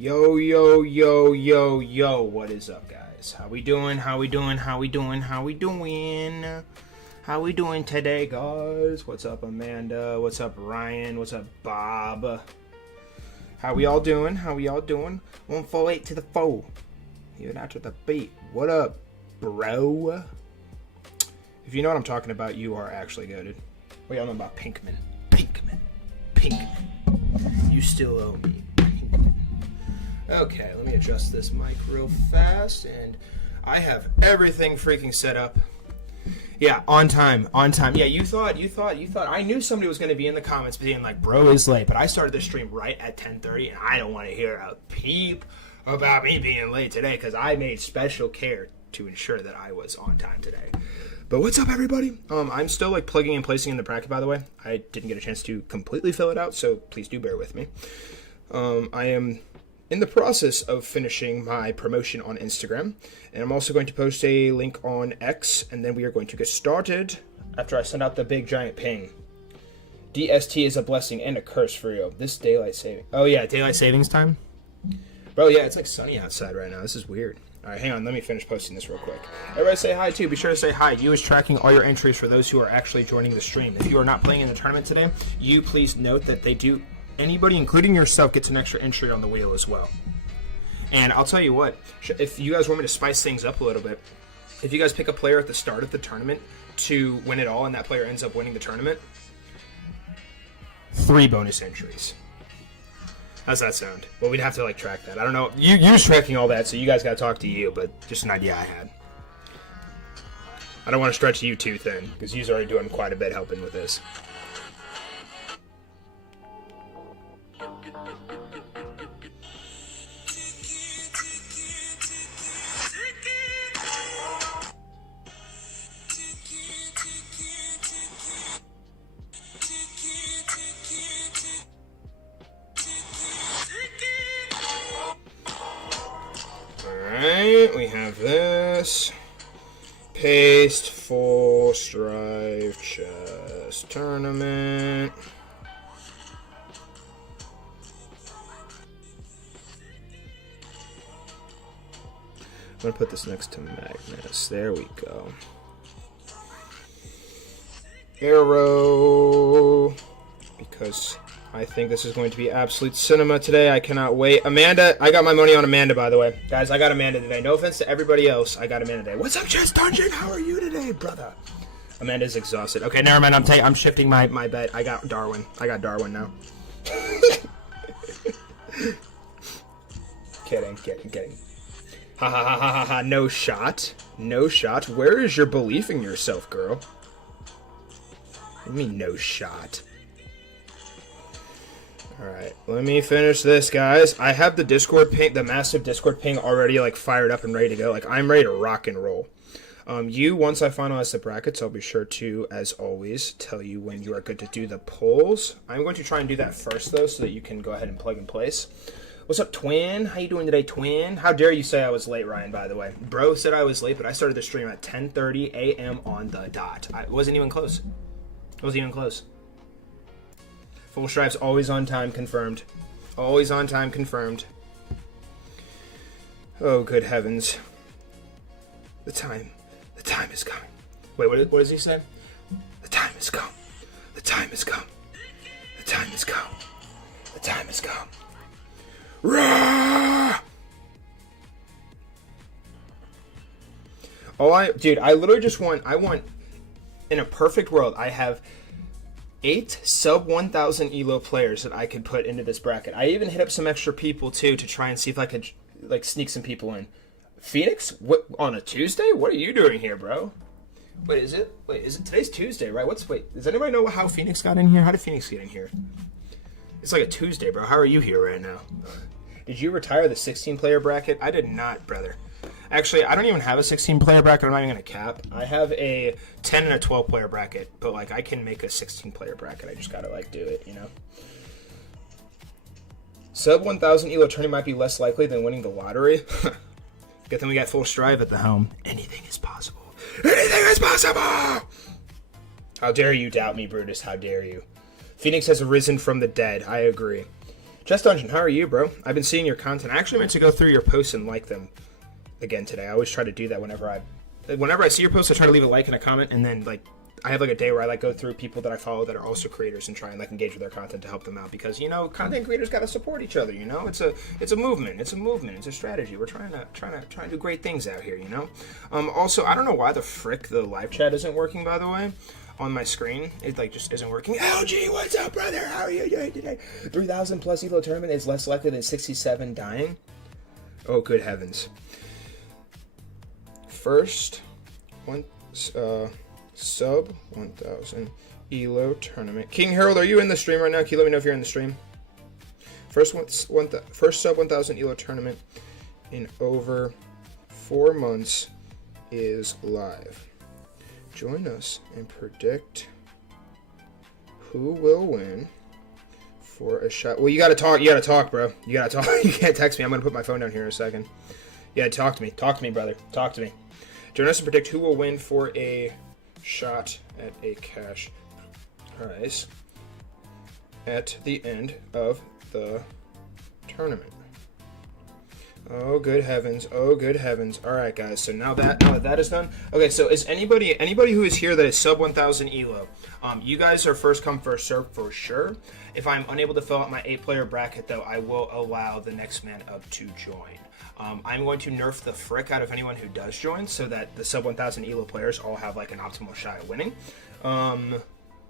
Yo, yo, yo, yo, yo, what is up, guys? How we doing? How we doing? How we doing? How we doing? How we doing today, guys? What's up, Amanda? What's up, Ryan? What's up, Bob? How we all doing? How we all doing? 148 to the foe. Even after the beat. What up, bro? If you know what I'm talking about, you are actually goated. What y'all know about Pinkman? Pinkman. You still owe me. Okay, let me adjust this mic real fast, and I have everything freaking set up. Yeah, on time. Yeah, you thought. I knew somebody was going to be in the comments being like, bro is late, but I started the stream right at 10:30, and I don't want to hear a peep about me being late today, because I made special care to ensure that I was on time today. But what's up, everybody? I'm still like plugging and placing in the bracket, by the way. I didn't get a chance to completely fill it out, so please do bear with me. I am in the process of finishing my promotion on Instagram, and I'm also going to post a link on X, and then we are going to get started after I send out the big giant ping. DST is a blessing and a curse for you. This daylight saving. Oh yeah, daylight savings time? Bro, yeah, it's like sunny outside right now. This is weird. Alright, hang on, let me finish posting this real quick. Everybody say hi too. Be sure to say hi. You is tracking all your entries for those who are actually joining the stream. If you are not playing in the tournament today, you please note that they do. Anybody, including yourself, gets an extra entry on the wheel as well. And I'll tell you what, if you guys want me to spice things up a little bit, if you guys pick a player at the start of the tournament to win it all and that player ends up winning the tournament, 3 bonus entries. How's that sound? Well, we'd have to track that. I don't know. You're tracking all that, so you guys got to talk to you, but just an idea I had. I don't want to stretch you too thin, because you're already doing quite a bit helping with this. Alright, we have this. Paste, full strive, chest, tournament. I'm going to put this next to Magnus. There we go. Arrow. Because I think this is going to be absolute cinema today. I cannot wait. Amanda, I got my money on Amanda, by the way. Guys, I got Amanda today. No offense to everybody else. I got Amanda today. What's up, Chess Dungeon? How are you today, brother? Amanda's exhausted. Okay, never mind. I'm shifting my bet. I got Darwin. I got Darwin now. Kidding. Ha ha ha ha ha ha. No shot. Where is your belief in yourself, girl? What do you mean, no shot? Alright, let me finish this, guys. I have the Discord ping, the massive Discord ping already, fired up and ready to go. I'm ready to rock and roll. Once I finalize the brackets, I'll be sure to, as always, tell you when you are good to do the polls. I'm going to try and do that first, though, so that you can go ahead and plug and place. What's up, Twin? How you doing today, Twin? How dare you say I was late, Ryan, by the way. Bro said I was late, but I started the stream at 10:30 a.m. on the dot. It wasn't even close. Full Strive's always on time, confirmed. Always on time, confirmed. Oh, good heavens. The time is coming. Wait, what does he say? The time has come. The time has come. The time has come. The time has come. Rah! Dude, I literally just want, in a perfect world, I have 8 sub 1,000 ELO players that I could put into this bracket. I even hit up some extra people, too, to try and see if I could, sneak some people in. Phoenix? What, on a Tuesday? What are you doing here, bro? Wait, is it today's Tuesday, right? Does anybody know how Phoenix got in here? How did Phoenix get in here? It's like a Tuesday, bro. How are you here right now? Did you retire the 16-player bracket? I did not, brother. Actually, I don't even have a 16-player bracket. I'm not even going to cap. I have a 10 and a 12-player bracket, but, I can make a 16-player bracket. I just got to, do it, you know? Sub 1,000 ELO tourney might be less likely than winning the lottery. Good thing we got Full Strive at the helm. Anything is possible. Anything is possible! How dare you doubt me, Brutus? How dare you? Phoenix has risen from the dead. I agree. Chess Dungeon, how are you, bro? I've been seeing your content. I actually meant to go through your posts and like them again today. I always try to do that whenever I see your posts. I try to leave a like and a comment, and then like I have like a day where I like go through people that I follow that are also creators and try and like engage with their content to help them out, because you know content creators got to support each other. You know, it's a movement. It's a strategy. We're trying to do great things out here. You know. Also, I don't know why the frick the live chat isn't working. By the way, on my screen, it like just isn't working. LG, what's up, brother? How are you doing today? 3,000 plus elo tournament is less likely than 67 dying. Oh, good heavens! First one. Sub 1,000 elo tournament. King Harold, are you in the stream right now? Can you let me know if you're in the stream? First sub 1,000 elo tournament in over 4 months is live. Join us and predict who will win for a shot. Well, you gotta talk. You gotta talk, bro. You gotta talk. You can't text me. I'm gonna put my phone down here in a second. Yeah, talk to me. Talk to me, brother. Talk to me. Join us and predict who will win for a shot at a cash prize at the end of the tournament. Oh, good heavens. Oh, good heavens. All right, guys. So now that is done. Okay, so is anybody who is here that is sub 1,000 elo, you guys are first come, first serve for sure. If I'm unable to fill out my 8-player bracket, though, I will allow the next man up to join. I'm going to nerf the frick out of anyone who does join so that the sub 1,000 elo players all have like an optimal shot at winning.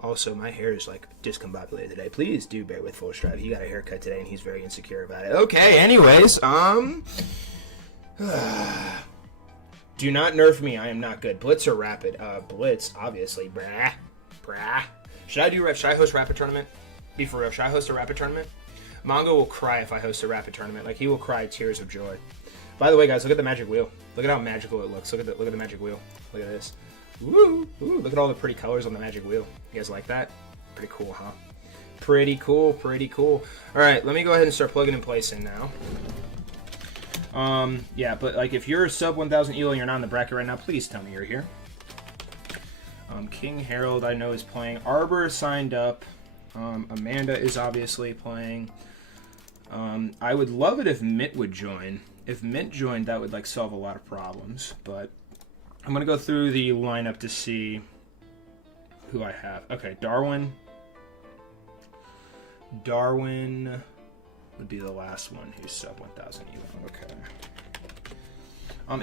Also, my hair is like discombobulated today. Please do bear with Full Stride. He got a haircut today and he's very insecure about it. Okay, anyways, do not nerf me. I am not good. Blitz or Rapid? Blitz, obviously. Brah. Should I host Rapid tournament? Be for real. Should I host a Rapid tournament? Mongo will cry if I host a Rapid tournament. Like, he will cry tears of joy. By the way, guys, look at the magic wheel. Look at how magical it looks. Look at the magic wheel. Look at this. Ooh, look at all the pretty colors on the magic wheel. You guys like that? Pretty cool, huh? Pretty cool. All right, let me go ahead and start plugging and placing now. Yeah, but like if you're sub 1,000 elo and you're not in the bracket right now, please tell me you're here. King Harold, I know, is playing. Arbor is signed up. Amanda is obviously playing. I would love it if Mint would join. If Mint joined, that would like solve a lot of problems, but I'm going to go through the lineup to see who I have. Okay, Darwin would be the last one who's sub 1,000 elo. Okay.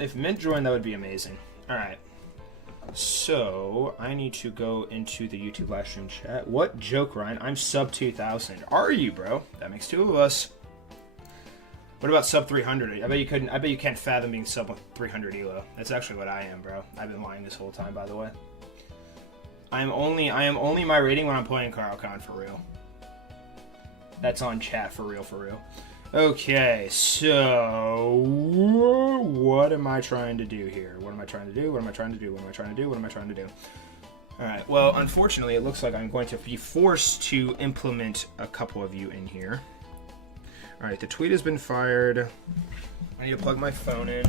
If Mint joined, that would be amazing. All right. So, I need to go into the YouTube live stream chat. What joke, Ryan? I'm sub 2,000. Are you, bro? That makes 2 of us. What about sub 300? I bet you can't fathom being sub 300 elo. That's actually what I am, bro. I've been lying this whole time, by the way. I am only my rating when I'm playing Carl Khan, for real. That's on chat, for real. Okay, so what am I trying to do here? What am I trying to do? Alright, well, unfortunately, it looks like I'm going to be forced to implement a couple of you in here. Alright, the tweet has been fired. I need to plug my phone in.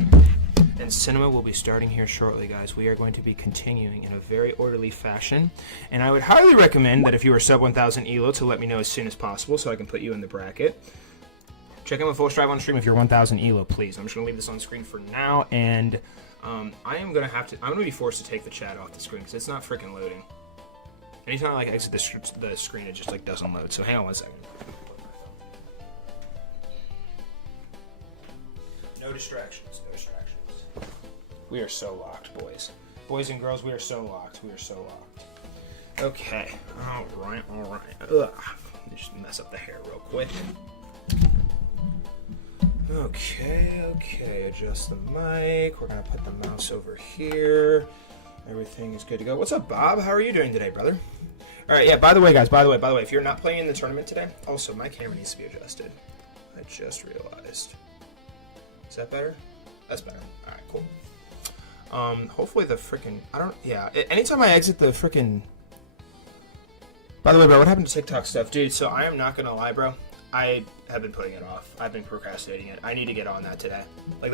And Cinema will be starting here shortly, guys. We are going to be continuing in a very orderly fashion. And I would highly recommend that if you are sub 1,000 elo to let me know as soon as possible so I can put you in the bracket. Check out my Full Strive on stream if you're 1,000 elo, please. I'm just going to leave this on screen for now. And I'm going to be forced to take the chat off the screen because it's not freaking loading. Anytime I like exit the screen, it just like doesn't load. So hang on one second. No distractions. We are so locked, boys. Boys and girls, we are so locked. Okay. All right. Ugh. Just mess up the hair real quick. Okay. Adjust the mic. We're going to put the mouse over here. Everything is good to go. What's up, Bob? How are you doing today, brother? All right, yeah, by the way, guys, if you're not playing in the tournament today, also, my camera needs to be adjusted. I just realized. Is that better? That's better. All right, cool. Hopefully the freaking... anytime I exit the freaking... By the way, bro, what happened to TikTok stuff? Dude, so I am not gonna lie, bro. I have been putting it off. I've been procrastinating it. I need to get on that today. Like,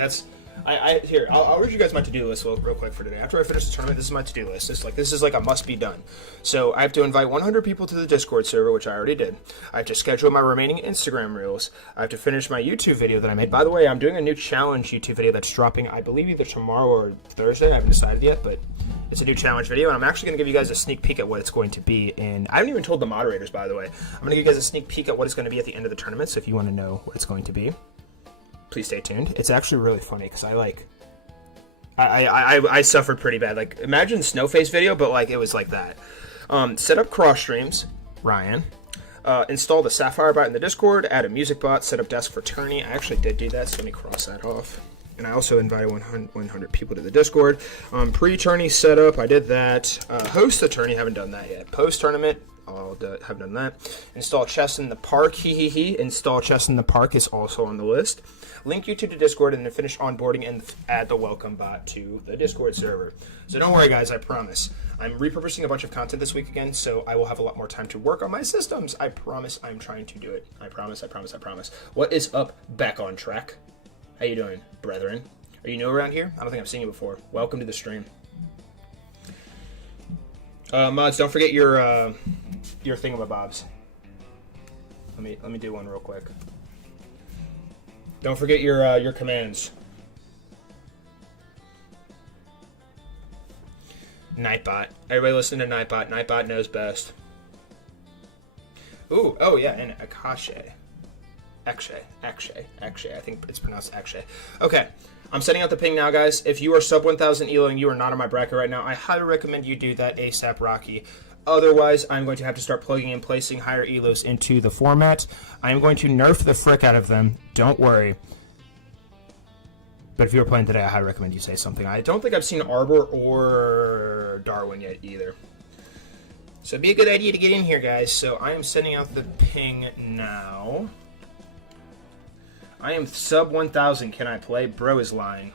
Here, I'll read you guys my to-do list real quick for today. After I finish the tournament, this is my to-do list. This is like a must-be-done. So I have to invite 100 people to the Discord server, which I already did. I have to schedule my remaining Instagram reels. I have to finish my YouTube video that I made. By the way, I'm doing a new challenge YouTube video that's dropping, I believe, either tomorrow or Thursday. I haven't decided yet, but it's a new challenge video, and I'm actually going to give you guys a sneak peek at what it's going to be. And I haven't even told the moderators, by the way. I'm going to give you guys a sneak peek at what it's going to be at the end of the tournament. So if you want to know what it's going to be, please stay tuned. It's actually really funny because I suffered pretty bad. Like, imagine Snowface video, but like it was like that. Set up cross streams, Ryan. Install the Sapphire bot in the Discord. Add a music bot. Set up desk for tourney. I actually did do that, so let me cross that off. And I also invited 100 people to the Discord. Pre-tourney setup, I did that. Host the tourney, haven't done that yet. Post-tournament, have done that. Install chess in the park, Install chess in the park is also on the list. Link YouTube to Discord and then finish onboarding and add the welcome bot to the Discord server. So don't worry, guys, I promise. I'm repurposing a bunch of content this week again, so I will have a lot more time to work on my systems. I promise I'm trying to do it. I promise. What is up, back on track? How you doing, brethren? Are you new around here? I don't think I've seen you before. Welcome to the stream. Mods, don't forget your thingamabobs. Let me do one real quick. Don't forget your commands. Nightbot. Everybody listen to Nightbot. Nightbot knows best. Ooh, oh yeah, and Akashe. Akshay. I think it's pronounced Akshay. Okay, I'm setting out the ping now, guys. If you are sub 1,000 elo and you are not on my bracket right now, I highly recommend you do that ASAP, Rocky. Otherwise, I'm going to have to start plugging and placing higher elos into the format. I am going to nerf the frick out of them. Don't worry. But if you're playing today, I highly recommend you say something. I don't think I've seen Arbor or Darwin yet either. So it'd be a good idea to get in here, guys. So I am sending out the ping now. I am sub 1,000. Can I play? Bro is lying.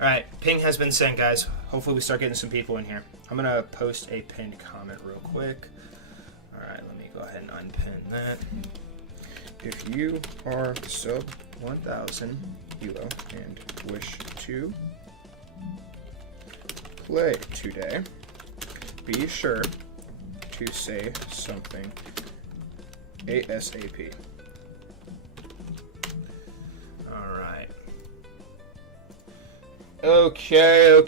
Alright, ping has been sent, guys. Hopefully we start getting some people in here. I'm going to post a pinned comment real quick. Alright, let me go ahead and unpin that. If you are sub 1,000 elo and wish to play today, be sure to say something ASAP. Alright. Okay.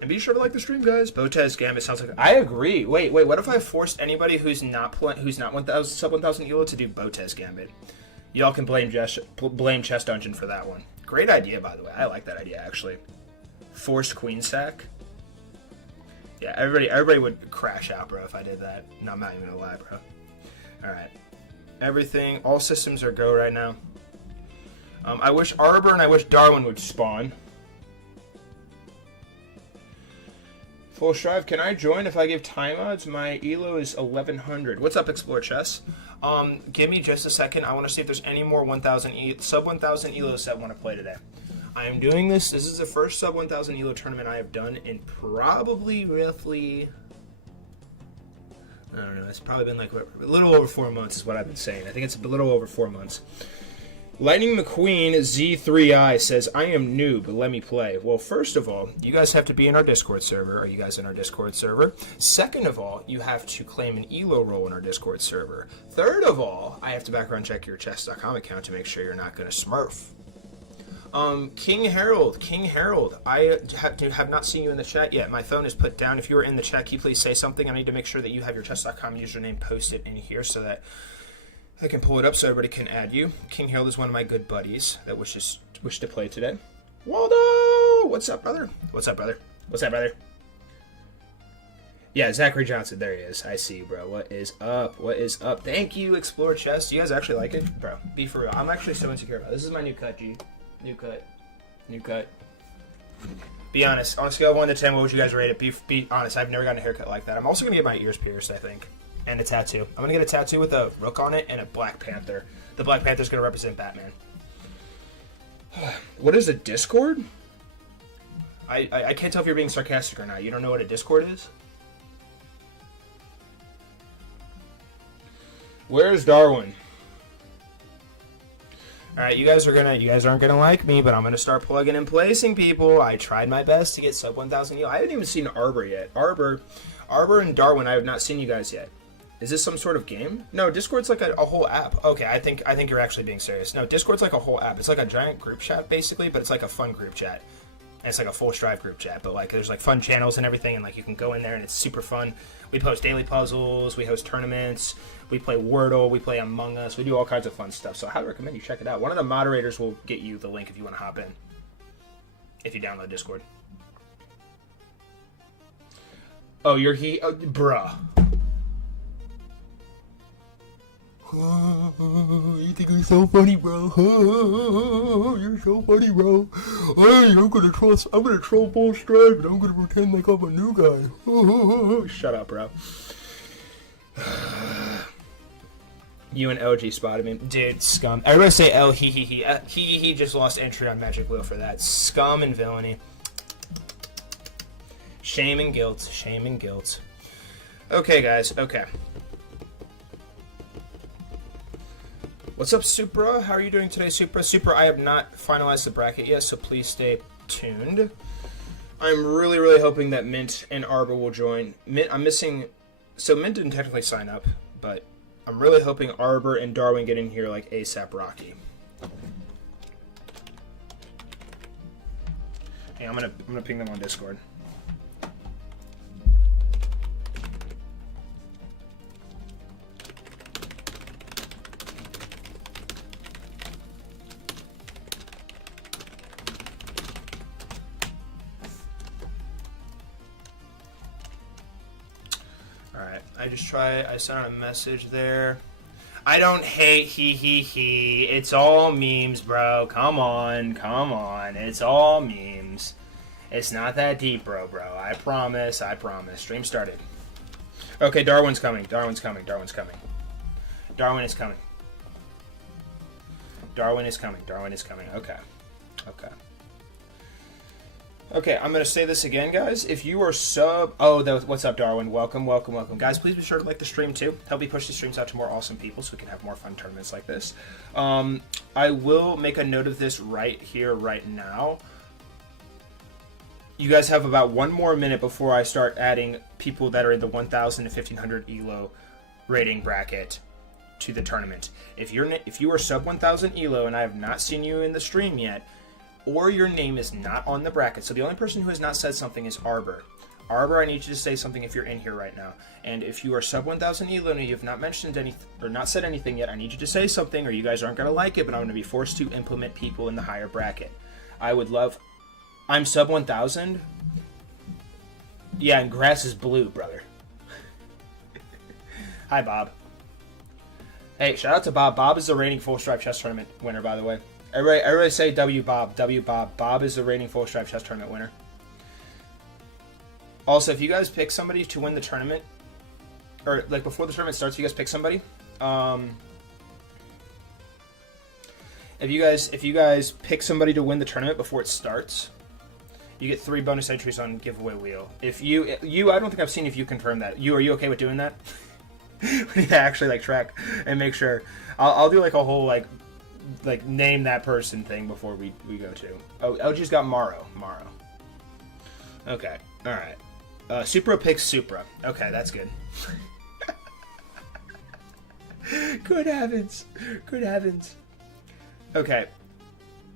And be sure to like the stream, guys. Botez Gambit sounds like... I agree. Wait. What if I forced anybody who's not 1,000 sub 1,000 elo to do Botez Gambit? Y'all can blame Chess Dungeon for that one. Great idea, by the way. I like that idea, actually. Forced queen sack. Yeah, everybody would crash out, bro, if I did that. No, I'm not even gonna lie, bro. Alright. Everything, all systems are go right now. I wish Arbor and I wish Darwin would spawn. Full Strive, can I join if I give time odds? My elo is 1,100. What's up, Explore Chess? Give me just a second. I want to see if there's any more sub 1,000 elos that want to play today. I am doing this. This is the first sub 1,000 elo tournament I have done in probably roughly... I don't know. It's probably been like a little over 4 months is what I've been saying. I think it's a little over 4 months. Lightning McQueen Z3I says, I am noob, let me play. Well, first of all, you guys have to be in our Discord server. Are you guys in our Discord server? Second of all, you have to claim an ELO role in our Discord server. Third of all, I have to background check your chess.com account to make sure you're not going to smurf. King Harold, I have not seen you in the chat yet. My phone is put down. If you were in the chat, can you please say something? I need to make sure that you have your chess.com username posted in here so that I can pull it up so everybody can add you. King Harold is one of my good buddies that wish to play today. Waldo! What's up, brother? Yeah, Zachary Johnson. There he is. I see you, bro. What is up? Thank you, Explore Chess. Do you guys actually like it? Bro, be for real. I'm actually so insecure about it. This is my new cut, G. New cut. Be honest. On a scale of 1 to 10, what would you guys rate it? Be honest. I've never gotten a haircut like that. I'm also going to get my ears pierced, I think. And a tattoo. I'm going to get a tattoo with a rook on it and a Black Panther. The Black Panther's going to represent Batman. What is a Discord? I can't tell if you're being sarcastic or not. You don't know what a Discord is? Where's Darwin? All right, you guys aren't gonna like me, but I'm gonna start plugging and placing people. I tried my best to get sub 1,000 elo. I haven't even seen Arbor yet. Arbor and Darwin, I have not seen you guys yet. Is this some sort of game? No, Discord's like a whole app. Okay, I think you're actually being serious. No, Discord's like a whole app. It's like a giant group chat basically, but it's like a fun group chat. And it's like a full Strive group chat, but like there's like fun channels and everything, and like you can go in there and it's super fun. We post daily puzzles, we host tournaments, we play Wordle, we play Among Us, we do all kinds of fun stuff. So I highly recommend you check it out. One of the moderators will get you the link if you want to hop in. If you download Discord. Oh, bruh. You think you're so funny, bro? You're so funny, bro. Hey, I'm gonna troll full Strive, and I'm gonna pretend like I'm a new guy. Shut up, bro. You and LG spotted me, dude. Scum. Everybody say L. He just lost entry on Magic Wheel for that. Scum and villainy. Shame and guilt. Shame and guilt. Okay, guys. Okay. What's up, Supra? How are you doing today, Supra? Supra, I have not finalized the bracket yet, so please stay tuned. I'm really, really hoping that Mint and Arbor will join. Mint, I'm missing... So Mint didn't technically sign up, but I'm really hoping Arbor and Darwin get in here like ASAP Rocky. Hey, I'm gonna ping them on Discord. I sent out a message there. I don't hate he. It's all memes, bro. Come on. It's all memes. It's not that deep, bro. I promise. Stream started. Okay, Darwin's coming. Darwin is coming. Okay, I'm going to say this again, guys. If you are sub... Oh, what's up, Darwin? Welcome. Guys, please be sure to like the stream, too. Help me push the streams out to more awesome people so we can have more fun tournaments like this. I will make a note of this right here, right now. You guys have about 1 more minute before I start adding people that are in the 1,000 to 1,500 ELO rating bracket to the tournament. If you are sub 1,000 ELO and I have not seen you in the stream yet, or your name is not on the bracket. So the only person who has not said something is Arbor. Arbor, I need you to say something if you're in here right now. And if you are sub 1,000 ELO and you have not mentioned anything or not said anything yet, I need you to say something or you guys aren't going to like it, but I'm going to be forced to implement people in the higher bracket. I'm sub 1,000? Yeah, and grass is blue, brother. Hi, Bob. Hey, shout out to Bob. Bob is the reigning Full Stripe Chess Tournament winner, by the way. Everybody say W Bob. Bob is the reigning Full Stripe Chess Tournament winner. Also, if you guys pick somebody to win the tournament, or like before the tournament starts, you guys pick somebody. If you guys pick somebody to win the tournament before it starts, you get 3 bonus entries on giveaway wheel. If you I don't think I've seen if you confirm that. Are you okay with doing that? We need to actually like track and make sure. I'll do like a whole like name that person thing before we go to. Oh, LG's got Morrow. Okay, all right. Supra picks Supra. Okay, that's good. Good heavens. Okay.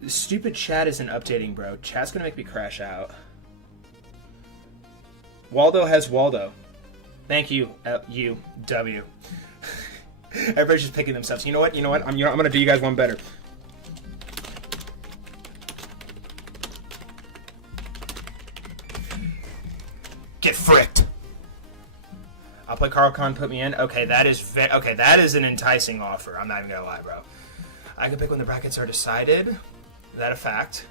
Stupid chat isn't updating, bro. Chat's gonna make me crash out. Waldo has Waldo. Thank you, UW. Everybody's just picking themselves. You know what? I'm gonna do you guys one better. Get fricked. I'll play Carl Khan. Put me in. Okay, that is an enticing offer. I'm not even gonna lie, bro. I can pick when the brackets are decided. Is that a fact?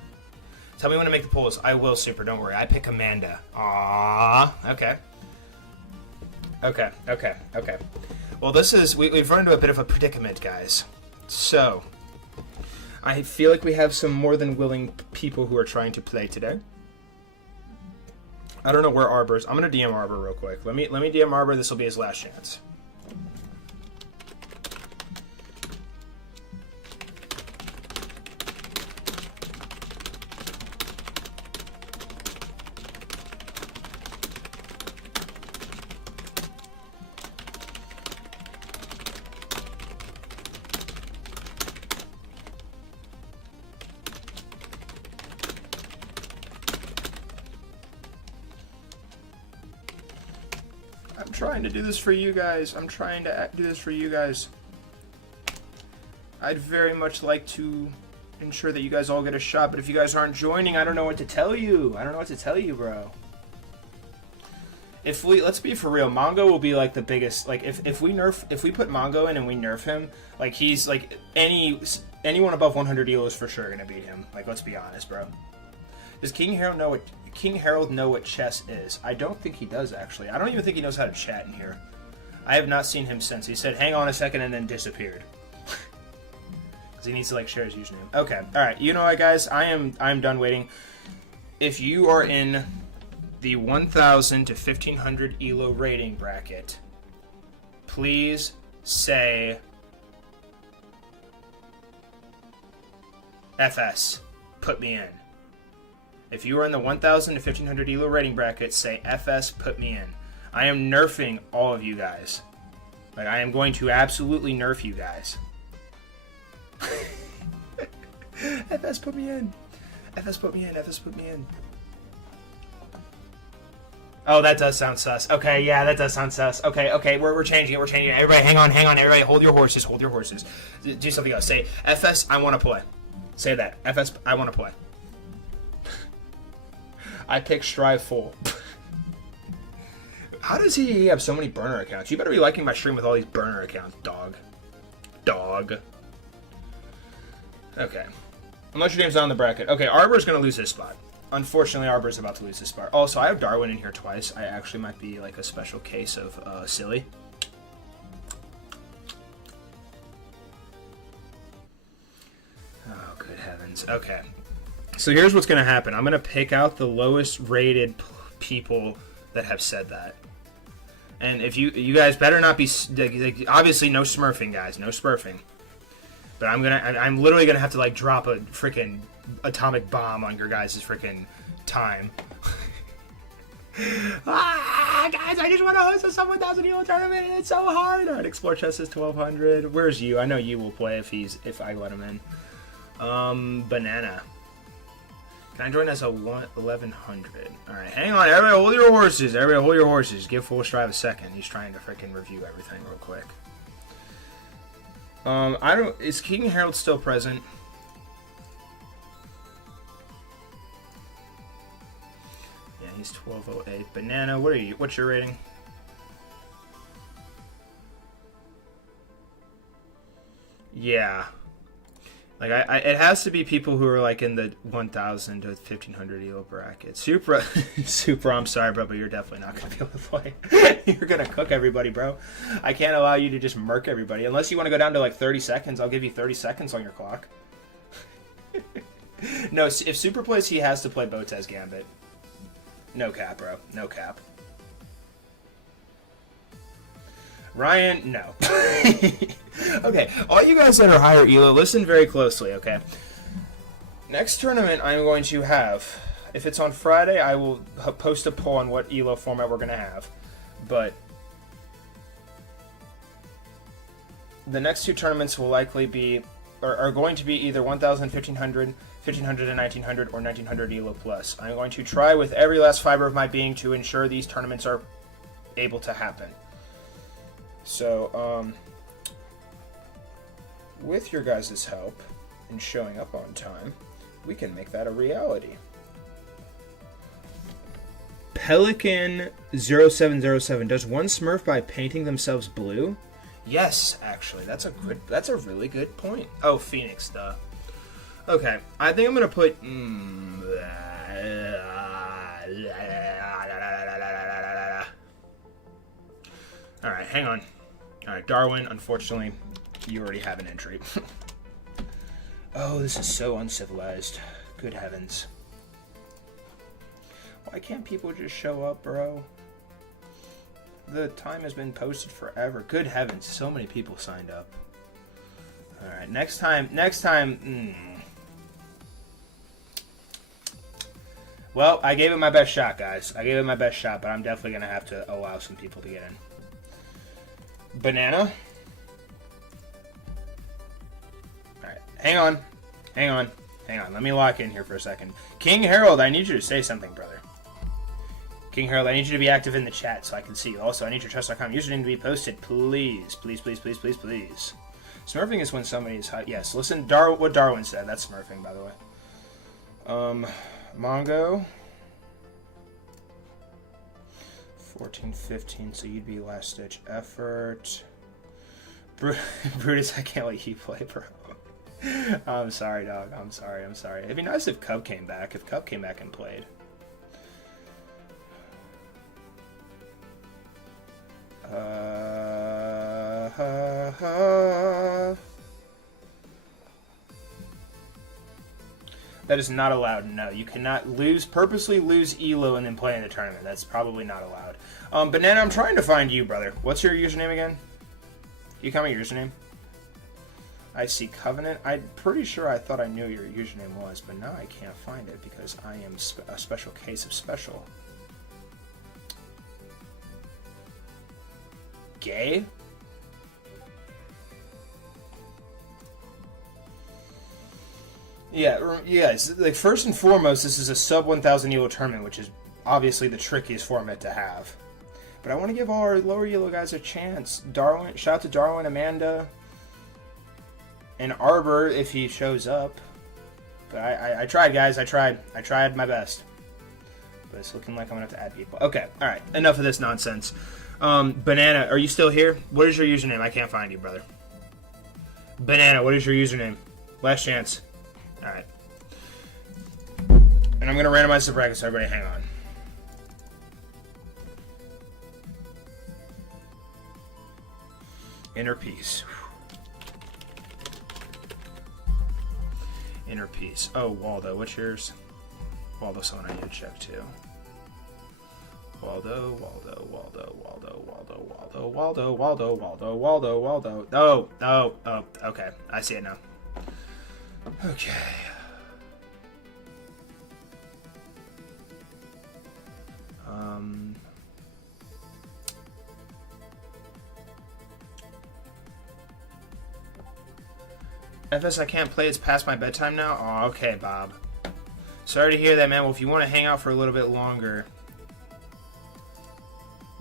Tell me when to make the polls. I will, Super. Don't worry. I pick Amanda. Aww. Okay. Well, we've run into a bit of a predicament, guys. So, I feel like we have some more than willing people who are trying to play today. I don't know where Arbor is. I'm gonna DM Arbor real quick. Let me DM Arbor. This will be his last chance. trying to do this for you guys. I'm trying to do this for you guys. I'd very much like to ensure that you guys all get a shot, but if you guys aren't joining, I don't know what to tell you. I don't know what to tell you, bro. Let's be for real, Mongo will be like the biggest. Like if we put Mongo in and we nerf him, like he's like anyone above 100 elo is for sure gonna beat him. Like, let's be honest, bro. Does King Harold know what chess is? I don't think he does, actually. I don't even think he knows how to chat in here. I have not seen him since. He said, hang on a second, and then disappeared. Because he needs to, like, share his username. Okay, alright. You know what, guys? I'm done waiting. If you are in the 1,000 to 1,500 elo rating bracket, please say FS. Put me in. If you are in the 1,000 to 1,500 elo rating bracket, say FS, put me in. I am nerfing all of you guys. Like, I am going to absolutely nerf you guys. FS, put me in. FS, put me in. FS, put me in. Oh, that does sound sus. Okay, yeah, that does sound sus. Okay, we're changing it. We're changing it. Everybody, hang on. Everybody, hold your horses. Hold your horses. Do something else. Say, FS, I want to play. Say that. FS, I want to play. I pick Strive full. How does he have so many burner accounts? You better be liking my stream with all these burner accounts, dog. Okay. Unless your name's not on the bracket. Okay, Arbor's going to lose his spot. Unfortunately, Arbor's about to lose his spot. Also, I have Darwin in here twice. I actually might be like a special case of silly. Oh, good heavens. Okay. So here's what's going to happen. I'm going to pick out the lowest rated people that have said that. And if you guys better not be, obviously no smurfing, guys, no smurfing. But I'm literally going to have to like drop a freaking atomic bomb on your guys' freaking time. Guys, I just want to host a sub 1,000 elo tournament. It's so hard. Alright, Explore Chess is 1,200. Where's you? I know you will play if I let him in. Banana. Can I join as a 1,100? Alright, hang on. Everybody hold your horses. Everybody hold your horses. Give Full Strive a second. He's trying to freaking review everything real quick. Is King Harold still present? Yeah, he's 1208. Banana, what's your rating? Yeah. Like, it has to be people who are, like, in the 1,000 to 1,500 elo bracket. Super, I'm sorry, bro, but you're definitely not going to be able to play. You're going to cook everybody, bro. I can't allow you to just murk everybody. Unless you want to go down to, like, 30 seconds, I'll give you 30 seconds on your clock. No, if Super plays, he has to play Botez Gambit. No cap, bro. No cap. Ryan, no. Okay, all you guys that are higher elo, listen very closely, okay? Next tournament I'm going to have, if it's on Friday, I will post a poll on what elo format we're going to have. But the next two tournaments will likely be, are going to be either 1,000, 1,500, 1,500 and 1,900, or 1,900 elo plus. I'm going to try with every last fiber of my being to ensure these tournaments are able to happen. So, with your guys' help in showing up on time, we can make that a reality. Pelican0707, does one Smurf by painting themselves blue? Yes, actually, that's a really good point. Oh, Phoenix, duh. Okay, I think I'm gonna put. All right, hang on. All right, Darwin, unfortunately, you already have an entry. Oh, this is so uncivilized. Good heavens. Why can't people just show up, bro? The time has been posted forever. Good heavens, so many people signed up. All right, next time. Well, I gave it my best shot, guys. I gave it my best shot, but I'm definitely going to have to allow some people to get in. Banana. Alright, hang on. Let me lock in here for a second. King Harold, I need you to say something, brother. King Harold, I need you to be active in the chat so I can see you. Also, I need your trust.com username to be posted, please. Please, please, please, please, please. Smurfing is when somebody is hot. Yes, listen, what Darwin said. That's smurfing, by the way. Mongo. 14, 15, so you'd be last ditch effort. Brutus, I can't let you play, bro. I'm sorry, dog. I'm sorry. It'd be nice if Cub came back. If Cub came back and played. That is not allowed. No, you cannot purposely lose Elo and then play in the tournament. That's probably not allowed. Banana, I'm trying to find you, brother. What's your username again? Can you comment your username? I see Covenant. I'm pretty sure I thought I knew your username was, but now I can't find it because I am a special case of special. Gay? Yeah, like first and foremost, this is a sub 1,000 Elo tournament, which is obviously the trickiest format to have. But I want to give all our lower Elo guys a chance. Darwin, shout out to Darwin, Amanda, and Arbor if he shows up. But I tried, guys. I tried my best. But it's looking like I'm going to have to add people. Okay, all right. Enough of this nonsense. Banana, are you still here? What is your username? I can't find you, brother. Banana, what is your username? Last chance. All right. And I'm going to randomize the bracket, so everybody hang on. Inner Peace. Inner Peace. Oh, Waldo, what's yours? Waldo's someone I need to check too. Waldo. Oh, okay. I see it now. Okay. FS, I can't play. It's past my bedtime now. Oh, okay, Bob. Sorry to hear that, man. Well, if you want to hang out for a little bit longer,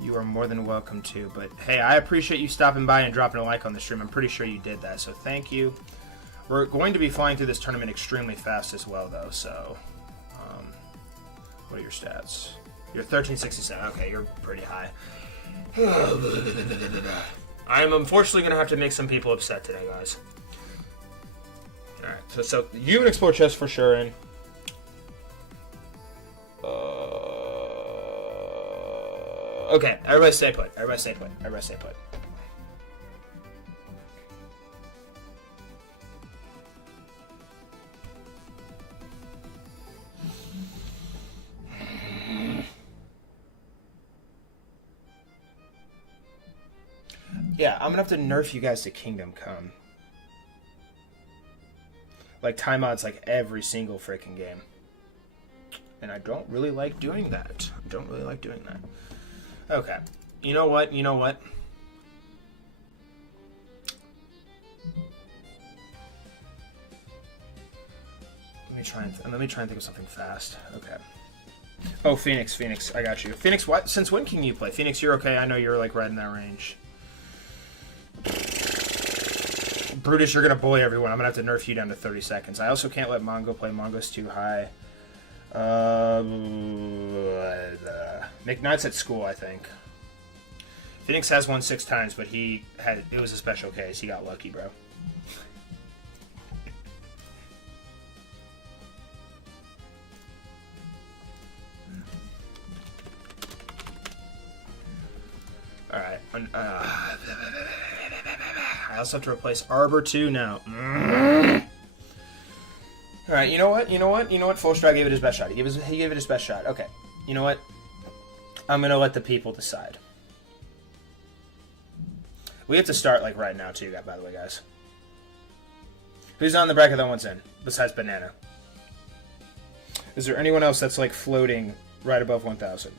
you are more than welcome to. But, hey, I appreciate you stopping by and dropping a like on the stream. I'm pretty sure you did that, so thank you. We're going to be flying through this tournament extremely fast as well, though, so... what are your stats? You're 1367. Okay, you're pretty high. I'm unfortunately going to have to make some people upset today, guys. Alright, so you can explore chess for sure, and... okay, everybody stay put. Everybody stay put. Everybody stay put. Yeah, I'm gonna have to nerf you guys to Kingdom Come. Like, time mods like every single freaking game. And I don't really like doing that. Okay. You know what? Let me try and think of something fast. Okay. Oh, Phoenix, I got you. Phoenix, what? Since when can you play? Phoenix, you're okay. I know you're like right in that range. Brutus, you're gonna bully everyone. I'm gonna have to nerf you down to 30 seconds. I also can't let Mongo play. Mongo's too high. McKnight's at school, I think. Phoenix has won 6 times, but it was a special case. He got lucky, bro. Alright. I also have to replace Arbor too now. Alright, you know what? Fullstride gave it his best shot. He gave it his best shot. Okay. You know what? I'm going to let the people decide. We have to start, like, right now, too, by the way, guys. Who's on the bracket that wants in, besides Banana? Is there anyone else that's, like, floating right above 1,000?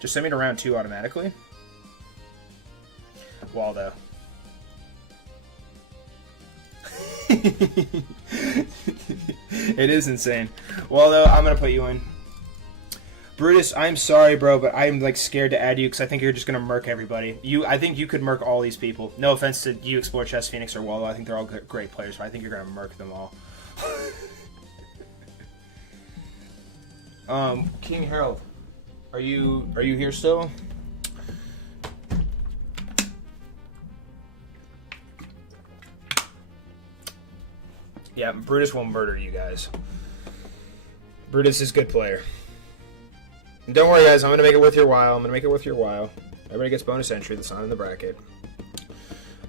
Just send me to round 2 automatically. Waldo. It is insane. Waldo, I'm going to put you in. Brutus, I'm sorry, bro, but I'm like scared to add you because I think you're just gonna murk everybody. I think you could murk all these people. No offense to you, Explore Chess, Phoenix, or Wallow. I think they're all great players, but I think you're gonna murk them all. King Harold, are you here still? Yeah, Brutus will murder you guys. Brutus is a good player. And don't worry, guys. I'm gonna make it worth your while. Everybody gets bonus entry that's not in the bracket.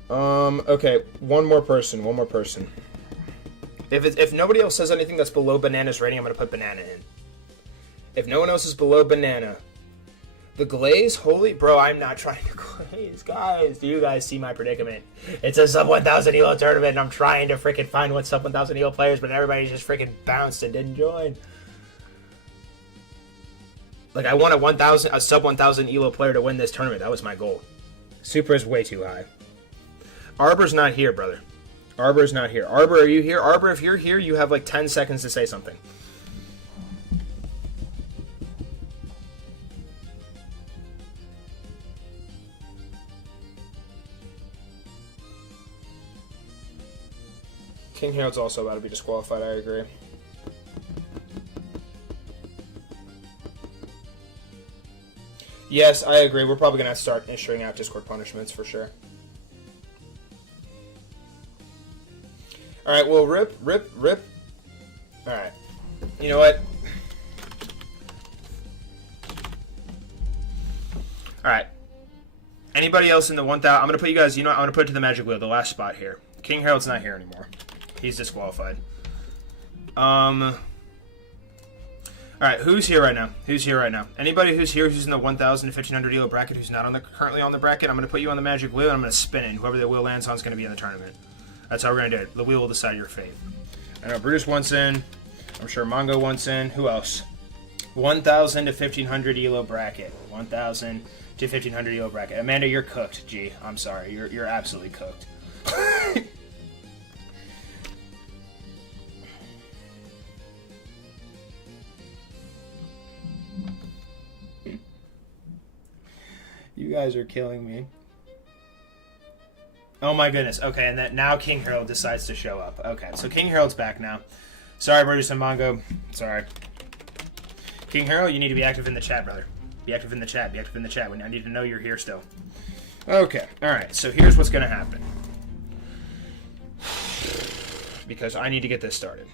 Okay, one more person. If nobody else says anything that's below Banana's rating, I'm gonna put Banana in. If no one else is below Banana, the Glaze, bro, I'm not trying to glaze, guys. Do you guys see my predicament? It's a sub 1,000 ELO tournament, and I'm trying to freaking find what sub 1,000 ELO players, but everybody's just freaking bounced and didn't join. Like, I want a sub 1,000 ELO player to win this tournament. That was my goal. Super is way too high. Arbor's not here, brother. Arbor's not here. Arbor, are you here? Arbor, if you're here, you have like 10 seconds to say something. King Harold's also about to be disqualified, I agree. Yes, I agree. We're probably going to have to start issuing out Discord punishments for sure. Alright, well, rip. Alright. You know what? Alright. Anybody else in the 1,000? I'm going to put you guys, I'm going to put it to the Magic Wheel, the last spot here. King Harold's not here anymore. He's disqualified. Alright, who's here right now? Anybody who's here who's in the 1,000 to 1,500 ELO bracket who's not currently on the bracket, I'm going to put you on the Magic Wheel and I'm going to spin it. And whoever the wheel lands on is going to be in the tournament. That's how we're going to do it. The wheel will decide your fate. I know Brutus wants in. I'm sure Mongo wants in. Who else? 1,000 to 1,500 ELO bracket. 1,000 to 1,500 ELO bracket. Amanda, you're cooked, G. I'm sorry. You're absolutely cooked. You guys are killing me. Oh my goodness. Okay, and that now King Harold decides to show up. Okay, so King Harold's back now. Sorry, Brutus and Mongo. Sorry. King Harold, you need to be active in the chat, brother. Be active in the chat. I need to know you're here still. Okay, alright, so here's what's going to happen. Because I need to get this started.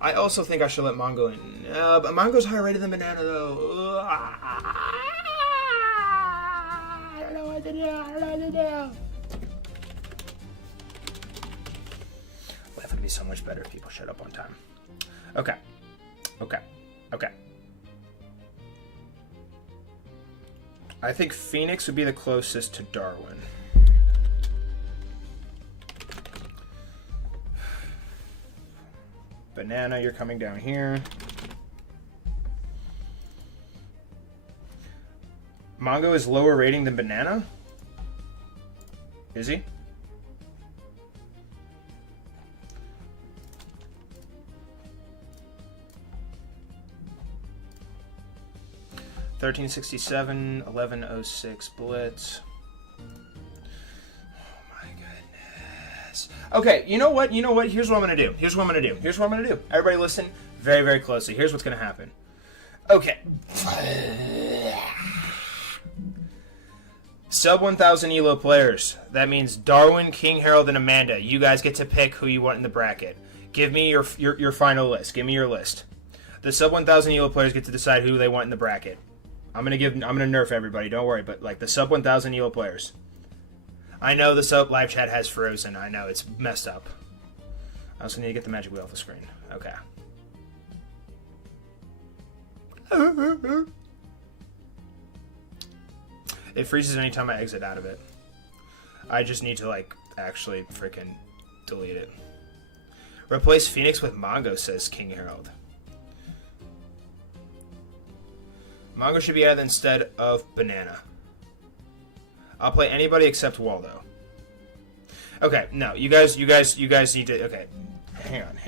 I also think I should let Mongo in. But Mongo's higher rated than Banana, though. I don't know what to do. Life would be so much better if people showed up on time. Okay. I think Phoenix would be the closest to Darwin. Banana, you're coming down here. Mongo is lower rating than Banana? Is he? $13.67, $11.06 Blitz. Okay, you know what? Here's what I'm going to do. Everybody listen very, very closely. Here's what's going to happen. Okay. Sub 1,000 ELO players. That means Darwin, King Harold, and Amanda. You guys get to pick who you want in the bracket. Give me your final list. Give me your list. The sub 1,000 ELO players get to decide who they want in the bracket. I'm gonna nerf everybody. Don't worry, but like the sub 1,000 ELO players. I know the sub live chat has frozen. I know it's messed up. I also need to get the magic wheel off the screen. Okay. It freezes anytime I exit out of it. I just need to like actually freaking delete it. Replace Phoenix with Mongo, says King Harold. Mongo should be added instead of Banana. I'll play anybody except Waldo. Okay, no, you guys need to. Okay, hang on.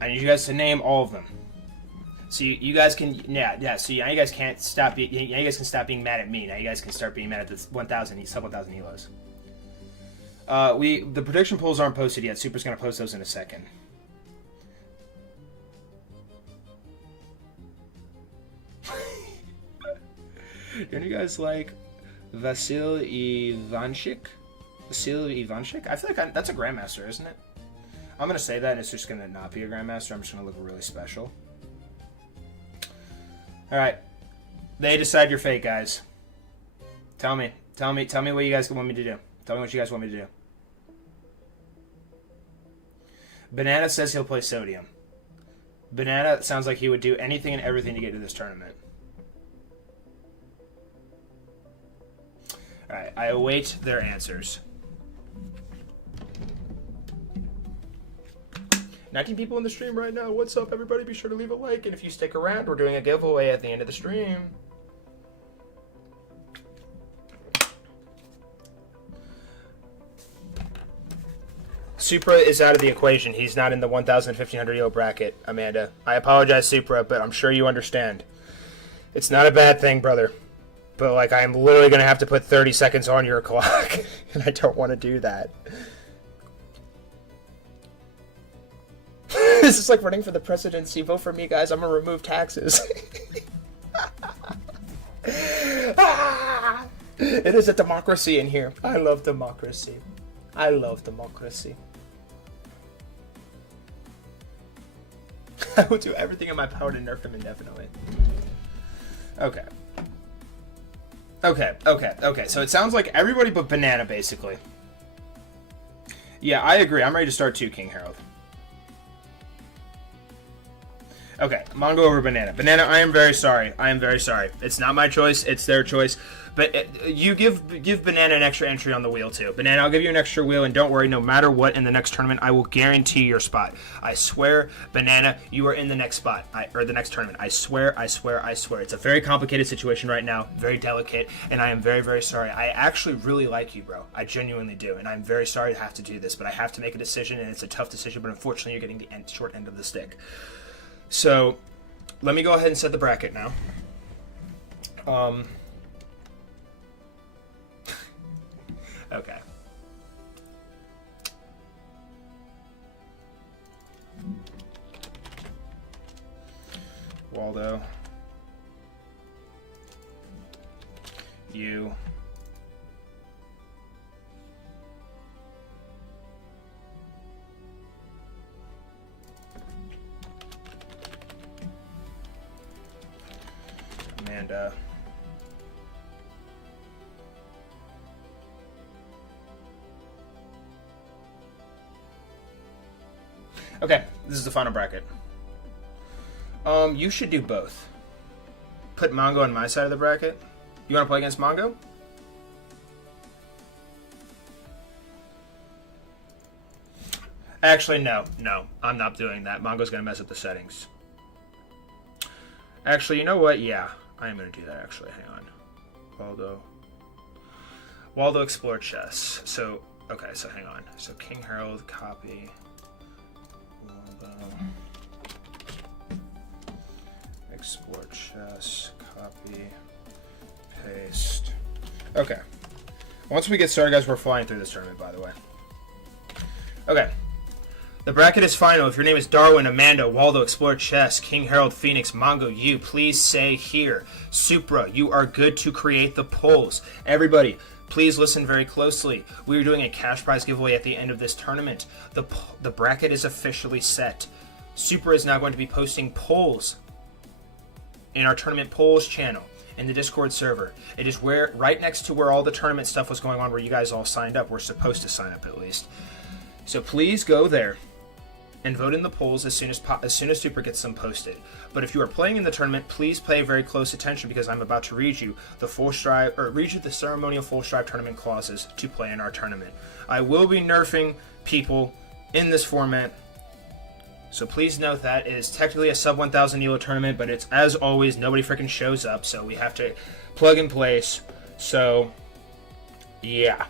I need you guys to name all of them. So you guys can, so now you guys can't stop, now you guys can stop being mad at me. Now you guys can start being mad at the sub 1,000 Elos. The prediction polls aren't posted yet. Super's going to post those in a second. Don't you guys like Vasil Ivanchik? I feel like that's a Grandmaster, isn't it? I'm going to say that and it's just going to not be a Grandmaster. I'm just going to look really special. Alright. They decide your fate, guys. Tell me what you guys want me to do. Tell me what you guys want me to do. Banana says he'll play Sodium. Banana sounds like he would do anything and everything to get to this tournament. Alright, I await their answers. 19 people in the stream right now. What's up, everybody? Be sure to leave a like, and if you stick around, we're doing a giveaway at the end of the stream. Supra is out of the equation. He's not in the 1,000 to 1,500 Elo bracket, Amanda. I apologize, Supra, but I'm sure you understand. It's not a bad thing, brother. But, like, I am literally going to have to put 30 seconds on your clock, and I don't want to do that. This is like running for the presidency. Vote for me, guys. I'm going to remove taxes. It is a democracy in here. I love democracy. I love democracy. I will do everything in my power to nerf him indefinitely. Okay. So it sounds like everybody but Banana, basically. Yeah, I agree. I'm ready to start too, King Harold. Okay, Mongo over Banana. Banana, I am very sorry. It's not my choice. It's their choice. But you give Banana an extra entry on the wheel, too. Banana, I'll give you an extra wheel, and don't worry, no matter what in the next tournament, I will guarantee your spot. I swear, Banana, you are in the next spot, or the next tournament. I swear. It's a very complicated situation right now, very delicate, and I am very, very sorry. I actually really like you, bro. I genuinely do, and I'm very sorry to have to do this, but I have to make a decision, and it's a tough decision, but unfortunately, you're getting the short end of the stick. So, let me go ahead and set the bracket now. Okay. Waldo. You. Amanda. Okay, this is the final bracket. You should do both. Put Mongo on my side of the bracket. You want to play against Mongo? Actually, no. I'm not doing that. Mongo's going to mess up the settings. Actually, you know what? Yeah, I am going to do that, actually. Hang on. Waldo Explore Chess. So, okay, so hang on. So, King Harold, copy. Waldo. Explore Chess, copy, paste. Okay. Once we get started, guys, we're flying through this tournament, by the way. Okay. The bracket is final. If your name is Darwin, Amanda, Waldo, Explore Chess, King Harold, Phoenix, Mongo, you, please say here. Supra, you are good to create the polls. Everybody, please listen very closely. We are doing a cash prize giveaway at the end of this tournament. The bracket is officially set. Supra is now going to be posting polls in our tournament polls channel in the Discord server. It is right next to where all the tournament stuff was going on, where you guys all signed up. We're supposed to sign up at least. So please go there and vote in the polls as soon as Super gets them posted. But if you are playing in the tournament, please pay very close attention, because I'm about to read you the ceremonial full strive tournament clauses to play in our tournament. I will be nerfing people in this format, so please note that it is technically a sub 1,000 Elo tournament, but it's, as always, nobody freaking shows up, so we have to plug in place. So, yeah.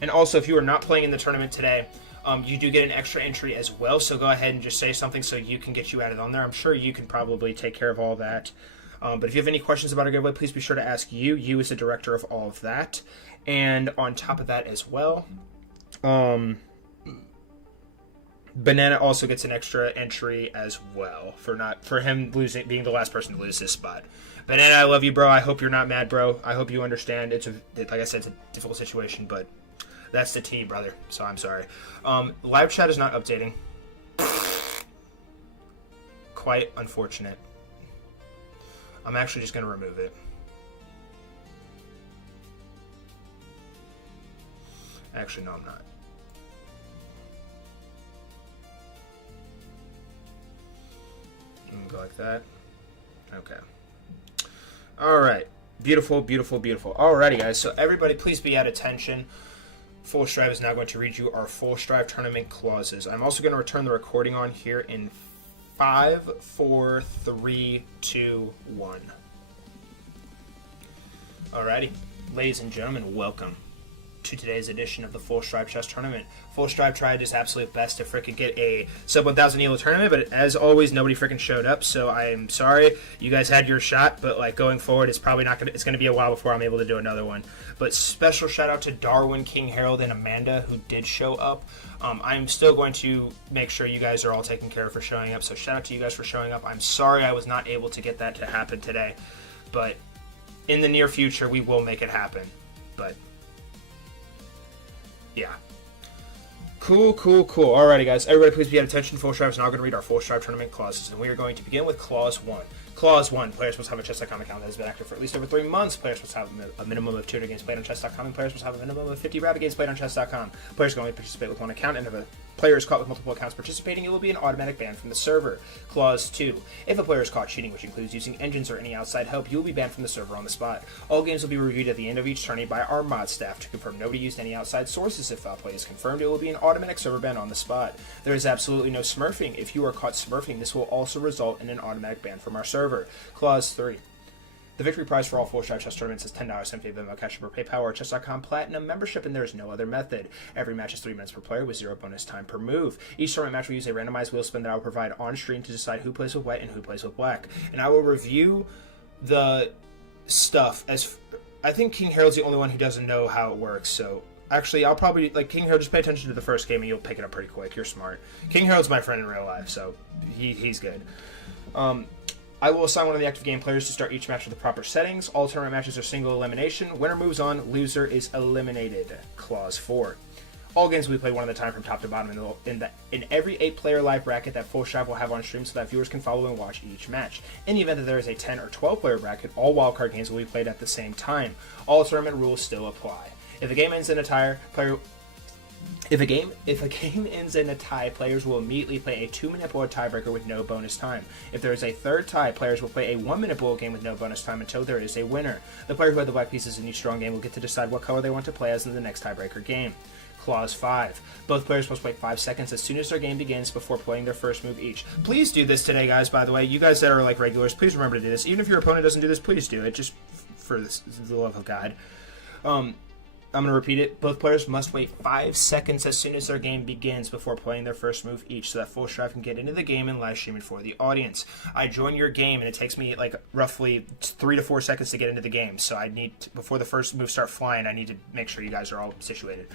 And also, if you are not playing in the tournament today, You do get an extra entry as well, so go ahead and just say something so you can get you added on there. I'm sure you can probably take care of all that. But if you have any questions about our giveaway, please be sure to ask you. You is the director of all of that. And on top of that as well, Banana also gets an extra entry as well for him being the last person to lose his spot. Banana, I love you, bro. I hope you're not mad, bro. I hope you understand. Like I said, it's a difficult situation, but that's the T, brother. So I'm sorry. Live chat is not updating. Quite unfortunate. I'm actually just going to remove it. Actually, no, I'm not. Go like that. Okay. All right. Beautiful, beautiful, beautiful. Alrighty, guys. So everybody, please be at attention. Full Strive is now going to read you our Full Strive tournament clauses. I'm also going to return the recording on here in 5, 4, 3, 2, 1. Alrighty. Ladies and gentlemen, welcome to today's edition of the Full Strive Chess Tournament. Full Strive tried his absolute best to freaking get a sub 1000 ELO tournament, but as always, nobody freaking showed up. So I am sorry, you guys had your shot, but like going forward, it's probably not gonna. It's gonna be a while before I'm able to do another one. But special shout out to Darwin, King Harold, and Amanda who did show up. I'm still going to make sure you guys are all taken care of for showing up. So shout out to you guys for showing up. I'm sorry I was not able to get that to happen today, but in the near future we will make it happen. But yeah. Cool. Alrighty, guys. Everybody, please be at attention. Full Strive is now going to read our Full Strive tournament clauses, and we are going to begin with Clause 1. Clause 1. Players must have a Chess.com account that has been active for at least over 3 months. Players must have a minimum of 200 games played on Chess.com, and players must have a minimum of 50 rabbit games played on Chess.com. Players can only participate with one account, and if a player is caught with multiple accounts participating, it will be an automatic ban from the server. Clause 2. If a player is caught cheating, which includes using engines or any outside help, you will be banned from the server on the spot. All games will be reviewed at the end of each tourney by our mod staff to confirm nobody used any outside sources. If foul play is confirmed, it will be an automatic server ban on the spot. There is absolutely no smurfing. If you are caught smurfing, this will also result in an automatic ban from our server. Clause 3. The victory prize for all Full Strive Chess tournaments is $10 simply Venmo, Cash App, or PayPal, or Chess.com Platinum membership, and there is no other method. Every match is 3 minutes per player with 0 bonus time per move. Each tournament match will use a randomized wheel spin that I will provide on stream to decide who plays with white and who plays with black. And I will review the stuff as I think King Harold's the only one who doesn't know how it works, so actually I'll probably King Harold, just pay attention to the first game and you'll pick it up pretty quick. You're smart. King Harold's my friend in real life, so he's good. I will assign one of the active game players to start each match with the proper settings. All tournament matches are single elimination. Winner moves on, loser is eliminated. Clause 4. All games will be played one at a time from top to bottom in every 8-player live bracket that Full Strive will have on stream so that viewers can follow and watch each match. In the event that there is a 10 or 12-player bracket, all wildcard games will be played at the same time. All tournament rules still apply. If a game ends in a tie, If a game ends in a tie, players will immediately play a 2-minute bullet tiebreaker with no bonus time. If there is a third tie, players will play a 1-minute bullet game with no bonus time until there is a winner. The player who had the black pieces in each strong game will get to decide what color they want to play as in the next tiebreaker game. Clause 5. Both players must wait 5 seconds as soon as their game begins before playing their first move each. Please do this today, guys, by the way. You guys that are like regulars, please remember to do this. Even if your opponent doesn't do this, please do it, just for the love of God. I'm going to repeat it. Both players must wait 5 seconds as soon as their game begins before playing their first move each so that Full Strive can get into the game and live stream it for the audience. I join your game and it takes me like roughly 3 to 4 seconds to get into the game. So I need to, before the first moves start flying, I need to make sure you guys are all situated.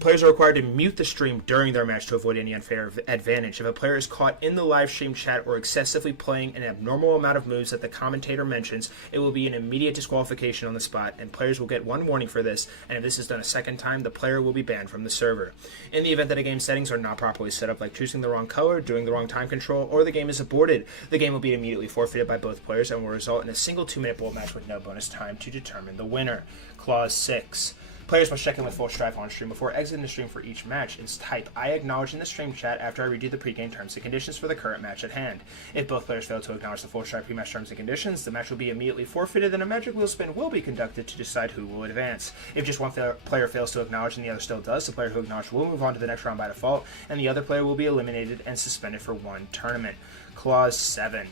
Players are required to mute the stream during their match to avoid any unfair advantage. If a player is caught in the live stream chat or excessively playing an abnormal amount of moves that the commentator mentions, it will be an immediate disqualification on the spot, and players will get 1 warning for this, and if this is done a second time, the player will be banned from the server. In the event that a game's settings are not properly set up, like choosing the wrong color, doing the wrong time control, or the game is aborted, the game will be immediately forfeited by both players and will result in a single 2-minute bullet match with no bonus time to determine the winner. Clause 6. Players must check in with Full Strive on stream before exiting the stream for each match and type "I acknowledge" in the stream chat after I read you the pregame terms and conditions for the current match at hand. If both players fail to acknowledge the Full Strive pre-match terms and conditions, the match will be immediately forfeited and a magic wheel spin will be conducted to decide who will advance. If just one player fails to acknowledge and the other still does, the player who acknowledged will move on to the next round by default, and the other player will be eliminated and suspended for 1 tournament. Clause 7.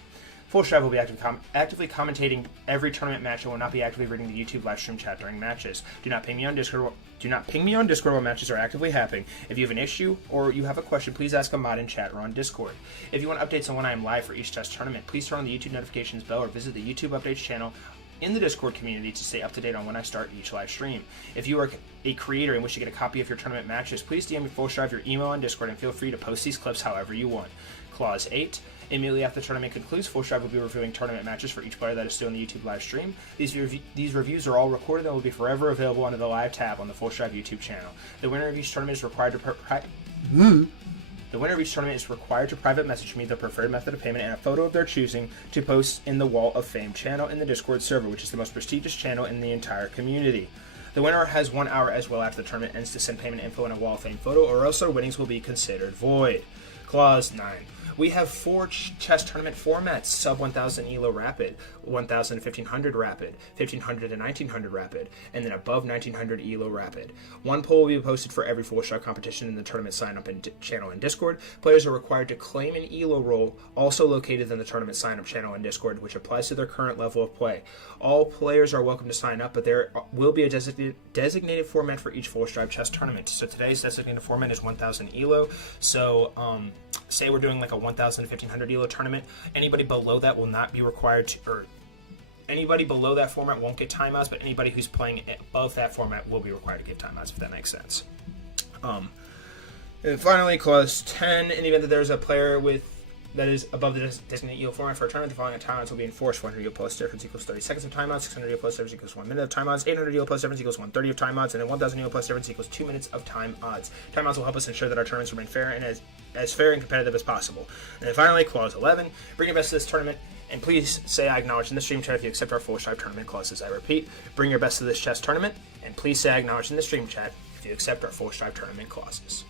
Full Strive will be actively commentating every tournament match and will not be actively reading the YouTube live stream chat during matches. Do not ping me on Discord. While matches are actively happening. If you have an issue or you have a question, please ask a mod in chat or on Discord. If you want updates on when I am live for each chess tournament, please turn on the YouTube notifications bell or visit the YouTube updates channel in the Discord community to stay up to date on when I start each live stream. If you are a creator and wish to get a copy of your tournament matches, please DM me Full Strive your email on Discord and feel free to post these clips however you want. Clause 8. Immediately after the tournament concludes, Full Strive will be reviewing tournament matches for each player that is still in the YouTube live stream. These reviews are all recorded and will be forever available under the live tab on the Full Strive YouTube channel. The winner of each tournament is required to private message me their preferred method of payment and a photo of their choosing to post in the Wall of Fame channel in the Discord server, which is the most prestigious channel in the entire community. The winner has 1 hour as well after the tournament ends to send payment info and a Wall of Fame photo, or else their winnings will be considered void. Clause 9. We have 4 chess tournament formats: sub 1000 ELO Rapid, 1000 to 1500 Rapid, 1500 to 1900 Rapid, and then above 1900 ELO Rapid. One poll will be posted for every Full Strive competition in the tournament sign-up channel in Discord. Players are required to claim an ELO role, also located in the tournament sign-up channel in Discord, which applies to their current level of play. All players are welcome to sign up, but there will be a designated format for each Full Strive chess tournament. So today's designated format is 1000 ELO. So, say we're doing like a 1000 to 1500 ELO tournament, anybody below that will not be required to, or anybody below that format won't get timeouts, but anybody who's playing above that format will be required to give timeouts, if that makes sense. And finally, clause 10, in the event that there's a player that is above the designated ELO format for a tournament, the following timeouts will be enforced: 400 ELO plus difference equals 30 seconds of timeouts, 600 ELO plus difference equals 1 minute of timeouts, 800 ELO plus difference equals 130 of timeouts, and then 1000 ELO plus difference equals 2 minutes of timeouts. Timeouts will help us ensure that our tournaments remain fair and as fair and competitive as possible. And then finally, clause 11, bring your best to this tournament, and please say I acknowledge in the stream chat if you accept our Full Strive tournament clauses. I repeat, bring your best to this chess tournament, and please say I acknowledge in the stream chat if you accept our Full Strive tournament clauses.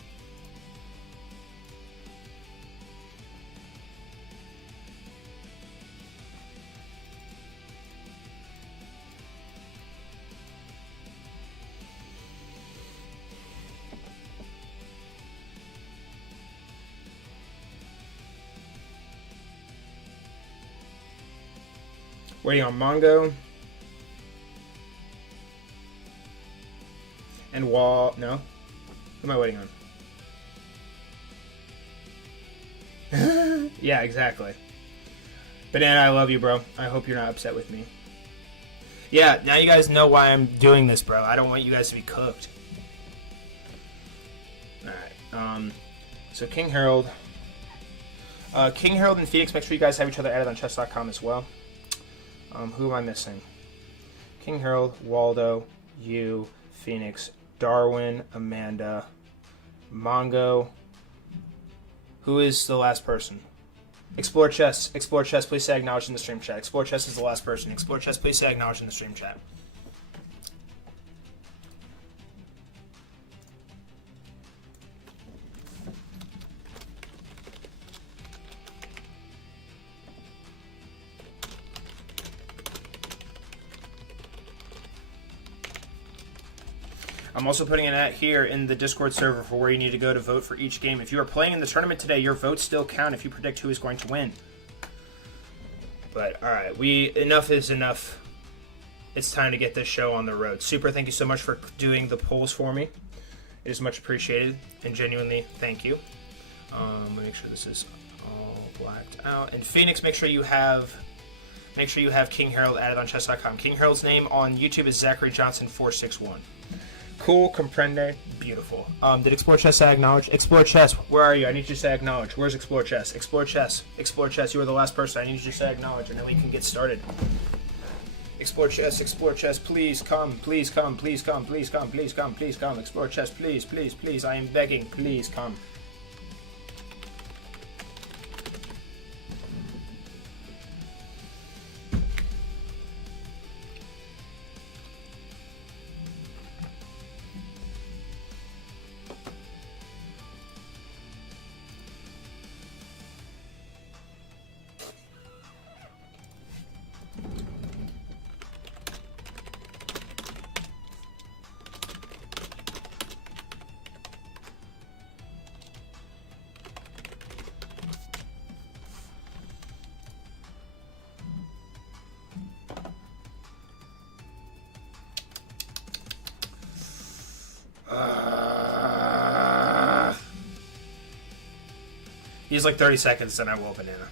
Waiting on Mongo. And Wall. No? Who am I waiting on? Yeah, exactly. Banana, I love you, bro. I hope you're not upset with me. Yeah, now you guys know why I'm doing this, bro. I don't want you guys to be cooked. Alright. So King Harold. King Harold and Phoenix, make sure you guys have each other added on chess.com as well. Who am I missing? King Harold, Waldo, you, Phoenix, Darwin, Amanda, Mongo. Who is the last person? Explore Chess. Explore Chess, please say acknowledge in the stream chat. Explore Chess is the last person. Explore Chess, please say acknowledge in the stream chat. I'm also putting an ad here in the Discord server for where you need to go to vote for each game. If you are playing in the tournament today, your votes still count if you predict who is going to win. But, alright, enough is enough. It's time to get this show on the road. Super, thank you so much for doing the polls for me. It is much appreciated, and genuinely, thank you. Make sure this is all blacked out. And Phoenix, make sure you have King Harold added on chess.com. King Harold's name on YouTube is Zachary Johnson 461. Cool, comprende, beautiful. Did Explore Chess say acknowledge? Explore Chess, where are you? I need you to say acknowledge. Where's Explore Chess? Explore Chess. Explore Chess, you are the last person. I need you to say acknowledge, and then we can get started. Explore Chess, please come, please come, please come, please come, please come, please come. Explore Chess, please, please, please. I am begging, please come. He's like 30 seconds, then I will banana.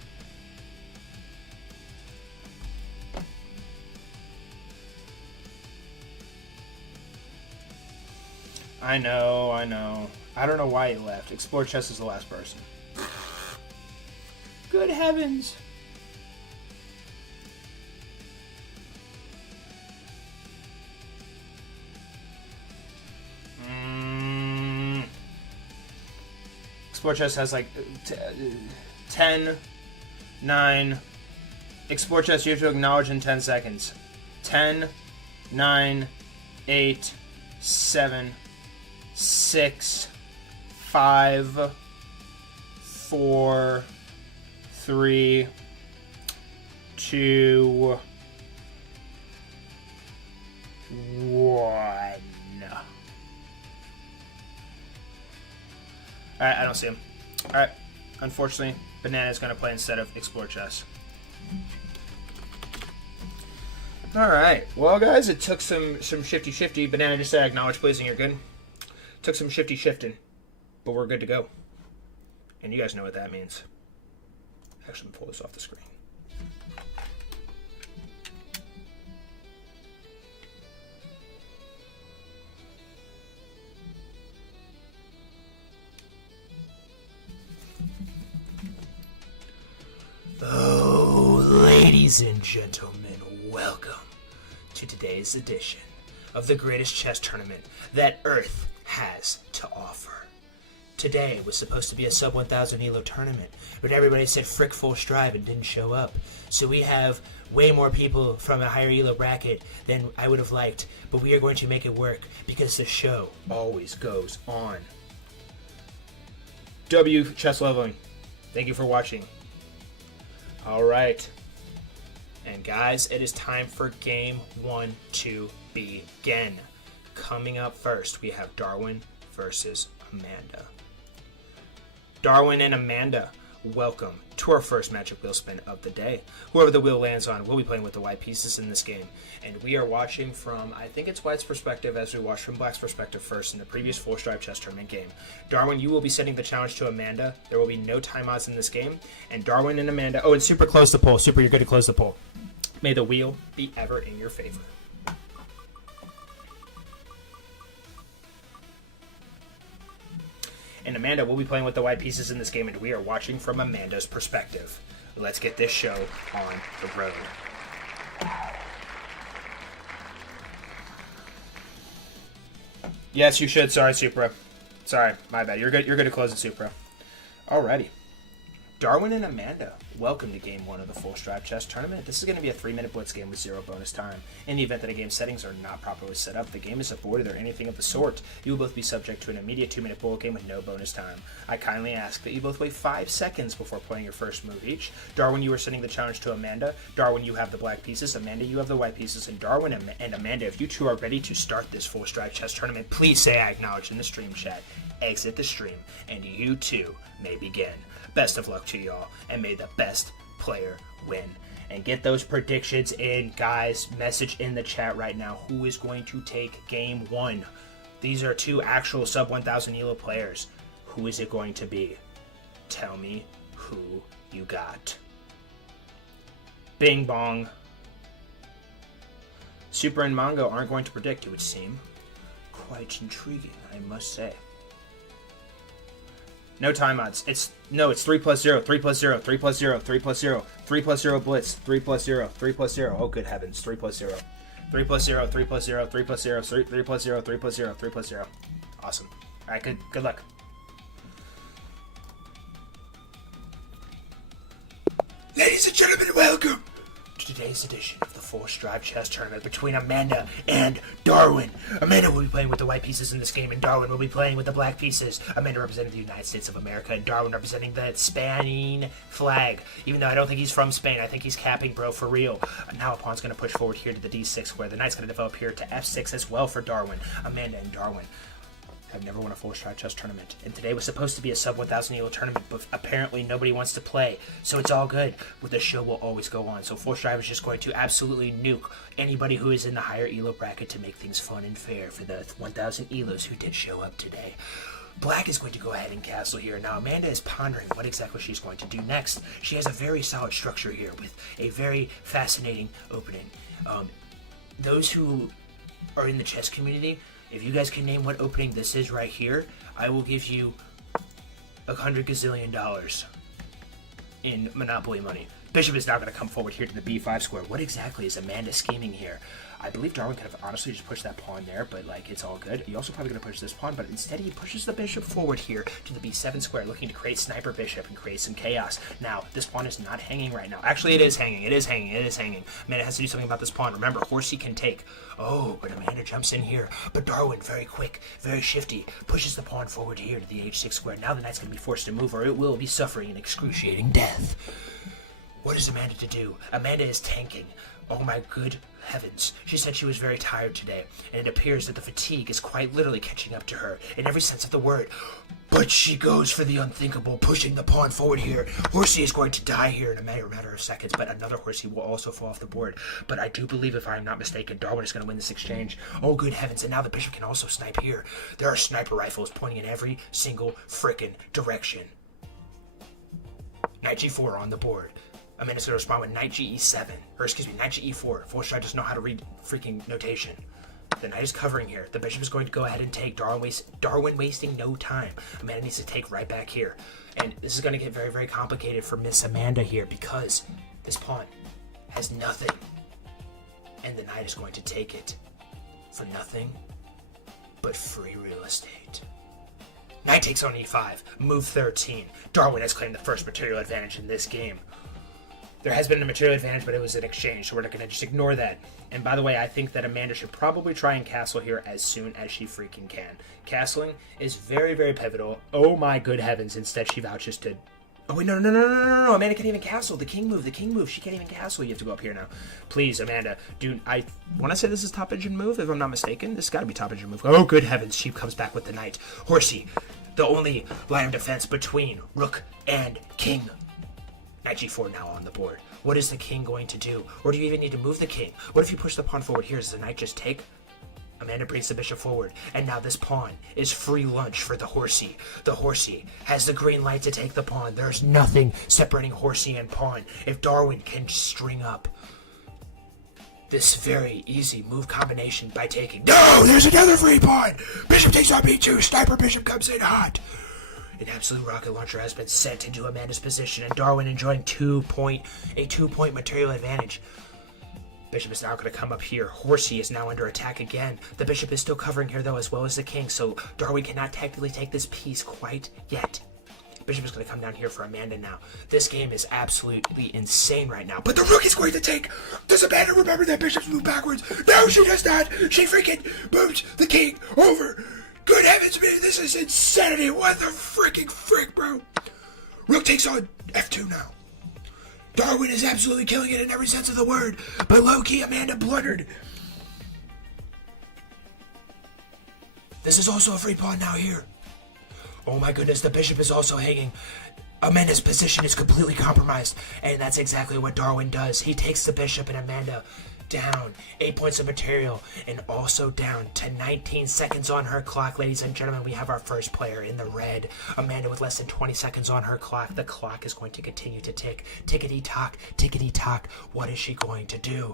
I know. I don't know why he left. Explore Chess is the last person. Good heavens. Explore Chess has like 10, 9. Explore Chess you have to acknowledge in 10 seconds. 10, 9, 8, 7, 6, 5, 4, 3, 2, 1. Alright, I don't see him. Alright, unfortunately, Banana's going to play instead of Explore Chess. Alright, well guys, it took some shifty. Banana just said acknowledge please and you're good. Took some shifting, but we're good to go. And you guys know what that means. Actually, pull this off the screen. Oh, ladies and gentlemen, welcome to today's edition of the greatest chess tournament that Earth has to offer. Today was supposed to be a sub 1000 ELO tournament, but everybody said frick full strive and didn't show up. So we have way more people from a higher ELO bracket than I would have liked, but we are going to make it work because the show always goes on. W Chess Leveling, thank you for watching. Alright. And guys, it is time for game 1 to begin. Coming up first, we have Darwin versus Amanda. Darwin and Amanda, welcome to our first Magic Wheel spin of the day. Whoever the wheel lands on will be playing with the white pieces in this game. And we are watching from, I think it's White's perspective, as we watched from Black's perspective first in the previous Full Stripe Chess Tournament game. Darwin, you will be setting the challenge to Amanda. There will be no timeouts in this game. And Darwin and Amanda, oh, and Super, close the poll. Super, you're good to close the poll. May the wheel be ever in your favor. And Amanda will be playing with the white pieces in this game, and we are watching from Amanda's perspective. Let's get this show on the road. Yes, you should. Sorry, Supra. Sorry, my bad. You're good to close it, Supra. Alrighty. Darwin and Amanda, welcome to Game 1 of the Full Stripe Chess Tournament. This is going to be a 3-minute blitz game with 0 bonus time. In the event that a game's settings are not properly set up, the game is aborted or anything of the sort, you will both be subject to an immediate 2-minute bullet game with no bonus time. I kindly ask that you both wait 5 seconds before playing your first move each. Darwin, you are sending the challenge to Amanda. Darwin, you have the black pieces. Amanda, you have the white pieces. And Darwin and Amanda, if you two are ready to start this Full Stripe Chess Tournament, please say I acknowledge in the stream chat. Exit the stream, and you too may begin. Best of luck to y'all, and may the best player win. And get those predictions in, guys. Message in the chat right now who is going to take game 1. These are 2 actual sub 1000 ELO players. Who is it going to be? Tell me who you got. Bing bong. Super and Mongo aren't going to predict, it would seem. Quite intriguing, I must say. No timeouts. It's 3 plus 0, 3 plus 0, 3 plus 0, 3 plus 0, 3 plus 0 blitz, 3 plus 0, 3 plus 0. Oh, good heavens. 3 plus 0. 3 plus 0, 3 plus 0, 3 plus 0, 3 plus 0, 3 plus 0, 3 plus 0. Awesome. All right, good luck. Ladies and gentlemen, welcome to today's edition of the Full Stripe Chess Tournament between Amanda and Darwin. Amanda will be playing with the white pieces in this game, and Darwin will be playing with the black pieces. Amanda representing the United States of America, and Darwin representing the Spain flag. Even though I don't think he's from Spain, I think he's capping, bro, for real. Now a pawn's going to push forward here to the d6 square. The knight's going to develop here to f6 as well for Darwin. Amanda and Darwin have never won a Full Stripe Chess Tournament, and today was supposed to be a sub 1000 ELO tournament, but apparently nobody wants to play, so it's all good. But the show will always go on, so Full Stripe is just going to absolutely nuke anybody who is in the higher ELO bracket to make things fun and fair for the 1000 ELOs who did show up today. Black is going to go ahead and castle here. Now, Amanda is pondering what exactly she's going to do next. She has a very solid structure here with a very fascinating opening. Those who are in the chess community, if you guys can name what opening this is right here, I will give you $100 gazillion in Monopoly money. Bishop is now going to come forward here to the b5 square. What exactly is Amanda scheming here? I believe Darwin could have honestly just pushed that pawn there, but like it's all good. He also probably going to push this pawn, but instead he pushes the bishop forward here to the b7 square, looking to create sniper bishop and create some chaos. Now, this pawn is not hanging right now. Actually, it is hanging. It is hanging. It is hanging. Amanda has to do something about this pawn. Remember, horsey can take. Oh, but Amanda jumps in here. But Darwin, very quick, very shifty, pushes the pawn forward here to the h6 square. Now the knight's going to be forced to move, or it will be suffering an excruciating death. What is Amanda to do? Amanda is tanking. Oh my good heavens. She said she was very tired today, and it appears that the fatigue is quite literally catching up to her in every sense of the word. But she goes for the unthinkable, pushing the pawn forward here. Horsey is going to die here in a matter of seconds, but another horsey will also fall off the board. But I do believe, if I am not mistaken, Darwin is going to win this exchange. Oh, good heavens, and now the bishop can also snipe here. There are sniper rifles pointing in every single frickin' direction. Knight g4 on the board. Amanda's going to respond with knight ge7, or excuse me, knight ge4. Fulstride doesn't know how to read freaking notation. The knight is covering here. The bishop is going to go ahead and take. Darwin wasting no time. Amanda needs to take right back here. And this is going to get very, very complicated for Miss Amanda here, because this pawn has nothing. And the knight is going to take it for nothing but free real estate. Knight takes on e5, move 13. Darwin has claimed the first material advantage in this game. There has been a material advantage, but it was an exchange, so we're not going to just ignore that. And by the way, I think that Amanda should probably try and castle here as soon as she freaking can. Castling is very, very pivotal. Oh my good heavens, instead she vouches to... Oh wait, no, Amanda can't even castle. The king move. She can't even castle. You have to go up here now. Please, Amanda, dude, I want to say this is top engine move, if I'm not mistaken. This has got to be top engine move. Oh, good heavens, she comes back with the knight. Horsey, the only line of defense between rook and king. Knight g4 now on the board. What is the king going to do? Or do you even need to move the king? What if you push the pawn forward here? Does the knight just take? Amanda brings the bishop forward, and now this pawn is free lunch for the horsey. The horsey has the green light to take the pawn. There's nothing separating horsey and pawn. If Darwin can string up this very easy move combination by taking... No! There's another free pawn! Bishop takes on b2. Sniper bishop comes in hot. An absolute rocket launcher has been sent into Amanda's position, and Darwin enjoying a 2-point material advantage. Bishop is now going to come up here. Horsey is now under attack again. The bishop is still covering here, though, as well as the king, so Darwin cannot technically take this piece quite yet. Bishop is going to come down here for Amanda now. This game is absolutely insane right now. But the rook is going to take... Does Amanda remember that bishop's move backwards? No, she does not! She freaking moved the king over! Good heavens, man, this is insanity! What the freaking frick, bro? Rook takes on f2 now. Darwin is absolutely killing it in every sense of the word, but low-key, Amanda blundered. This is also a free pawn now here. Oh my goodness, the bishop is also hanging. Amanda's position is completely compromised, and that's exactly what Darwin does. He takes the bishop, and Amanda down 8 points of material, and also down to 19 seconds on her clock. Ladies and gentlemen, we have our first player in the red. Amanda with less than 20 seconds on her clock. The clock is going to continue to tick. Tickety-tock, tickety-tock. What is she going to do?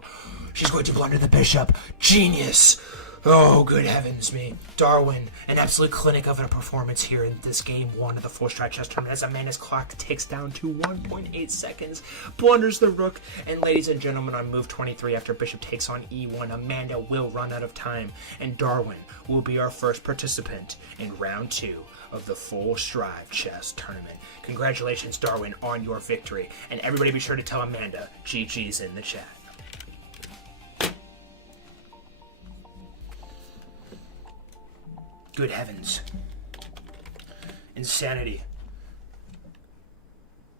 She's going to blunder the bishop. Genius! Oh, good heavens me. Darwin, an absolute clinic of a performance here in this game 1 of the Fulstride Chess Tournament as Amanda's clock ticks down to 1.8 seconds, blunders the rook, and ladies and gentlemen, on move 23 after bishop takes on e1, Amanda will run out of time, and Darwin will be our first participant in round 2 of the Fulstride Chess Tournament. Congratulations, Darwin, on your victory, and everybody be sure to tell Amanda GG's in the chat. Good heavens. Insanity.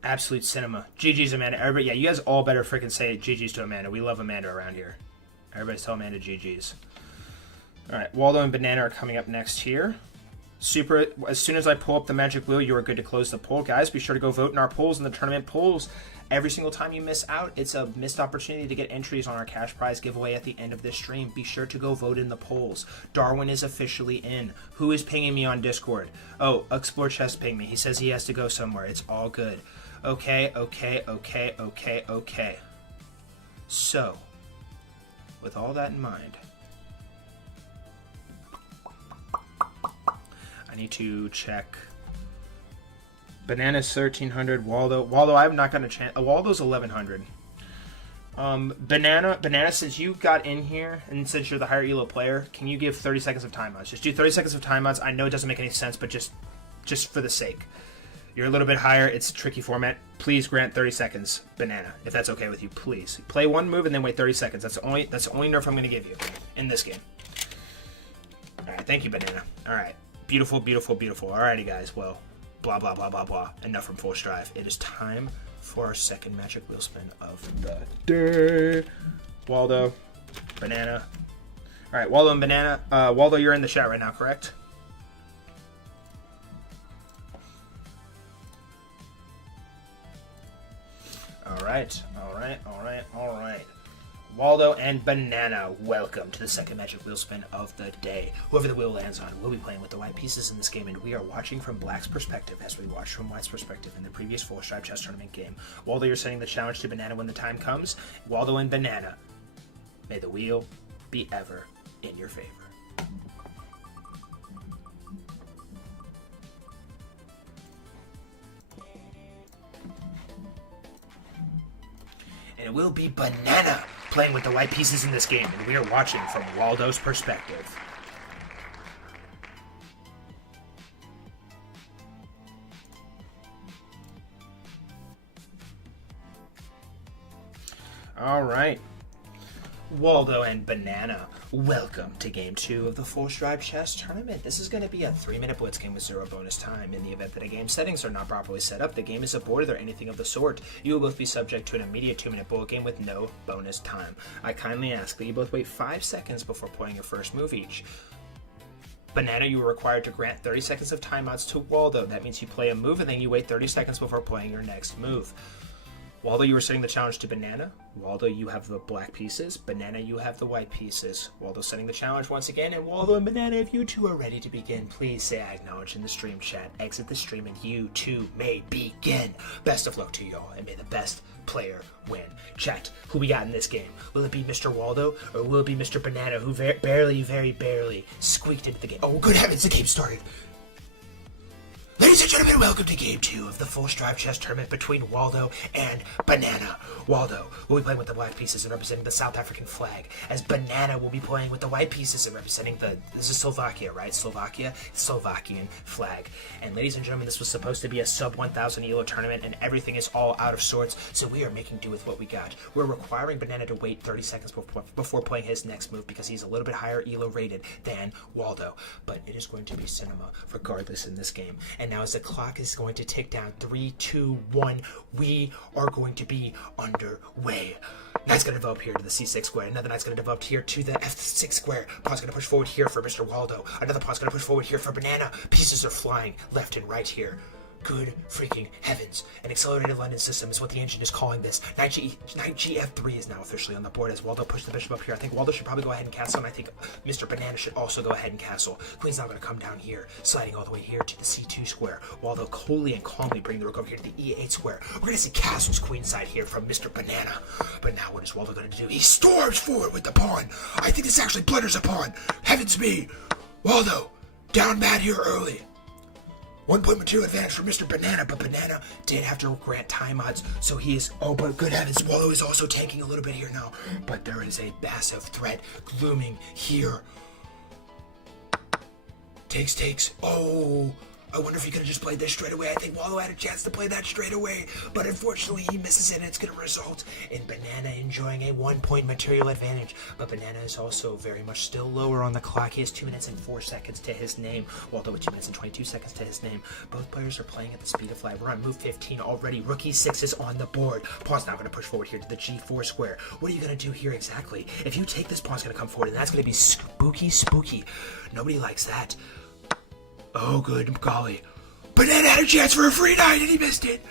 Absolute cinema. GG's, Amanda. Everybody, yeah, you guys all better freaking say GG's to Amanda. We love Amanda around here. Everybody's tell Amanda GG's. Alright, Waldo and Banana are coming up next here. Super. As soon as I pull up the magic wheel, you are good to close the poll. Guys, be sure to go vote in our polls in the tournament polls. Every single time you miss out, it's a missed opportunity to get entries on our cash prize giveaway at the end of this stream. Be sure to go vote in the polls. Darwin is officially in. Who is pinging me on Discord? Oh, Explore Chest pinged me. He says he has to go somewhere. It's all good. Okay. So, with all that in mind, I need to check. Banana's 1300. Waldo, I'm not going to chance. Waldo's 1100. Banana, since you got in here and since you're the higher elo player, can you give 30 seconds of timeouts? Just do 30 seconds of timeouts. I know it doesn't make any sense, but just for the sake. You're a little bit higher. It's a tricky format. Please grant 30 seconds, Banana, if that's okay with you. Please play one move and then wait 30 seconds. That's the only nerf I'm going to give you in this game. All right, thank you, Banana. All right, beautiful. Alrighty, guys. Well. Blah, blah, blah, blah, blah. Enough from Force Drive. It is time for our second magic wheel spin of the day. Waldo, Banana. All right, Waldo and Banana. Waldo, you're in the chat right now, correct? All right. Waldo and Banana, welcome to the second magic wheel spin of the day. Whoever the wheel lands on will be playing with the white pieces in this game, and we are watching from Black's perspective as we watched from White's perspective in the previous Full Stripe Chess Tournament game. Waldo, you're setting the challenge to Banana when the time comes. Waldo and Banana, may the wheel be ever in your favor. And it will be Banana playing with the white pieces in this game, and we are watching from Waldo's perspective. All right. Waldo and Banana, welcome to Game 2 of the Full Stripe Chess Tournament. This is going to be a 3-minute blitz game with 0 bonus time. In the event that a game settings are not properly set up, the game is aborted or anything of the sort. You will both be subject to an immediate 2-minute bullet game with no bonus time. I kindly ask that you both wait 5 seconds before playing your first move each. Banana, you are required to grant 30 seconds of timeouts to Waldo. That means you play a move and then you wait 30 seconds before playing your next move. Waldo, you are setting the challenge to Banana. Waldo, you have the black pieces. Banana, you have the white pieces. Waldo setting the challenge once again. And Waldo and Banana, if you two are ready to begin, please say I acknowledge in the stream chat. Exit the stream and you too may begin. Best of luck to y'all, and may the best player win. Chat, who we got in this game? Will it be Mr. Waldo, or will it be Mr. Banana, who very barely squeaked into the game? Oh, good heavens, the game started. Ladies and gentlemen, welcome to Game 2 of the Full Stripe Chess Tournament between Waldo and Banana. Waldo will be playing with the black pieces and representing the South African flag, as Banana will be playing with the white pieces and representing this is Slovakia, right? Slovakian flag. And ladies and gentlemen, this was supposed to be a sub 1,000 ELO tournament, and everything is all out of sorts, so we are making do with what we got. We're requiring Banana to wait 30 seconds before playing his next move because he's a little bit higher ELO rated than Waldo. But it is going to be cinema regardless in this game. And now as the clock is going to tick down, 3, 2, 1, we are going to be underway. Knight's going to develop here to the C6 square. Another knight's going to develop here to the F6 square. Pawn's going to push forward here for Mr. Waldo. Another pawn's going to push forward here for Banana. Pieces are flying left and right here. Good freaking heavens. An accelerated London system is what the engine is calling this. Knight F3 is now officially on the board as Waldo pushed the bishop up here. I think Waldo should probably go ahead and castle, and I think Mr. Banana should also go ahead and castle. Queen's now going to come down here, sliding all the way here to the C2 square. Waldo coolly and calmly bring the rook over here to the E8 square. We're going to see castles queenside here from Mr. Banana. But now what is Waldo going to do? He storms forward with the pawn. I think this actually blunders a pawn. Heavens me. Waldo, down bad here early. 1 point material advantage for Mr. Banana, but Banana did have to grant timeouts, so he is... Oh, but good heavens, Waldo is also tanking a little bit here now. But there is a massive threat looming here. Takes. Oh... I wonder if he could have just played this straight away. I think Waldo had a chance to play that straight away, but unfortunately he misses it, and it's going to result in Banana enjoying a 1 point material advantage. But Banana is also very much still lower on the clock. He has 2 minutes and 4 seconds to his name, Waldo with 2 minutes and 22 seconds to his name. Both players are playing at the speed of light. We're on move 15 already. Rook E6 is on the board. Pawn's now going to push forward here to the G4 square. What are you going to do here exactly? If you take this, pawn's going to come forward, and that's going to be spooky. Nobody likes that. Oh, good golly. Banana had a chance for a free night and he missed it.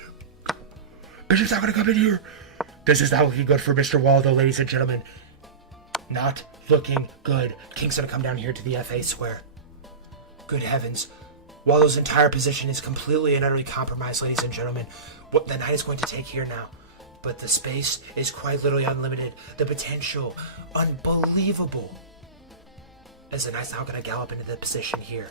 Bishop's not going to come in here. This is not looking good for Mr. Waldo, ladies and gentlemen. Not looking good. King's going to come down here to the FA square. Good heavens. Waldo's entire position is completely and utterly compromised, ladies and gentlemen. What the knight is going to take here now. But the space is quite literally unlimited. The potential, unbelievable. As the knight's now going to gallop into the position here.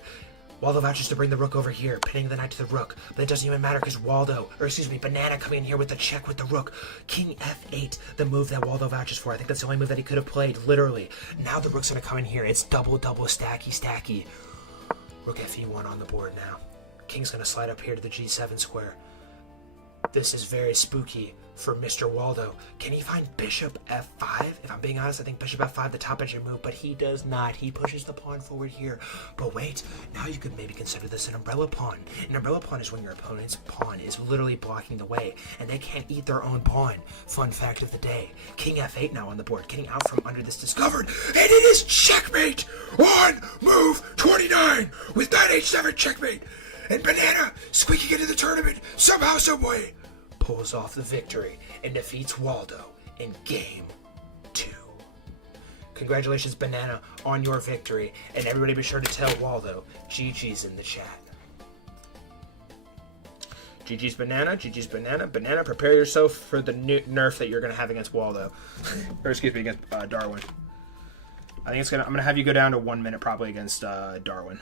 Waldo vouches to bring the rook over here, pinning the knight to the rook. But it doesn't even matter because Banana coming in here with the check with the rook. King f8, the move that Waldo vouches for. I think that's the only move that he could have played, literally. Now the rook's going to come in here. It's double stacky. Rook fe1 on the board now. King's going to slide up here to the g7 square. This is very spooky for Mr. Waldo. Can he find bishop f5? If I'm being honest, I think bishop f5, the top edge move, but he does not. He pushes the pawn forward here. But wait, now you could maybe consider this an umbrella pawn. An umbrella pawn is when your opponent's pawn is literally blocking the way, and they can't eat their own pawn. Fun fact of the day. King f8 now on the board, getting out from under this discovered, and it is checkmate! On move 29 with knight h7 checkmate! And Banana, squeaking into the tournament, somehow, someway, pulls off the victory and defeats Waldo in Game 2. Congratulations, Banana, on your victory, and everybody be sure to tell Waldo GG's in the chat. GG's Banana, GG's Banana. Banana, prepare yourself for the nerf that you're going to have against Waldo. Or, excuse me, against Darwin. I think I'm going to have you go down to 1 minute probably against Darwin.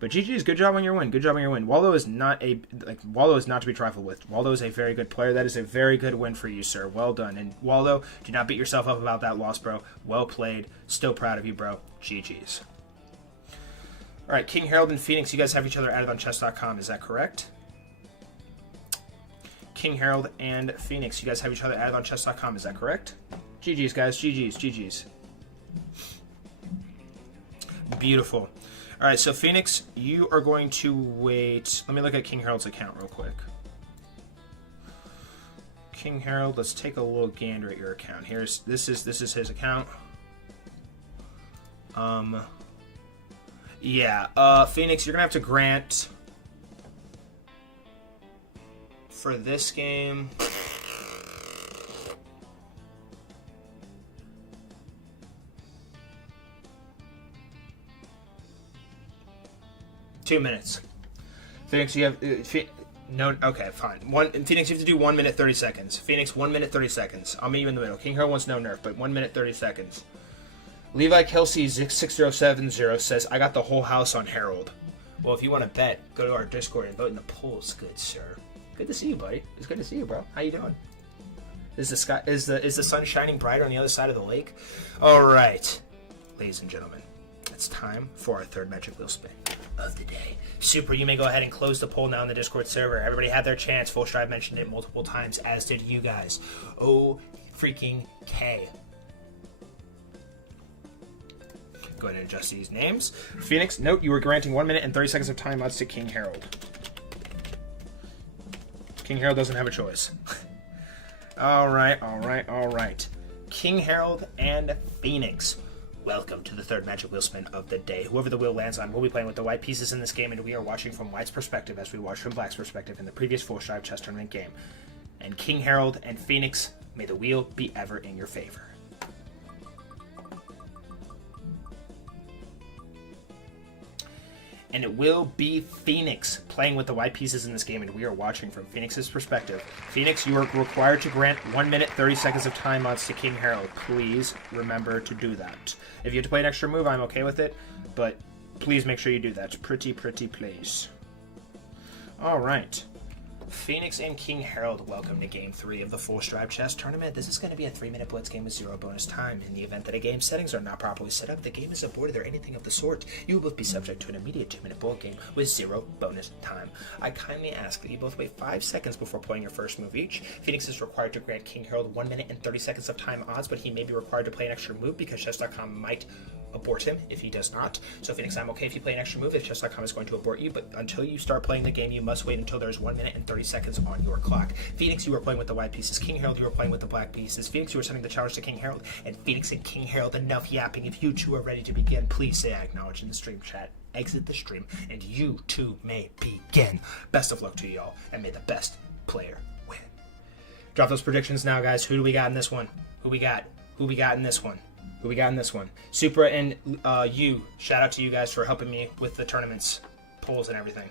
But GG's, good job on your win. Good job on your win. Waldo is not to be trifled with. Waldo is a very good player. That is a very good win for you, sir. Well done. And Waldo, do not beat yourself up about that loss, bro. Well played. Still proud of you, bro. GG's. All right, King Harold and Phoenix, you guys have each other added on chess.com. Is that correct? King Harold and Phoenix, you guys have each other added on chess.com. Is that correct? GG's, guys. GG's. Beautiful. All right, so Phoenix, you are going to wait. Let me look at King Harold's account real quick. King Harold, let's take a little gander at your account. This is his account. Phoenix, you're gonna have to grant for this game. Two minutes. Phoenix, you have no. Okay, fine. Phoenix, you have to do 1 minute 30 seconds. Phoenix, 1 minute 30 seconds. I'll meet you in the middle. King Harold wants no nerf, but 1 minute 30 seconds. Levi Kelsey 6070 says, "I got the whole house on Harold." Well, if you want to bet, go to our Discord and vote in the polls, good sir. Good to see you, buddy. It's good to see you, bro. How you doing? Is the sky is the sun shining brighter on the other side of the lake? All right, ladies and gentlemen, it's time for our third magic wheel spin of the day. Super, you may go ahead and close the poll now in the Discord server. Everybody had their chance. Full Strive mentioned it multiple times, as did you guys. Oh, freaking K. Go ahead and adjust these names. Phoenix, note you were granting 1 minute and 30 seconds of timeouts to King Harold. King Harold doesn't have a choice. All right. King Harold and Phoenix. Welcome to the third magic wheel spin of the day. Whoever the wheel lands on will be playing with the white pieces in this game, and we are watching from white's perspective as we watched from black's perspective in the previous Full Strive chess tournament game. And King Harold and Phoenix, may the wheel be ever in your favor. And it will be Phoenix playing with the white pieces in this game, and we are watching from Phoenix's perspective. Phoenix, you are required to grant 1 minute 30 seconds of timeouts to King Harold. Please remember to do that. If you have to play an extra move, I'm okay with it, but please make sure you do that. Pretty please. All right. Phoenix and King Harold, welcome to Game 3 of the Full Strive Chess Tournament. This is going to be a 3-minute blitz game with 0 bonus time. In the event that a game's settings are not properly set up, the game is aborted, or anything of the sort, you will both be subject to an immediate 2-minute bullet game with 0 bonus time. I kindly ask that you both wait 5 seconds before playing your first move each. Phoenix is required to grant King Harold 1 minute and 30 seconds of time odds, but he may be required to play an extra move because chess.com might abort him if he does not. So Phoenix, I'm okay if you play an extra move if chess.com is going to abort you, but until you start playing the game, you must wait until there's 1 minute and 30 seconds on your clock. Phoenix, you are playing with the white pieces. King Harold, you are playing with the black pieces. Phoenix, you are sending the challenge to King Harold. And Phoenix and King Harold, enough yapping. If you two are ready to begin, please say I acknowledge in the stream chat. exit the stream, and you too may begin. Best of luck to y'all, and may the best player win. Drop those predictions now, guys. Who do we got in this one? Who we got? Who we got in this one? Who we got in this one? Supra and you. Shout out to you guys for helping me with the tournaments, polls, and everything.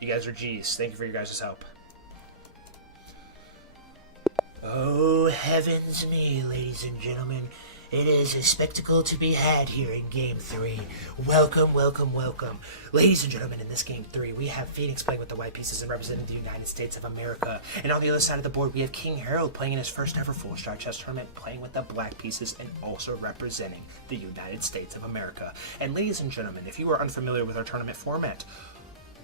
You guys are G's. Thank you for your guys' help. Oh, heavens me, ladies and gentlemen. It is a spectacle to be had here in Game 3. Welcome, welcome, welcome. Ladies and gentlemen, in this Game 3, we have Phoenix playing with the white pieces and representing the United States of America. And on the other side of the board, we have King Harold playing in his first ever Full Stride Chess Tournament, playing with the black pieces and also representing the United States of America. And ladies and gentlemen, if you are unfamiliar with our tournament format,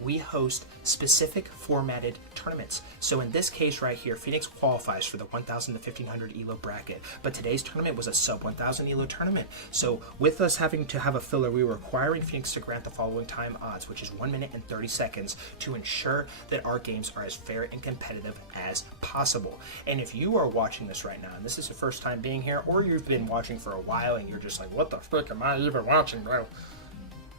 we host specific formatted tournaments. So in this case right here, Phoenix qualifies for the 1,000 to 1,500 ELO bracket, but today's tournament was a sub 1,000 ELO tournament. So with us having to have a filler, we were requiring Phoenix to grant the following time odds, which is 1 minute and 30 seconds, to ensure that our games are as fair and competitive as possible. And if you are watching this right now, and this is your first time being here, or you've been watching for a while and you're just like, what the frick am I even watching, bro?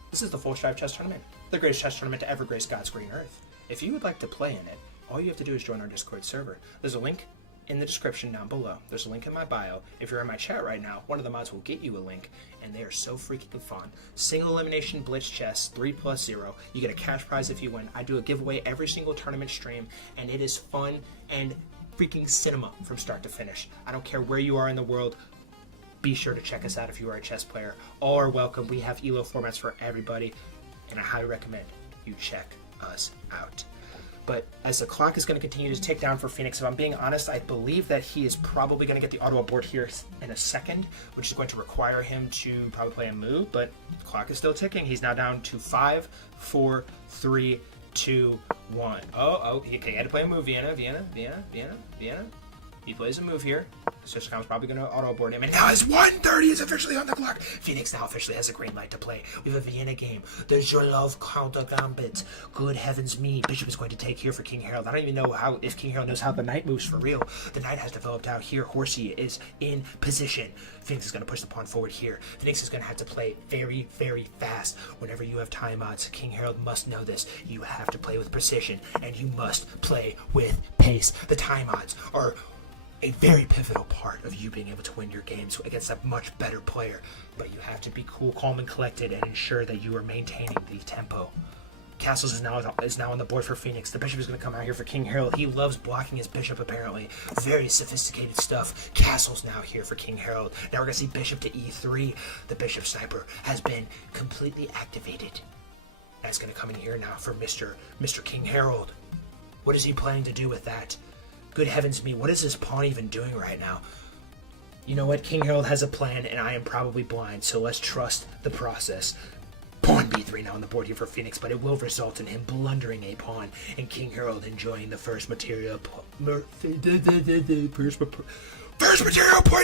This is the Full Stride Chess Tournament, the greatest chess tournament to ever grace God's green earth. If you would like to play in it, all you have to do is join our Discord server. There's a link in the description down below. There's a link in my bio. If you're in my chat right now, one of the mods will get you a link, and they are so freaking fun. Single elimination blitz chess, 3+0. You get a cash prize if you win. I do a giveaway every single tournament stream, and it is fun and freaking cinema from start to finish. I don't care where you are in the world. Be sure to check us out if you are a chess player. All are welcome. We have ELO formats for everybody, and I highly recommend you check us out. But as the clock is going to continue to tick down for Phoenix, if I'm being honest, I believe that he is probably going to get the auto abort here in a second, which is going to require him to probably play a move, but the clock is still ticking. He's now down to 5, 4, 3, 2, 1. Okay, he had to play a move. Vienna. He plays a move here. System's probably going to auto-abort him. And now his 1:30 is officially on the clock. Phoenix now officially has a green light to play. We have a Vienna game. There's your love counter gambit. Good heavens me. Bishop is going to take here for King Harold. I don't even know if King Harold knows how the knight moves for real. The knight has developed out here. Horsey is in position. Phoenix is going to push the pawn forward here. Phoenix is going to have to play very, very fast. Whenever you have timeouts, King Harold must know this. You have to play with precision, and you must play with pace. The timeouts are a very pivotal part of you being able to win your games against a much better player, but you have to be cool, calm, and collected and ensure that you are maintaining the tempo. Castles is now on the board for Phoenix. The bishop is going to come out here for King Harold. He loves blocking his bishop, apparently. Very sophisticated stuff. Castle's now here for King Harold. Now we're going to see bishop to e3. The bishop sniper has been completely activated. And it's going to come in here now for Mr. King Harold. What is he planning to do with that? Good heavens me, what is this pawn even doing right now? You know what, King Harold has a plan, and I am probably blind, so let's trust the process. Pawn b3 now on the board here for Phoenix, but it will result in him blundering a pawn, and King Harold enjoying the first material point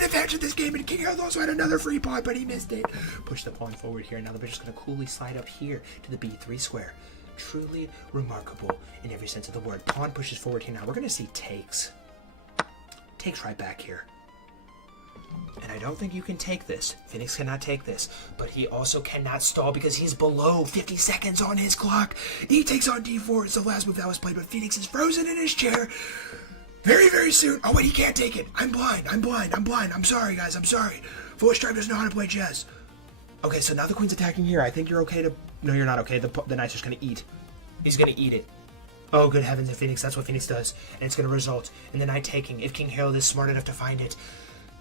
advantage in this game, and King Harold also had another free pawn, but he missed it. Push the pawn forward here. Now the bishop's going to coolly slide up here to the b3 square. Truly remarkable in every sense of the word. Pawn pushes forward here now. We're going to see takes. Takes right back here. And I don't think you can take this. Phoenix cannot take this. But he also cannot stall because he's below 50 seconds on his clock. He takes on d4. It's the last move that was played, but Phoenix is frozen in his chair. Very, very soon. Oh, wait, he can't take it. I'm blind. I'm sorry, guys. I'm sorry. Full Stripe doesn't know how to play chess. Okay, so now the queen's attacking here. I think you're okay to... No, you're not okay. The knight's just going to eat. He's going to eat it. Oh, good heavens, in Phoenix. That's what Phoenix does. And it's going to result in the knight taking, if King Harold is smart enough to find it.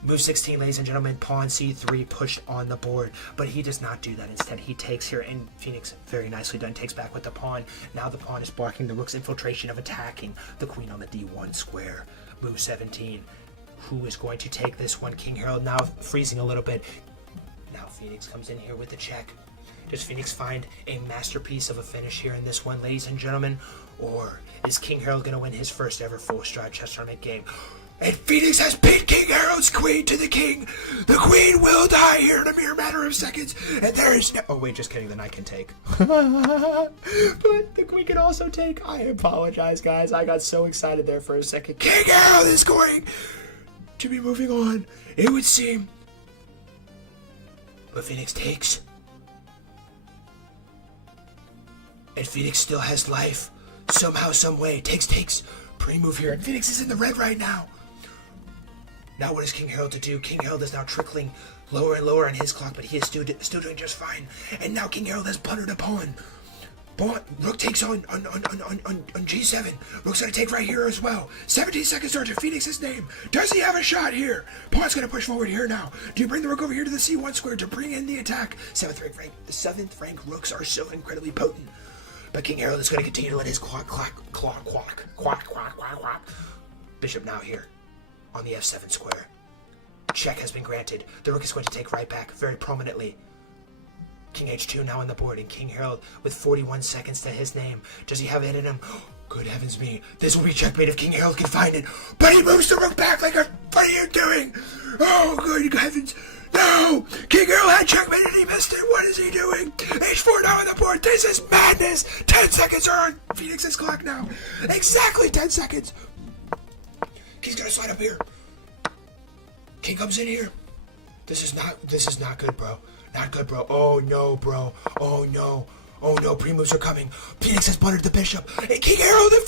Move 16, ladies and gentlemen. Pawn c3 pushed on the board. But he does not do that. Instead, he takes here. And Phoenix, very nicely done, takes back with the pawn. Now the pawn is blocking the rook's infiltration of attacking the queen on the d1 square. Move 17. Who is going to take this one? King Harold now freezing a little bit. Now Phoenix comes in here with the check. Does Phoenix find a masterpiece of a finish here in this one, ladies and gentlemen? Or is King Harold going to win his first ever Full Stride Chess Tournament game? And Phoenix has beat King Harold's queen to the king. The queen will die here in a mere matter of seconds. And there is no... Oh, wait, just kidding. The knight can take. But the queen can also take. I apologize, guys. I got so excited there for a second. King Harold is going to be moving on, it would seem. But Phoenix takes. And Phoenix still has life. Somehow, some way. Takes. Pre-move here. And Phoenix is in the red right now. Now what is King Harold to do? King Harold is now trickling lower and lower on his clock, but he is still doing just fine. And now King Harold has blundered a pawn. Rook takes on G7. Rook's gonna take right here as well. 17 seconds to Phoenix's name. Does he have a shot here? Pawn's gonna push forward here now. Do you bring the rook over here to the C1 square to bring in the attack? 7th rank rooks are so incredibly potent. But King Harold is gonna continue to let his quack. Bishop now here on the F7 square. Check has been granted. The rook is going to take right back very prominently. King H2 now on the board, and King Harold with 41 seconds to his name. Does he have it in him? Good heavens me. This will be checkmate if King Harold can find it. But he moves the rook back like what are you doing? Oh, good heavens. No! King Harold had checkmate and he missed it. What is he doing? H4 now on the board. This is madness. 10 seconds are on Phoenix's clock now. Exactly 10 seconds. King's gonna slide up here. King comes in here. This is not good, bro. Not good, bro. Oh no, bro. Oh no. Oh no, pre-moves are coming. Phoenix has blundered the bishop. And King Harold and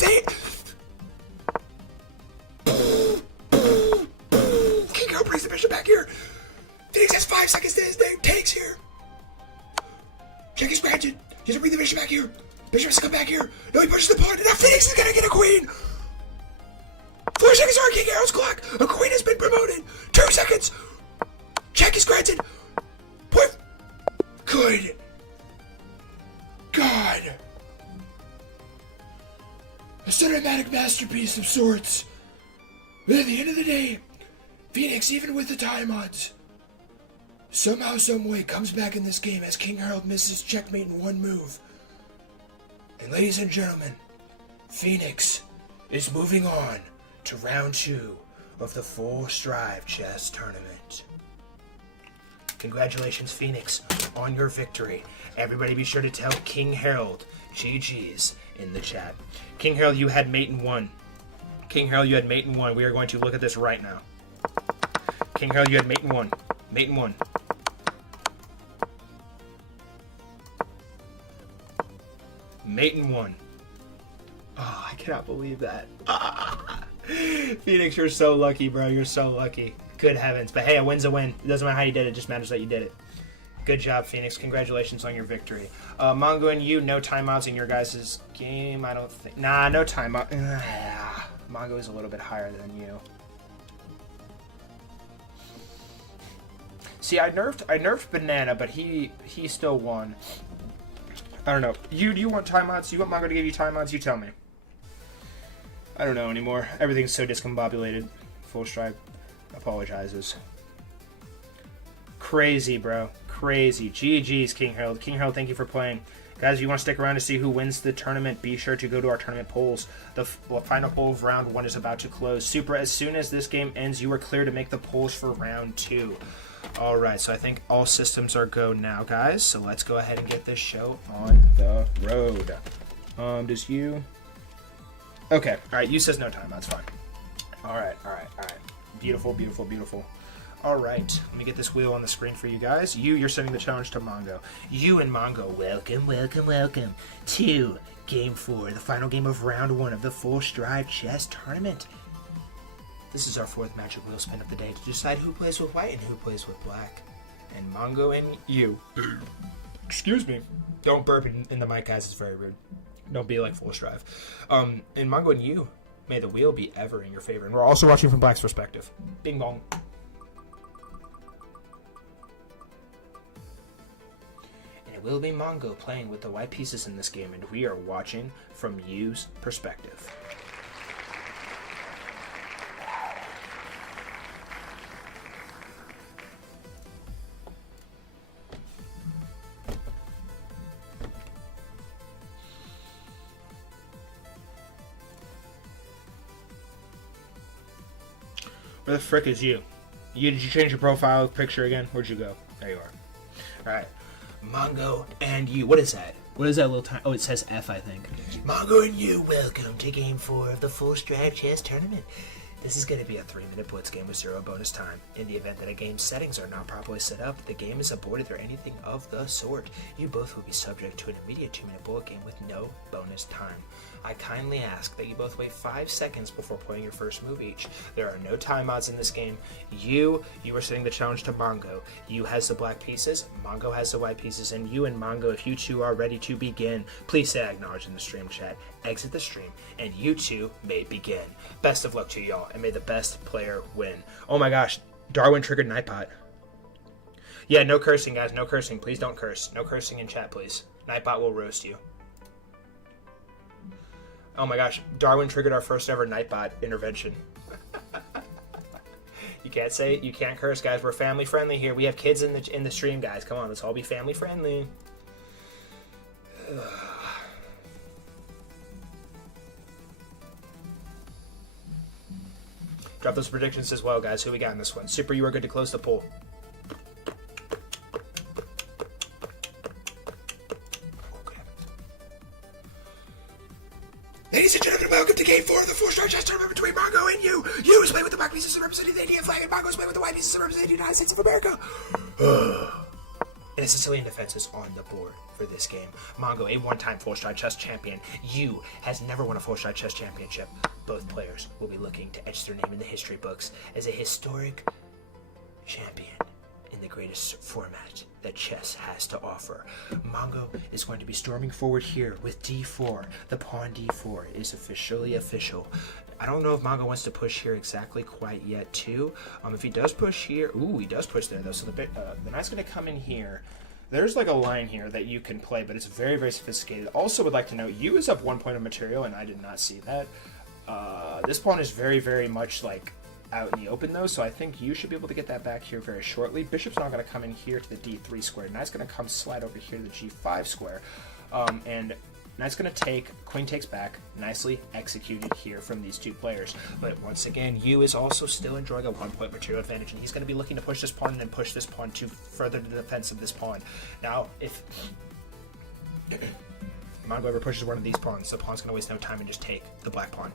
King Harold brings the bishop back here. Phoenix has 5 seconds to his name. Takes here. Check is granted. He doesn't bring the bishop back here. Bishop has to come back here. No, he pushes the pawn. And now Phoenix is gonna get a queen. 4 seconds are on King Harold's clock. A queen has been promoted. 2 seconds. Check is granted. What? Good God. A cinematic masterpiece of sorts. But at the end of the day, Phoenix, even with the time odds, somehow, someway comes back in this game as King Harold misses checkmate in one move. And ladies and gentlemen, Phoenix is moving on to round 2 of the Full Strive Chess Tournament. Congratulations, Phoenix, on your victory. Everybody be sure to tell King Harold GG's in the chat. King Harold, you had mate in 1. King Harold, you had mate in 1. We are going to look at this right now. King Harold, you had mate in 1. Mate in 1. Mate in 1. Oh, I cannot believe that. Phoenix, you're so lucky, bro. You're so lucky. Good heavens. But hey, a win's a win. It doesn't matter how you did it. It just matters that you did it. Good job, Phoenix. Congratulations on your victory. Mongo and you, no timeouts in your guys' game. I don't think. Nah, no timeout. Mongo is a little bit higher than you. See, I nerfed Banana, but he still won. I don't know. Do you want timeouts? You want Mongo to give you timeouts? You tell me. I don't know anymore. Everything's so discombobulated. Full Stripe apologizes. Crazy, bro. Crazy. GG's, King Harold. King Harold, thank you for playing. Guys, if you want to stick around to see who wins the tournament, be sure to go to our tournament polls. The final poll of round 1 is about to close. Super, as soon as this game ends, you are clear to make the polls for round 2. Alright, so I think all systems are go now, guys. So let's go ahead and get this show on the road. Does you... Okay, alright, you says no time, that's fine. Alright. Beautiful. Alright, let me get this wheel on the screen for you guys. You're sending the challenge to Mongo. You and Mongo, welcome to Game 4, the final game of round 1 of the Full Strive Chess Tournament. This is our 4th matchup wheel spin of the day to decide who plays with white and who plays with black. And Mongo and you. Excuse me. Don't burp in the mic, guys. It's very rude. Don't be like Full Strive. And Mongo and you, may the wheel be ever in your favor. And we're also watching from Black's perspective. Bing bong. And it will be Mongo playing with the white pieces in this game, and we are watching from you's perspective. Where the frick is you? Did you change your profile picture again? Where'd you go? There you are. Alright. Mongo and you. What is that? What is that little time? Oh, it says F, I think. Mongo and you, welcome to Game 4 of the Full Strive Chess Tournament. This is going to be a 3-minute blitz game with 0 bonus time. In the event that a game's settings are not properly set up, the game is aborted or anything of the sort. You both will be subject to an immediate 2-minute bullet game with no bonus time. I kindly ask that you both wait 5 seconds before playing your first move each. There are no timeouts in this game. You are setting the challenge to Mongo. You has the black pieces, Mongo has the white pieces, and you and Mongo, if you two are ready to begin, please say acknowledge in the stream chat. Exit the stream, and you two may begin. Best of luck to y'all, and may the best player win. Oh my gosh, Darwin triggered Nightbot. Yeah, no cursing, guys, no cursing. Please don't curse. No cursing in chat, please. Nightbot will roast you. Oh my gosh, Darwin triggered our first ever Nightbot intervention. You can't say it, you can't curse, guys. We're family friendly here. We have kids in the stream, guys. Come on, let's all be family friendly. Drop those predictions as well, guys. Who we got in this one? Super, you are good to close the poll. Ladies and gentlemen, welcome to Game 4 of the 4-star chess tournament between Mongo and you. You is playing with the black pieces representing the Indian flag, and Mongo is playing with the white pieces representing the United States of America. And a Sicilian defense is on the board for this game. Mongo, a one-time 4-star chess champion. You has never won a 4-star chess championship. Both players will be looking to etch their name in the history books as a historic champion in the greatest format that chess has to offer. Mongo is going to be storming forward here with d4. The pawn d4 is officially official. I don't know if Mongo wants to push here exactly quite yet, too. If he does push here... Ooh, he does push there, though. So the knight's going to come in here. There's like a line here that you can play, but it's very, very sophisticated. Also would like to note, you is up 1 point of material, and I did not see that. This pawn is very, very much like out in the open though, so I think you should be able to get that back here very shortly. Bishop's not going to come in here to the d3 square. Knight's going to come slide over here to the g5 square. And knight's going to take, queen takes back, nicely executed here from these two players. But once again, you is also still enjoying a 1 point material advantage, and he's going to be looking to push this pawn and then push this pawn to further the defense of this pawn. Now, if Mongo ever pushes one of these pawns, the pawn's going to waste no time and just take the black pawn.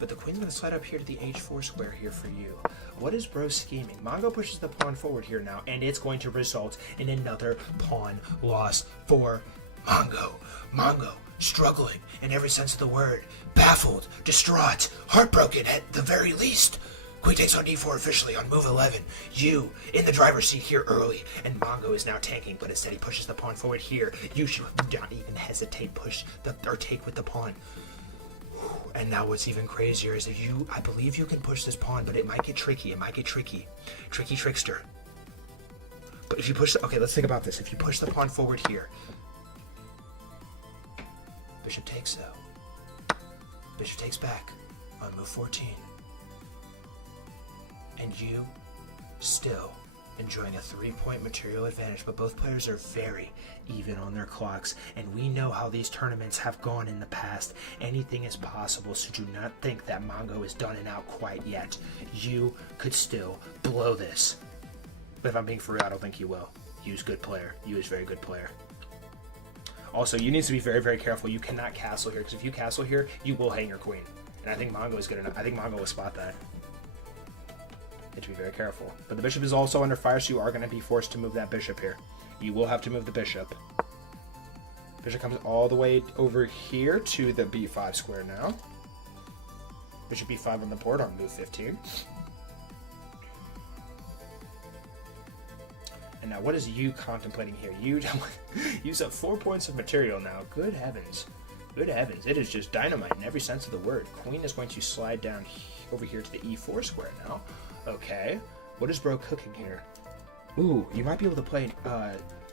But the queen's going to slide up here to the h4 square here for you. What is bro scheming? Mongo pushes the pawn forward here now, and it's going to result in another pawn loss for Mongo. Mongo struggling in every sense of the word. Baffled, distraught, heartbroken at the very least. Queen takes on d4 officially on move 11. You in the driver's seat here early, and Mongo is now tanking, but instead he pushes the pawn forward here. You should not even hesitate, take with the pawn. And now what's even crazier is that I believe you can push this pawn, but it might get tricky. It might get tricky. Tricky trickster. But if you push okay, let's think about this. If you push the pawn forward here, bishop takes though. Bishop takes back on move 14. And you still enjoying a 3-point material advantage, but both players are very even on their clocks, and we know how these tournaments have gone in the past. Anything is possible, so do not think that Mongo is done and out quite yet. You could still blow this. But if I'm being for real, I don't think you will. You's good player. You is very good player. Also, you need to be very, very careful. You cannot castle here, because if you castle here, you will hang your queen. And I think Mongo is good enough. I think Mongo will spot that. You have to be very careful. But the bishop is also under fire, so you are going to be forced to move that bishop here. You will have to move the bishop. Bishop comes all the way over here to the b5 square now. Bishop b5 on the board on move 15. And now what is you contemplating here? You use up 4 points of material now. Good heavens. Good heavens. It is just dynamite in every sense of the word. Queen is going to slide down over here to the e4 square now. Okay, what is bro cooking here? Ooh, you might be able to play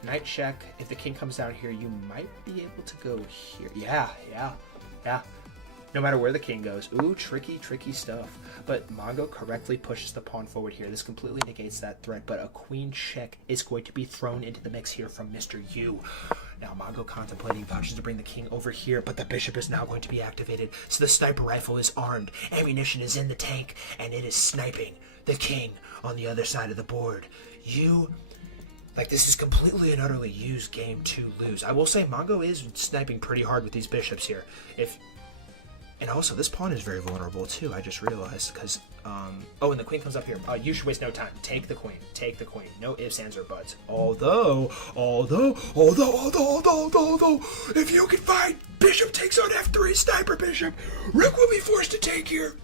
knight check. If the king comes down here, you might be able to go here. Yeah. No matter where the king goes. Ooh, tricky, tricky stuff. But Mongo correctly pushes the pawn forward here. This completely negates that threat, but a queen check is going to be thrown into the mix here from Mr. Yu. Now Mongo contemplating vouches to bring the king over here, but the bishop is now going to be activated. So the sniper rifle is armed, ammunition is in the tank, and it is sniping the king on the other side of the board. This is completely and utterly Yu's game to lose. I will say Mongo is sniping pretty hard with these bishops here. And also, this pawn is very vulnerable too. I just realized because oh, and the queen comes up here. You should waste no time. Take the queen. Take the queen. No ifs, ands, or buts. Although, if you can find bishop takes on f3, sniper bishop, rook will be forced to take here.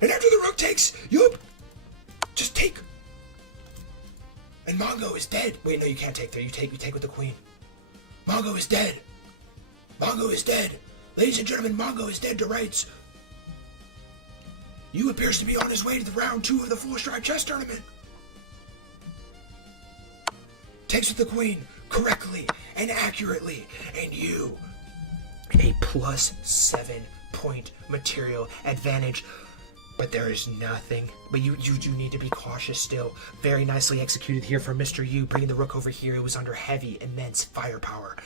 And after the rook takes, you just take. And Mongo is dead. Wait, no, you can't take there. You take with the queen. Mongo is dead. Mongo is dead. Ladies and gentlemen, Mongo is dead to rights. Yu appears to be on his way to the round 2 of the Full Stride Chess Tournament. Takes with the queen correctly and accurately. And Yu, a +7 point material advantage. But there is nothing. But you do need to be cautious still. Very nicely executed here from Mr. Yu, bringing the rook over here. It was under heavy, immense firepower.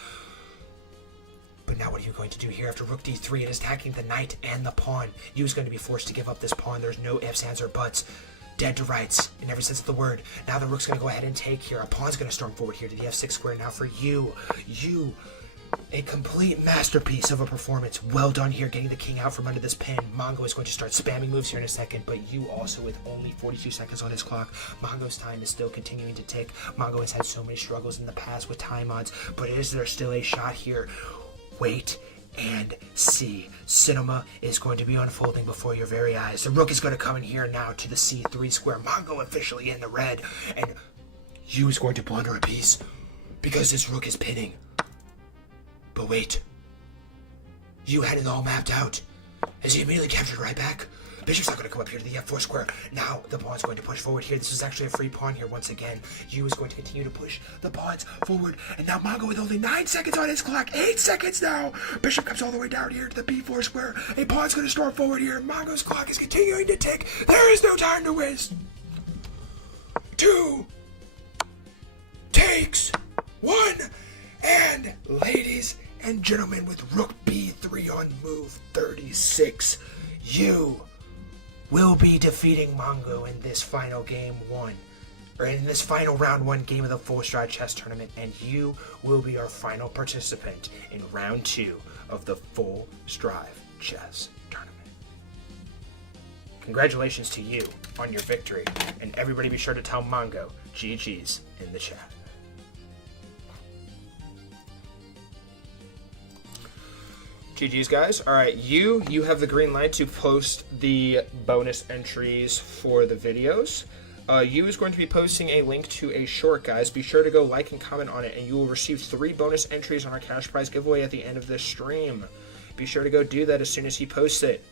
But now what are you going to do here after rook d3? It is attacking the knight and the pawn. Yu is going to be forced to give up this pawn. There's no ifs, ands, or buts. Dead to rights in every sense of the word. Now the rook's going to go ahead and take here. A pawn's going to storm forward here to the f6 square now for Yu. Yu, a complete masterpiece of a performance. Well done here, getting the king out from under this pin. Mongo is going to start spamming moves here in a second, but Yu also with only 42 seconds on his clock. Mongo's time is still continuing to tick. Mongo has had so many struggles in the past with time odds, but is there still a shot here? Wait and see. Cinema is going to be unfolding before your very eyes. The rook is going to come in here now to the c3 square. Mongo officially in the red, and Yu is going to blunder a piece because this rook is pinning. But wait, Yu had it all mapped out. As he immediately captured right back. Bishop's not going to come up here to the f4 square. Now the pawn's going to push forward here. This is actually a free pawn here once again. Yu is going to continue to push the pawns forward. And now Mongo with only 9 seconds on his clock. 8 seconds now. Bishop comes all the way down here to the b4 square. A pawn's going to storm forward here. Mongo's clock is continuing to tick. There is no time to waste. 2 takes 1. And ladies and gentlemen, with rook b3 on move 36, Yu will be defeating Mongo in this final game 1, or in this final round 1 game of the Full Stride Chess Tournament, and Yu will be our final participant in round 2 of the Full Stride Chess Tournament. Congratulations to you on your victory, and everybody be sure to tell Mongo GG's in the chat. GG's, guys. All right, you have the green light to post the bonus entries for the videos. Yu is going to be posting a link to a short, guys. Be sure to go like and comment on it, and you will receive 3 bonus entries on our cash prize giveaway at the end of this stream. Be sure to go do that as soon as he posts it.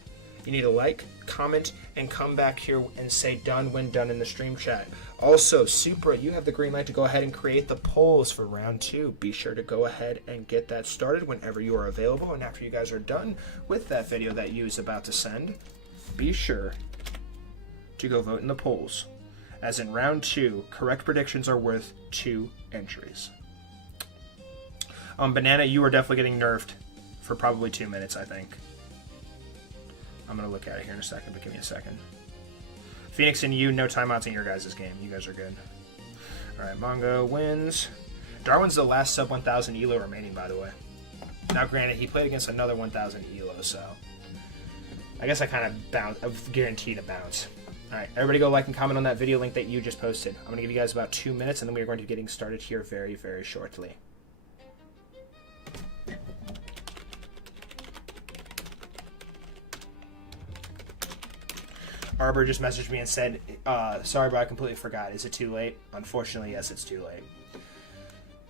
You need to like, comment, and come back here and say done when done in the stream chat. Also, Supra, you have the green light to go ahead and create the polls for round 2. Be sure to go ahead and get that started whenever you are available. And after you guys are done with that video that Yu is about to send, be sure to go vote in the polls. As in round 2, correct predictions are worth 2 entries. Banana, you are definitely getting nerfed for probably 2 minutes, I think. I'm going to look at it here in a second, but give me a second. Phoenix and you, no timeouts in your guys' game. You guys are good. Alright, Mongo wins. Darwin's the last sub 1000 ELO remaining, by the way. Now, granted, he played against another 1000 ELO, so I guess I kind of guaranteed a bounce. Alright, everybody go like and comment on that video link that you just posted. I'm going to give you guys about 2 minutes, and then we are going to be getting started here very, very shortly. Arbor just messaged me and said, sorry, bro, I completely forgot. Is it too late? Unfortunately, yes, it's too late.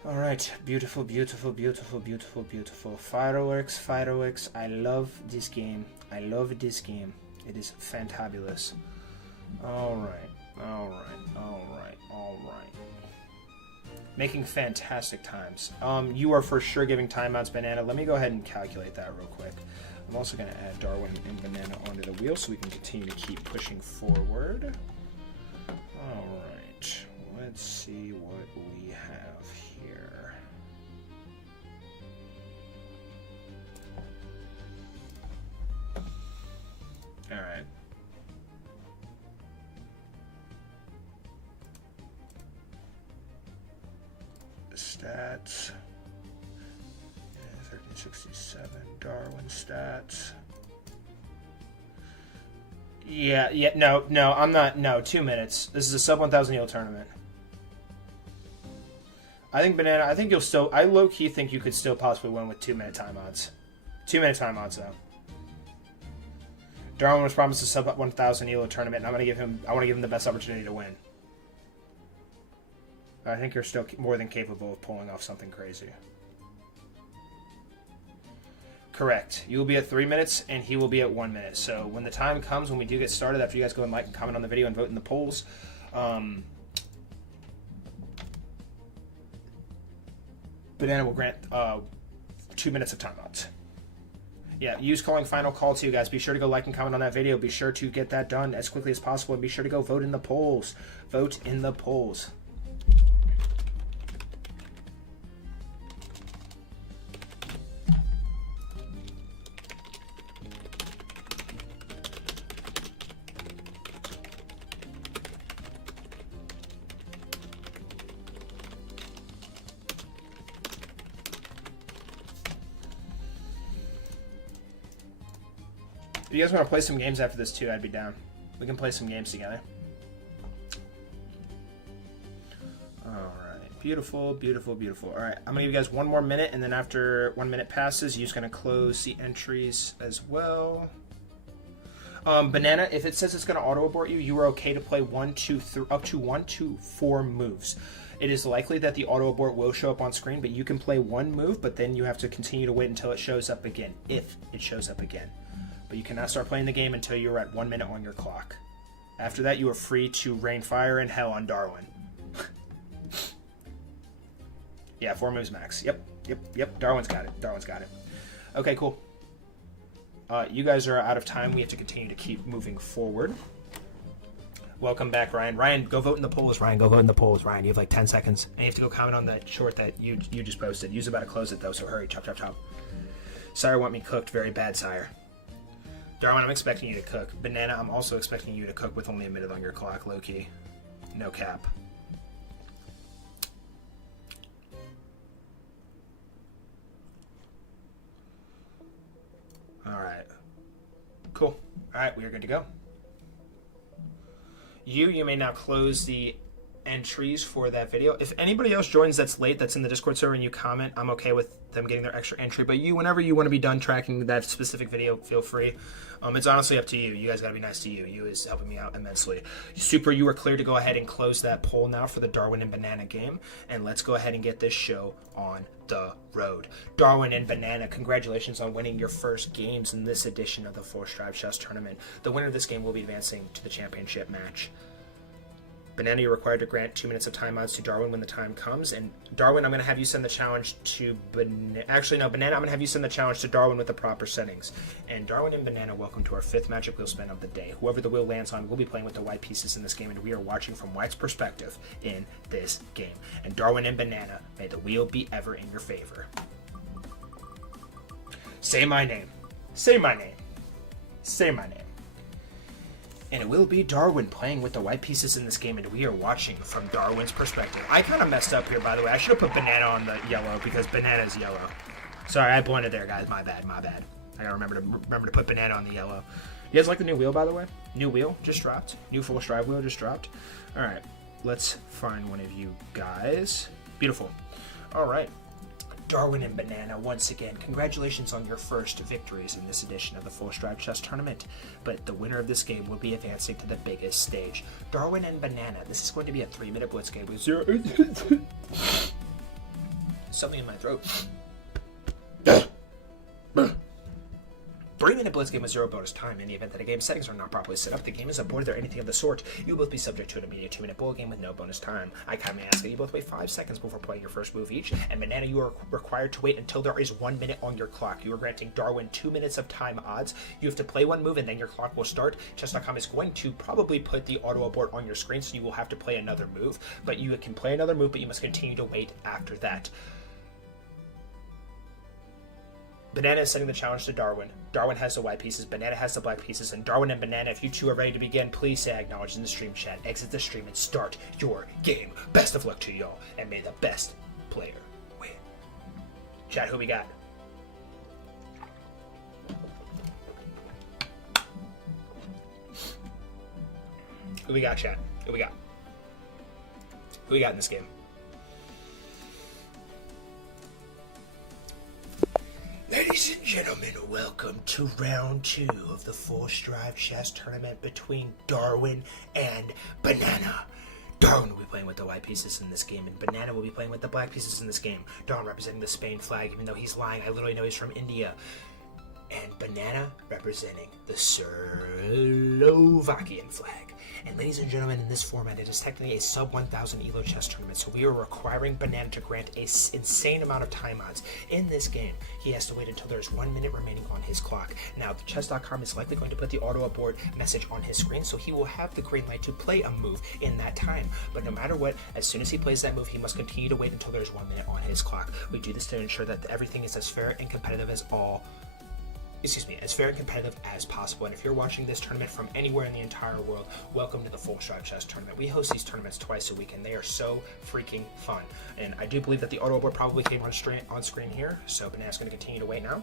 All right. Beautiful, beautiful, beautiful, beautiful, beautiful. Fireworks, fireworks. I love this game. I love this game. It is fantabulous. All right. All right. All right. All right. Making fantastic times. You are for sure giving timeouts, Banana. Let me go ahead and calculate that real quick. I'm also going to add Darwin and Banana onto the wheel so we can continue to keep pushing forward. Alright, let's see what we have here. Alright. Stats. 1367, Darwin stats. Yeah, no, I'm not. No, 2 minutes. This is a sub 1,000 elo tournament. I think Banana. I think you'll still. I low key think you could still possibly win with 2 minute time odds. 2 minute time odds though. Darwin was promised a sub 1,000 elo tournament, and I'm gonna give him. I want to give him the best opportunity to win. I think you're still more than capable of pulling off something crazy. Correct. You will be at 3 minutes, and he will be at 1 minute. So when the time comes, when we do get started, after you guys go and like and comment on the video and vote in the polls, Banana will grant 2 minutes of timeouts. Yeah, use calling final call too, guys. Be sure to go like and comment on that video. Be sure to get that done as quickly as possible, and be sure to go vote in the polls. Vote in the polls. If you guys want to play some games after this too, I'd be down. We can play some games together. Alright. Beautiful, beautiful, beautiful. Alright, I'm going to give you guys 1 more minute, and then after 1 minute passes, you're just going to close the entries as well. Banana, if it says it's going to auto-abort you, you are okay to play up to 1 to 4 moves. It is likely that the auto-abort will show up on screen, but you can play 1 move, but then you have to continue to wait until it shows up again, if it shows up again. But you cannot start playing the game until you're at 1 minute on your clock. After that, you are free to rain fire and hell on Darwin. Yeah, 4 moves max. Yep. Darwin's got it. Okay, cool. You guys are out of time. We have to continue to keep moving forward. Welcome back, Ryan. Ryan, go vote in the polls. Ryan, you have like 10 seconds. And you have to go comment on that short that you just posted. You're about to close it, though, so hurry. Chop. Sire want me cooked very bad, sire. Darwin, I'm expecting you to cook. Banana, I'm also expecting you to cook with only a minute on your clock, low-key. No cap. Alright. Cool. Alright, we are good to go. You may now close the entries for that video. If anybody else joins that's late, that's in the Discord server, and you comment, I'm okay with them getting their extra entry. But you, whenever you want to be done tracking that specific video, feel free. It's honestly up to you. You guys got to be nice to you. You is helping me out immensely. Super, you are clear to go ahead and close that poll now for the Darwin and Banana game. And let's go ahead and get this show on the road. Darwin and Banana, congratulations on winning your first games in this edition of the Force Drive Chess Tournament. The winner of this game will be advancing to the championship match. Banana, you're required to grant 2 minutes of timeouts to Darwin when the time comes. And Darwin, I'm going to have you send the challenge to Banana. Actually, no, Banana, I'm going to have you send the challenge to Darwin with the proper settings. And Darwin and Banana, welcome to our 5th Magic Wheel spin of the day. Whoever the wheel lands on will be playing with the white pieces in this game, and we are watching from White's perspective in this game. And Darwin and Banana, may the wheel be ever in your favor. Say my name. Say my name. Say my name. And it will be Darwin playing with the white pieces in this game, and we are watching from Darwin's perspective. I kind of messed up here, by the way. I should have put Banana on the yellow because Banana's yellow. Sorry, I blended there, guys. My bad. I gotta remember to put Banana on the yellow. You guys like the new wheel, by the way? New wheel just dropped. New Force Drive wheel just dropped. All right, let's find one of you guys. Beautiful. All right. Darwin and Banana, once again, congratulations on your first victories in this edition of the Force Drive Chess Tournament. But the winner of this game will be advancing to the biggest stage. Darwin and Banana, this is going to be a 3-minute blitz game with 0... Something in my throat. 3-minute blitz game with 0 bonus time. In the event that a game's settings are not properly set up, the game is aborted or anything of the sort, you will both be subject to an immediate 2-minute bull game with no bonus time. I kindly ask that you both wait 5 seconds before playing your first move each, and Banana, you are required to wait until there is 1 minute on your clock. You are granting Darwin 2 minutes of time odds. You have to play 1 move and then your clock will start. Chess.com is going to probably put the auto abort on your screen, so you will have to play another move. But you can play another move, but you must continue to wait after that. Banana is setting the challenge to Darwin. Darwin has the white pieces, Banana has the black pieces, and Darwin and Banana, if you two are ready to begin, please say acknowledge in the stream chat. Exit the stream and start your game. Best of luck to y'all, and may the best player win. Chat, who we got? Who we got, chat? Who we got? Who we got in this game? Ladies and gentlemen, welcome to round 2 of the Force Drive Chess Tournament between Darwin and Banana. Darwin will be playing with the white pieces in this game, and Banana will be playing with the black pieces in this game. Darwin representing the Spain flag, even though he's lying. I literally know he's from India. And Banana representing the Slovakian flag. And ladies and gentlemen, in this format, it is technically a sub-1000 ELO chess tournament, so we are requiring Banana to grant a insane amount of timeouts. In this game, he has to wait until there's 1 minute remaining on his clock. Now, the chess.com is likely going to put the auto abort message on his screen, so he will have the green light to play a move in that time. But no matter what, as soon as he plays that move, he must continue to wait until there's 1 minute on his clock. We do this to ensure that everything is as fair and competitive as possible. And if you're watching this tournament from anywhere in the entire world, welcome to the Full Stripe Chess Tournament. We host these tournaments twice a week, and they are so freaking fun. And I do believe that the auto board probably came on screen here, so Banana's going to continue to wait now.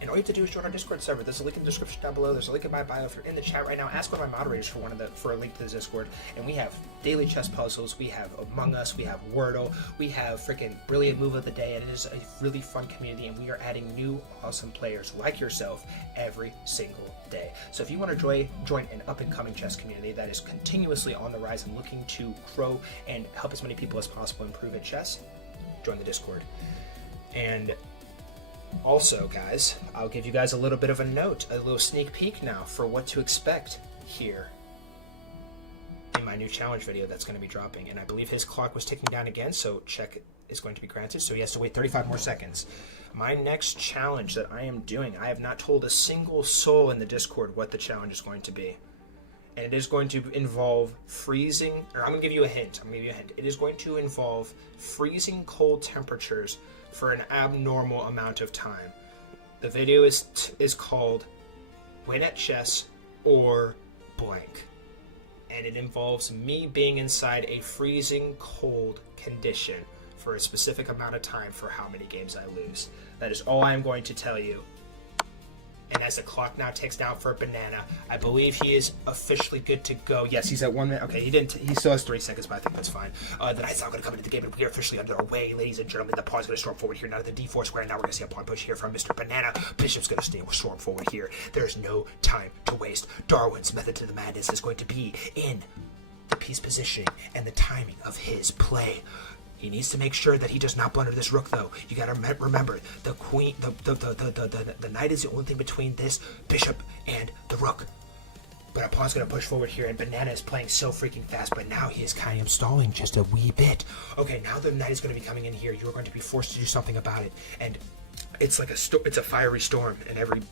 And all you have to do is join our Discord server. There's a link in the description down below. There's a link in my bio. If you're in the chat right now, ask one of my moderators for a link to the Discord. And we have daily chess puzzles. We have Among Us. We have Wordle. We have freaking Brilliant Move of the Day. And it is a really fun community. And we are adding new awesome players like yourself every single day. So if you want to join an up-and-coming chess community that is continuously on the rise and looking to grow and help as many people as possible improve at chess, join the Discord. And also, guys, I'll give you guys a little bit of a note, a little sneak peek now for what to expect here in my new challenge video that's going to be dropping. And I believe his clock was ticking down again, so check is going to be granted, so he has to wait 35 more seconds. My next challenge that I am doing, I have not told a single soul in the Discord what the challenge is going to be. And it is going to involve freezing, or I'm going to give you a hint. It is going to involve freezing cold temperatures for an abnormal amount of time. The video is called Win at Chess or Blank. And it involves me being inside a freezing cold condition for a specific amount of time for how many games I lose. That is all I am going to tell you. And as the clock now ticks down for Banana, I believe he is officially good to go. Yes, he's at 1 minute. Okay, he still has 3 seconds, but I think that's fine. The knight's not going to come into the game, and we are officially underway, ladies and gentlemen. The pawn's going to storm forward here, now to the d4 square. Now we're going to see a pawn push here from Mr. Banana. Bishop's going to storm forward here. There's no time to waste. Darwin's method to the madness is going to be in the piece positioning and the timing of his play. He needs to make sure that he does not blunder this rook, though. You gotta remember, the queen, the knight is the only thing between this bishop and the rook. But a pawn's gonna push forward here, and Banana is playing so freaking fast, but now he is kind of stalling just a wee bit. Okay, now the knight is gonna be coming in here. You are going to be forced to do something about it, and it's like it's a fiery storm in every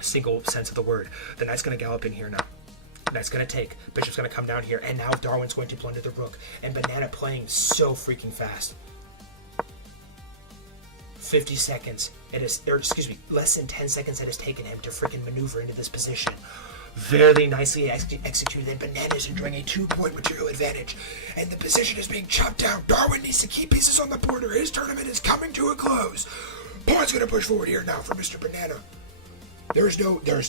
single sense of the word. The knight's gonna gallop in here now. Knight's going to take, bishop's going to come down here, and now Darwin's going to blunder the rook, and Banana playing so freaking fast. 50 seconds, less than 10 seconds it has taken him to freaking maneuver into this position. Very nicely executed, and Banana is enjoying a 2-point material advantage, and the position is being chopped down. Darwin needs to keep pieces on the board, or his tournament is coming to a close. Pawn's going to push forward here now for Mr. Banana. There's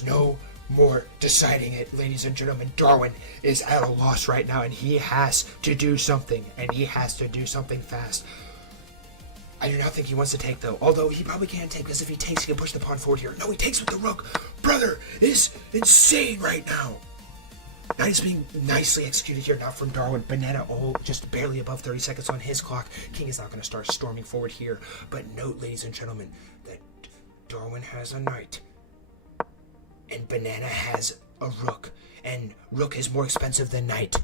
no more deciding it, ladies and gentlemen. Darwin is at a loss right now, and he has to do something, and he has to do something fast. I do not think he wants to take, though, although he probably can't take, because if he takes, he can push the pawn forward here. No, he takes with the rook. Brother is insane right now. Knight is being nicely executed here now from Darwin. Banana, just barely above 30 seconds on his clock. King is not going to start storming forward here, but note, ladies and gentlemen, that Darwin has a knight, and Banana has a rook, and rook is more expensive than knight.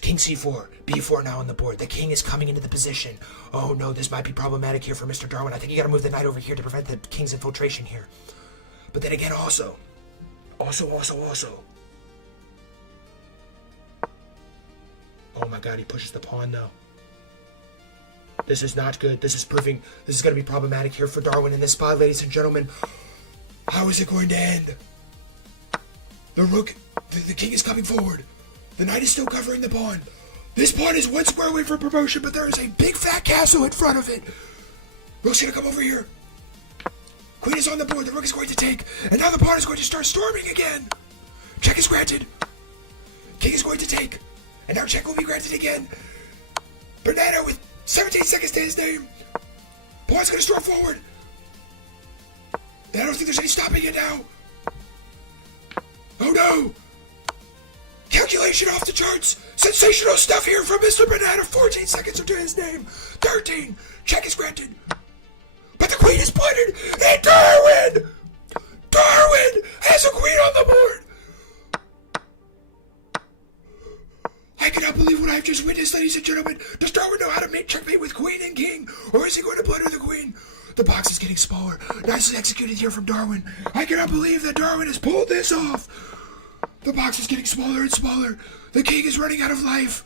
King c4, b4 now on the board. The king is coming into the position. Oh no, this might be problematic here for Mr. Darwin. I think you gotta move the knight over here to prevent the king's infiltration here. But then again, also. Oh my god, he pushes the pawn though. This is not good. This is gonna be problematic here for Darwin in this spot, ladies and gentlemen. How is it going to end? The rook, the king is coming forward. The knight is still covering the pawn. This pawn is 1 square away from promotion, but there is a big fat castle in front of it. Rook's gonna come over here. Queen is on the board. The rook is going to take, and now the pawn is going to start storming again. Check is granted. King is going to take. And now check will be granted again. Banana with 17 seconds to his name. Pawn's going to storm forward. And I don't think there's any stopping it now. Oh no! Calculation off the charts. Sensational stuff here from Mr. Banana. 14 seconds to his name. 13. Check is granted. But the queen is blunted. And Darwin! Darwin has a queen on the board. I cannot believe what I've just witnessed, ladies and gentlemen. Does Darwin know how to make checkmate with queen and king? Or is he going to blunder the queen? The box is getting smaller. Nicely executed here from Darwin. I cannot believe that Darwin has pulled this off. The box is getting smaller and smaller. The king is running out of life.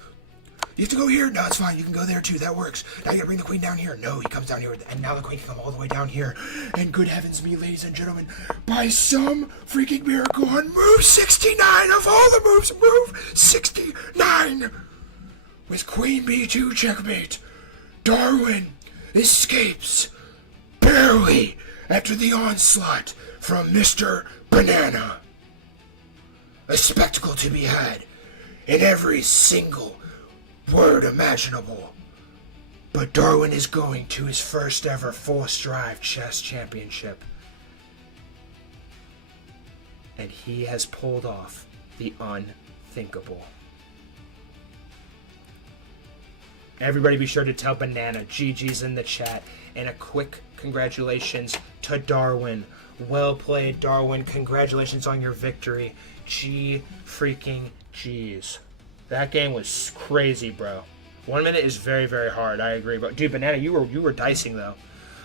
You have to go here? No, it's fine. You can go there too. That works. Now you gotta bring the queen down here. No, he comes down here. And now the queen can come all the way down here. And good heavens me, ladies and gentlemen, by some freaking miracle on move 69 of all the moves, move 69. With queen b2 checkmate, Darwin escapes barely after the onslaught from Mr. Banana. A spectacle to be had in every single word imaginable. But Darwin is going to his first ever Force Drive Chess Championship. And he has pulled off the unthinkable. Everybody be sure to tell Banana GG's in the chat. And a quick congratulations to Darwin. Well played, Darwin. Congratulations on your victory. G freaking G's. That game was crazy, bro. 1 minute is very, very hard. I agree, but dude, Banana, you were dicing though.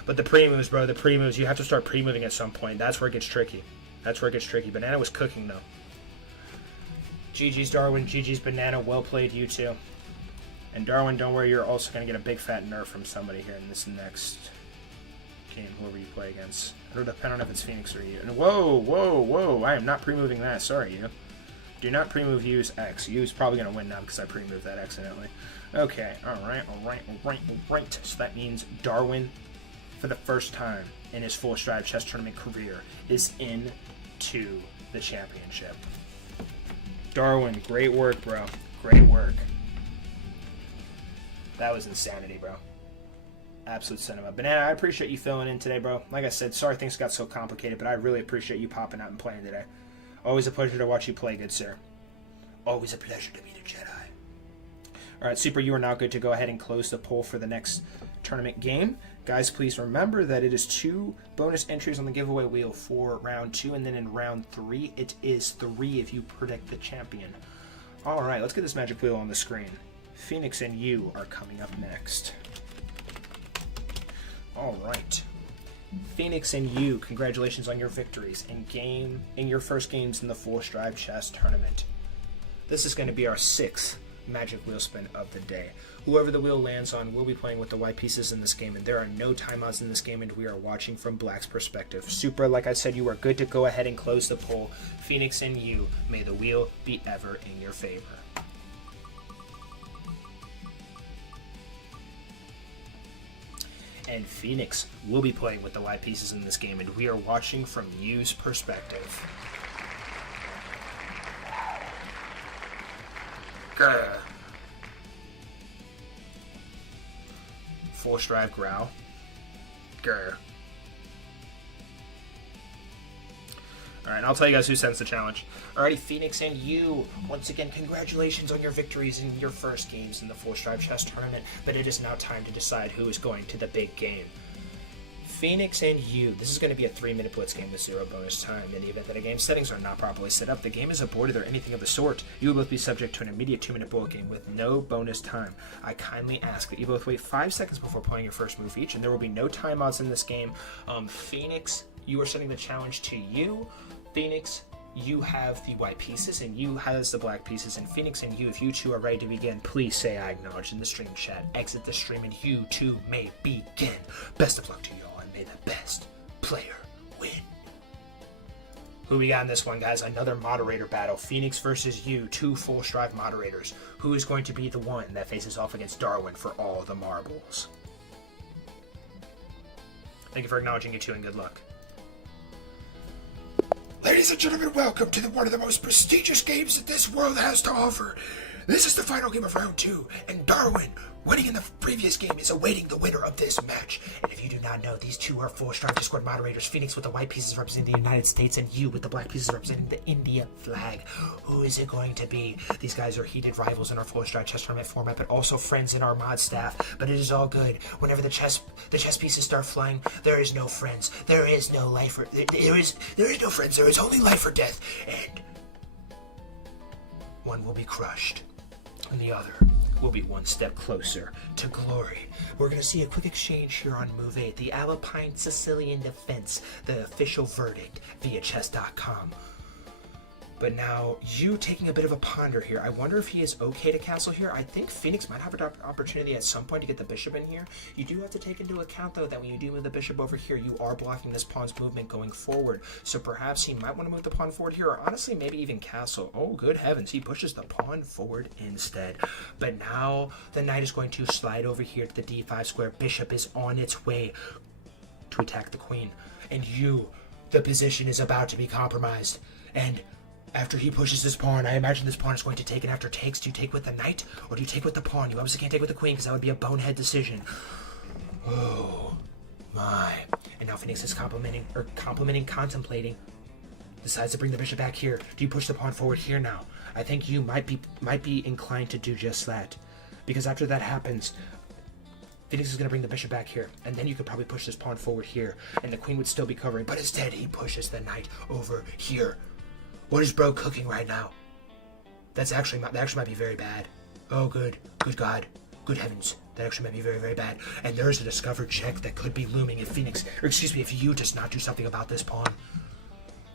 But the pre-moves, bro, the pre-moves, you have to start pre-moving at some point. That's where it gets tricky. That's where it gets tricky. Banana was cooking though. GG's Darwin, GG's Banana. Well played, you two. And Darwin, don't worry, you're also gonna get a big fat nerf from somebody here in this next game, whoever you play against. It'll depend on if it's Phoenix or you. And whoa, I am not pre-moving that. Sorry, you. Do not pre-move U's X. U's probably going to win now because I pre-moved that accidentally. Okay, alright. So that means Darwin, for the first time in his Force Drive Chess Tournament career, is into the championship. Darwin, great work, bro. Great work. That was insanity, bro. Absolute cinema. Banana, I appreciate you filling in today, bro. Like I said, sorry things got so complicated, but I really appreciate you popping out and playing today. Always a pleasure to watch you play, good sir. Always a pleasure to meet a Jedi. Alright, Super, you are now good to go ahead and close the poll for the next tournament game. Guys, please remember that it is 2 bonus entries on the giveaway wheel for round 2, and then in round 3, it is 3 if you predict the champion. Alright, let's get this magic wheel on the screen. Phoenix and you are coming up next. Alright. Phoenix and you, congratulations on your victories in your first games in the Force Drive Chess Tournament. This is going to be our 6th magic wheel spin of the day. Whoever the wheel lands on will be playing with the white pieces in this game, and there are no timeouts in this game, and we are watching from Black's perspective. Super, like I said, you are good to go ahead and close the poll. Phoenix and you, may the wheel be ever in your favor. And Phoenix will be playing with the white pieces in this game, and we are watching from Yu's perspective. Grr. Force Drive Growl. Grr. Alright, I'll tell you guys who sends the challenge. Alrighty, Phoenix and you, once again, congratulations on your victories in your first games in the Force Drive Chess Tournament, but it is now time to decide who is going to the big game. Phoenix and you, this is going to be a 3-minute blitz game with 0 bonus time. In the event that a game settings are not properly set up, the game is aborted or anything of the sort, you will both be subject to an immediate 2-minute bullet game with no bonus time. I kindly ask that you both wait 5 seconds before playing your first move each, and there will be no timeouts in this game. Phoenix, you are setting the challenge to you. Phoenix, you have the white pieces, and you has the black pieces. And Phoenix and you, if you two are ready to begin, please say I acknowledge in the stream chat. Exit the stream, and you two may begin. Best of luck to you all, and may the best player win. Who we got in this one, guys? Another moderator battle. Phoenix versus you, 2 Force Drive moderators. Who is going to be the one that faces off against Darwin for all the marbles? Thank you for acknowledging you two, and good luck. Ladies and gentlemen, welcome to one of the most prestigious games that this world has to offer. This is the final game of round 2, and Darwin, winning in the previous game, is awaiting the winner of this match. And if you do not know, these two are 4-star Discord moderators, Phoenix with the white pieces representing the United States, and you with the black pieces representing the India flag. Who is it going to be? These guys are heated rivals in our 4-star chess tournament format, but also friends in our mod staff. But it is all good. Whenever the chess pieces start flying, there is no friends. There is no life or there is no friends. There is only life or death. And one will be crushed, and the other will be one step closer to glory. We're going to see a quick exchange here on Move 8, the Alpine Sicilian Defense, the official verdict via chess.com. But now, you taking a bit of a ponder here. I wonder if he is okay to castle here. I think Phoenix might have an opportunity at some point to get the bishop in here. You do have to take into account, though, that when you do move the bishop over here, you are blocking this pawn's movement going forward. So perhaps he might want to move the pawn forward here, or honestly, maybe even castle. Oh, good heavens, he pushes the pawn forward instead. But now, the knight is going to slide over here to the d5 square. Bishop is on its way to attack the queen. And the position is about to be compromised. And after he pushes this pawn, I imagine this pawn is going to take, and after takes, do you take with the knight, or do you take with the pawn? You obviously can't take with the queen, because that would be a bonehead decision. Oh, my. And now Phoenix is contemplating, decides to bring the bishop back here. Do you push the pawn forward here now? I think you might be inclined to do just that, because after that happens, Phoenix is going to bring the bishop back here, and then you could probably push this pawn forward here, and the queen would still be covering, but instead he pushes the knight over here. What is bro cooking right now? That actually might be very bad. Oh, good God, good heavens. That actually might be very, very bad. And there's a discovered check that could be looming if you does not do something about this pawn.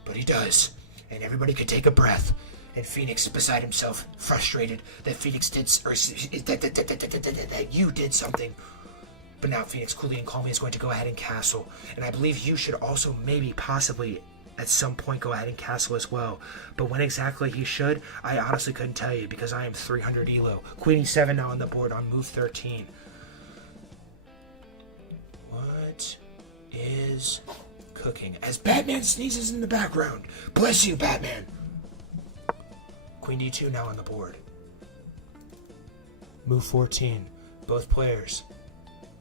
But he does, and everybody could take a breath. And Phoenix, beside himself, frustrated that Phoenix did, or that you did something. But now Phoenix, coolly and calmly, is going to go ahead and castle. And I believe you should also possibly, at some point, go ahead and castle as well. But when exactly he should, I honestly couldn't tell you, because I am 300 elo. Queen e7 now on the board on move 13. What is cooking? As Batman sneezes in the background. Bless you, Batman. Queen d2 now on the board. Move 14. Both players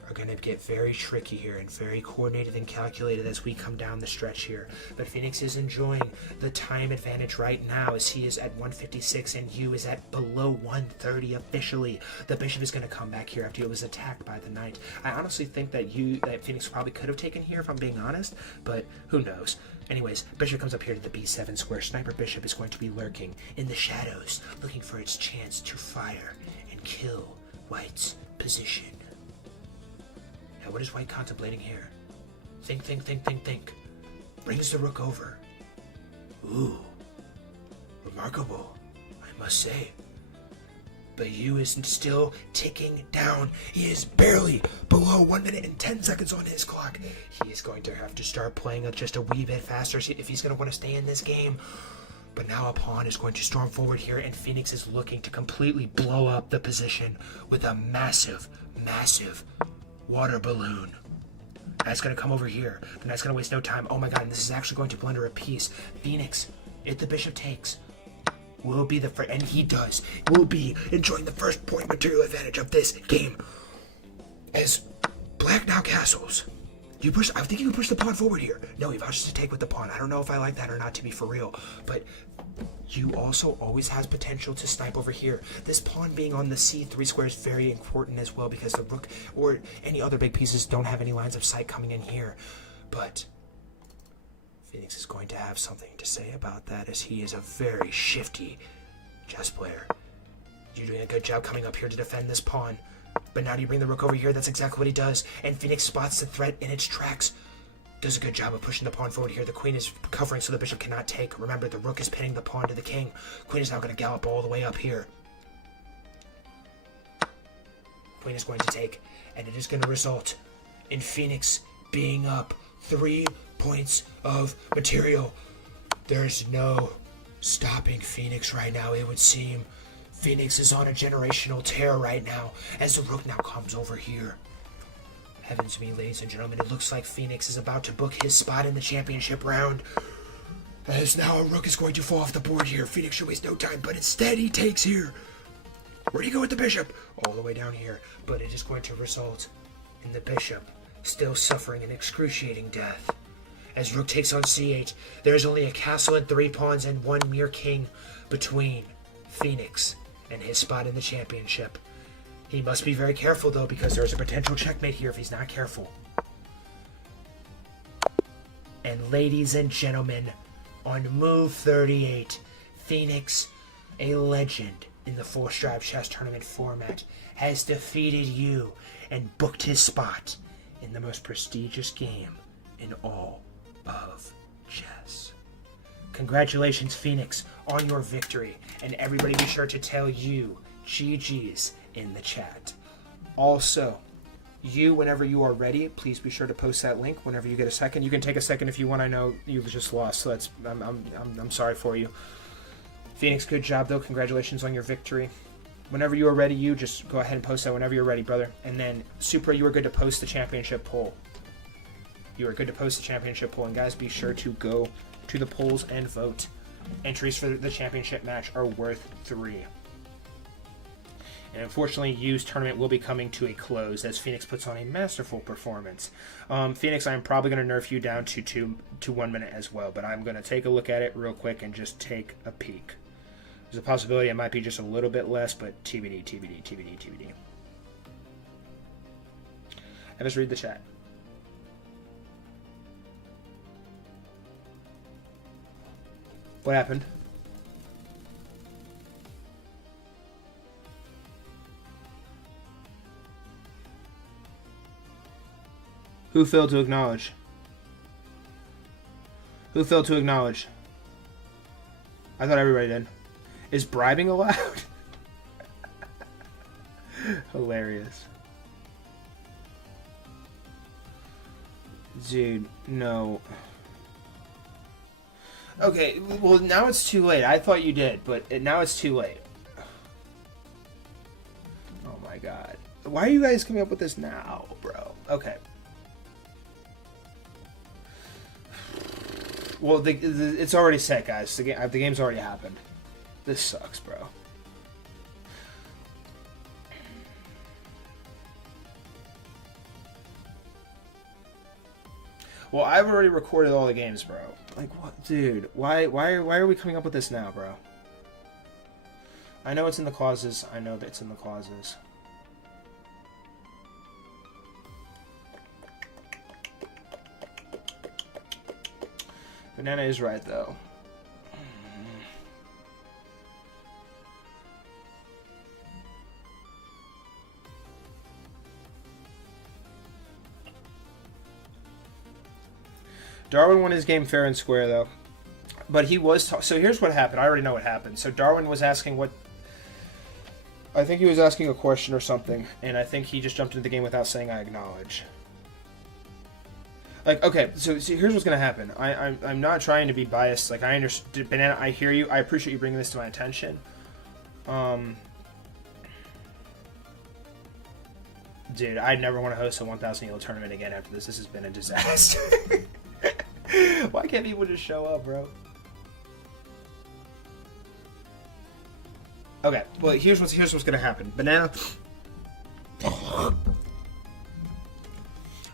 are going to get very tricky here and very coordinated and calculated as we come down the stretch here. But Phoenix is enjoying the time advantage right now, as he is at 156 and you is at below 130 officially. The bishop is going to come back here after it was attacked by the knight. I honestly think that Phoenix probably could have taken here, if I'm being honest, but who knows. Anyways, bishop comes up here to the b7 square. Sniper bishop is going to be lurking in the shadows, looking for its chance to fire and kill white's position. Now, what is white contemplating here? Think. Brings the rook over. Ooh. Remarkable, I must say. But Yu is still ticking down. He is barely below 1 minute and 10 seconds on his clock. He is going to have to start playing just a wee bit faster if he's going to want to stay in this game. But now a pawn is going to storm forward here, and Phoenix is looking to completely blow up the position with a massive water balloon. Knight's going to come over here. The knight's going to waste no time. Oh my god, and this is actually going to blunder a piece. Phoenix, if the bishop takes, will be and he does, will be enjoying the first point material advantage of this game. As black now castles. I think you can push the pawn forward here. No, he vouches to take with the pawn. I don't know if I like that or not, to be for real. But you also always has potential to snipe over here. This pawn being on the c3 square is very important as well, because the rook or any other big pieces don't have any lines of sight coming in here. But Phoenix is going to have something to say about that, as he is a very shifty chess player. You're doing a good job coming up here to defend this pawn. But now do you bring the rook over here? That's exactly what he does. And Phoenix spots the threat in its tracks. Does a good job of pushing the pawn forward here. The queen is covering so the bishop cannot take. Remember, the rook is pinning the pawn to the king. Queen is now going to gallop all the way up here. Queen is going to take, and it is going to result in Phoenix being up 3 points of material. There's no stopping Phoenix right now, it would seem. Phoenix is on a generational tear right now, as the rook now comes over here. Heavens to me, ladies and gentlemen, it looks like Phoenix is about to book his spot in the championship round. As now a rook is going to fall off the board here. Phoenix should waste no time, but instead he takes here. Where do you go with the bishop? All the way down here. But it is going to result in the bishop still suffering an excruciating death. As rook takes on c8, there is only a castle and 3 pawns and 1 mere king between Phoenix and his spot in the championship. He must be very careful, though, because there's a potential checkmate here if he's not careful. And ladies and gentlemen, on move 38, Phoenix, a legend in the 4-stripe chess tournament format, has defeated you and booked his spot in the most prestigious game in all of chess. Congratulations, Phoenix, on your victory, and everybody be sure to tell you GG's in the chat. Also, whenever you are ready, please be sure to post that link whenever you get a second. You can take a second if you want. I know you've just lost, so I'm sorry for you. Phoenix, good job though. Congratulations on your victory. Whenever you are ready, you just go ahead and post that whenever you're ready, brother. And then Supra, you are good to post the championship poll. You are good to post the championship poll, and guys, be sure to go to the polls and vote. Entries for the championship match are worth 3. And unfortunately, Yu's tournament will be coming to a close as Phoenix puts on a masterful performance. Phoenix, I'm probably going to nerf you down to 1 minute as well, but I'm going to take a look at it real quick and just take a peek. There's a possibility it might be just a little bit less, but TBD, TBD, TBD, TBD. And let's read the chat. What happened? Who failed to acknowledge? Who failed to acknowledge? I thought everybody did. Is bribing allowed? Hilarious. Dude, no. Okay, well, now it's too late. I thought you did, but now it's too late. Oh my god. Why are you guys coming up with this now, bro? Okay. Well, it's already set, guys. The game's already happened. This sucks, bro. Well, I've already recorded all the games, bro. Like, what, dude? Why are we coming up with this now, bro? I know it's in the clauses. I know that it's in the clauses. Banana is right, though. Darwin won his game fair and square, though. But he was... So here's what happened. I already know what happened. So Darwin was asking what... I think he was asking a question or something, and I think he just jumped into the game without saying I acknowledge. Like, okay, so here's what's going to happen. I'm not trying to be biased. Like, I understand... Banana, I hear you. I appreciate you bringing this to my attention. Dude, I never want to host a 1,000 ELO tournament again after this. This has been a disaster. Why can't people just show up, bro? Okay, well, here's what's gonna happen. Banana.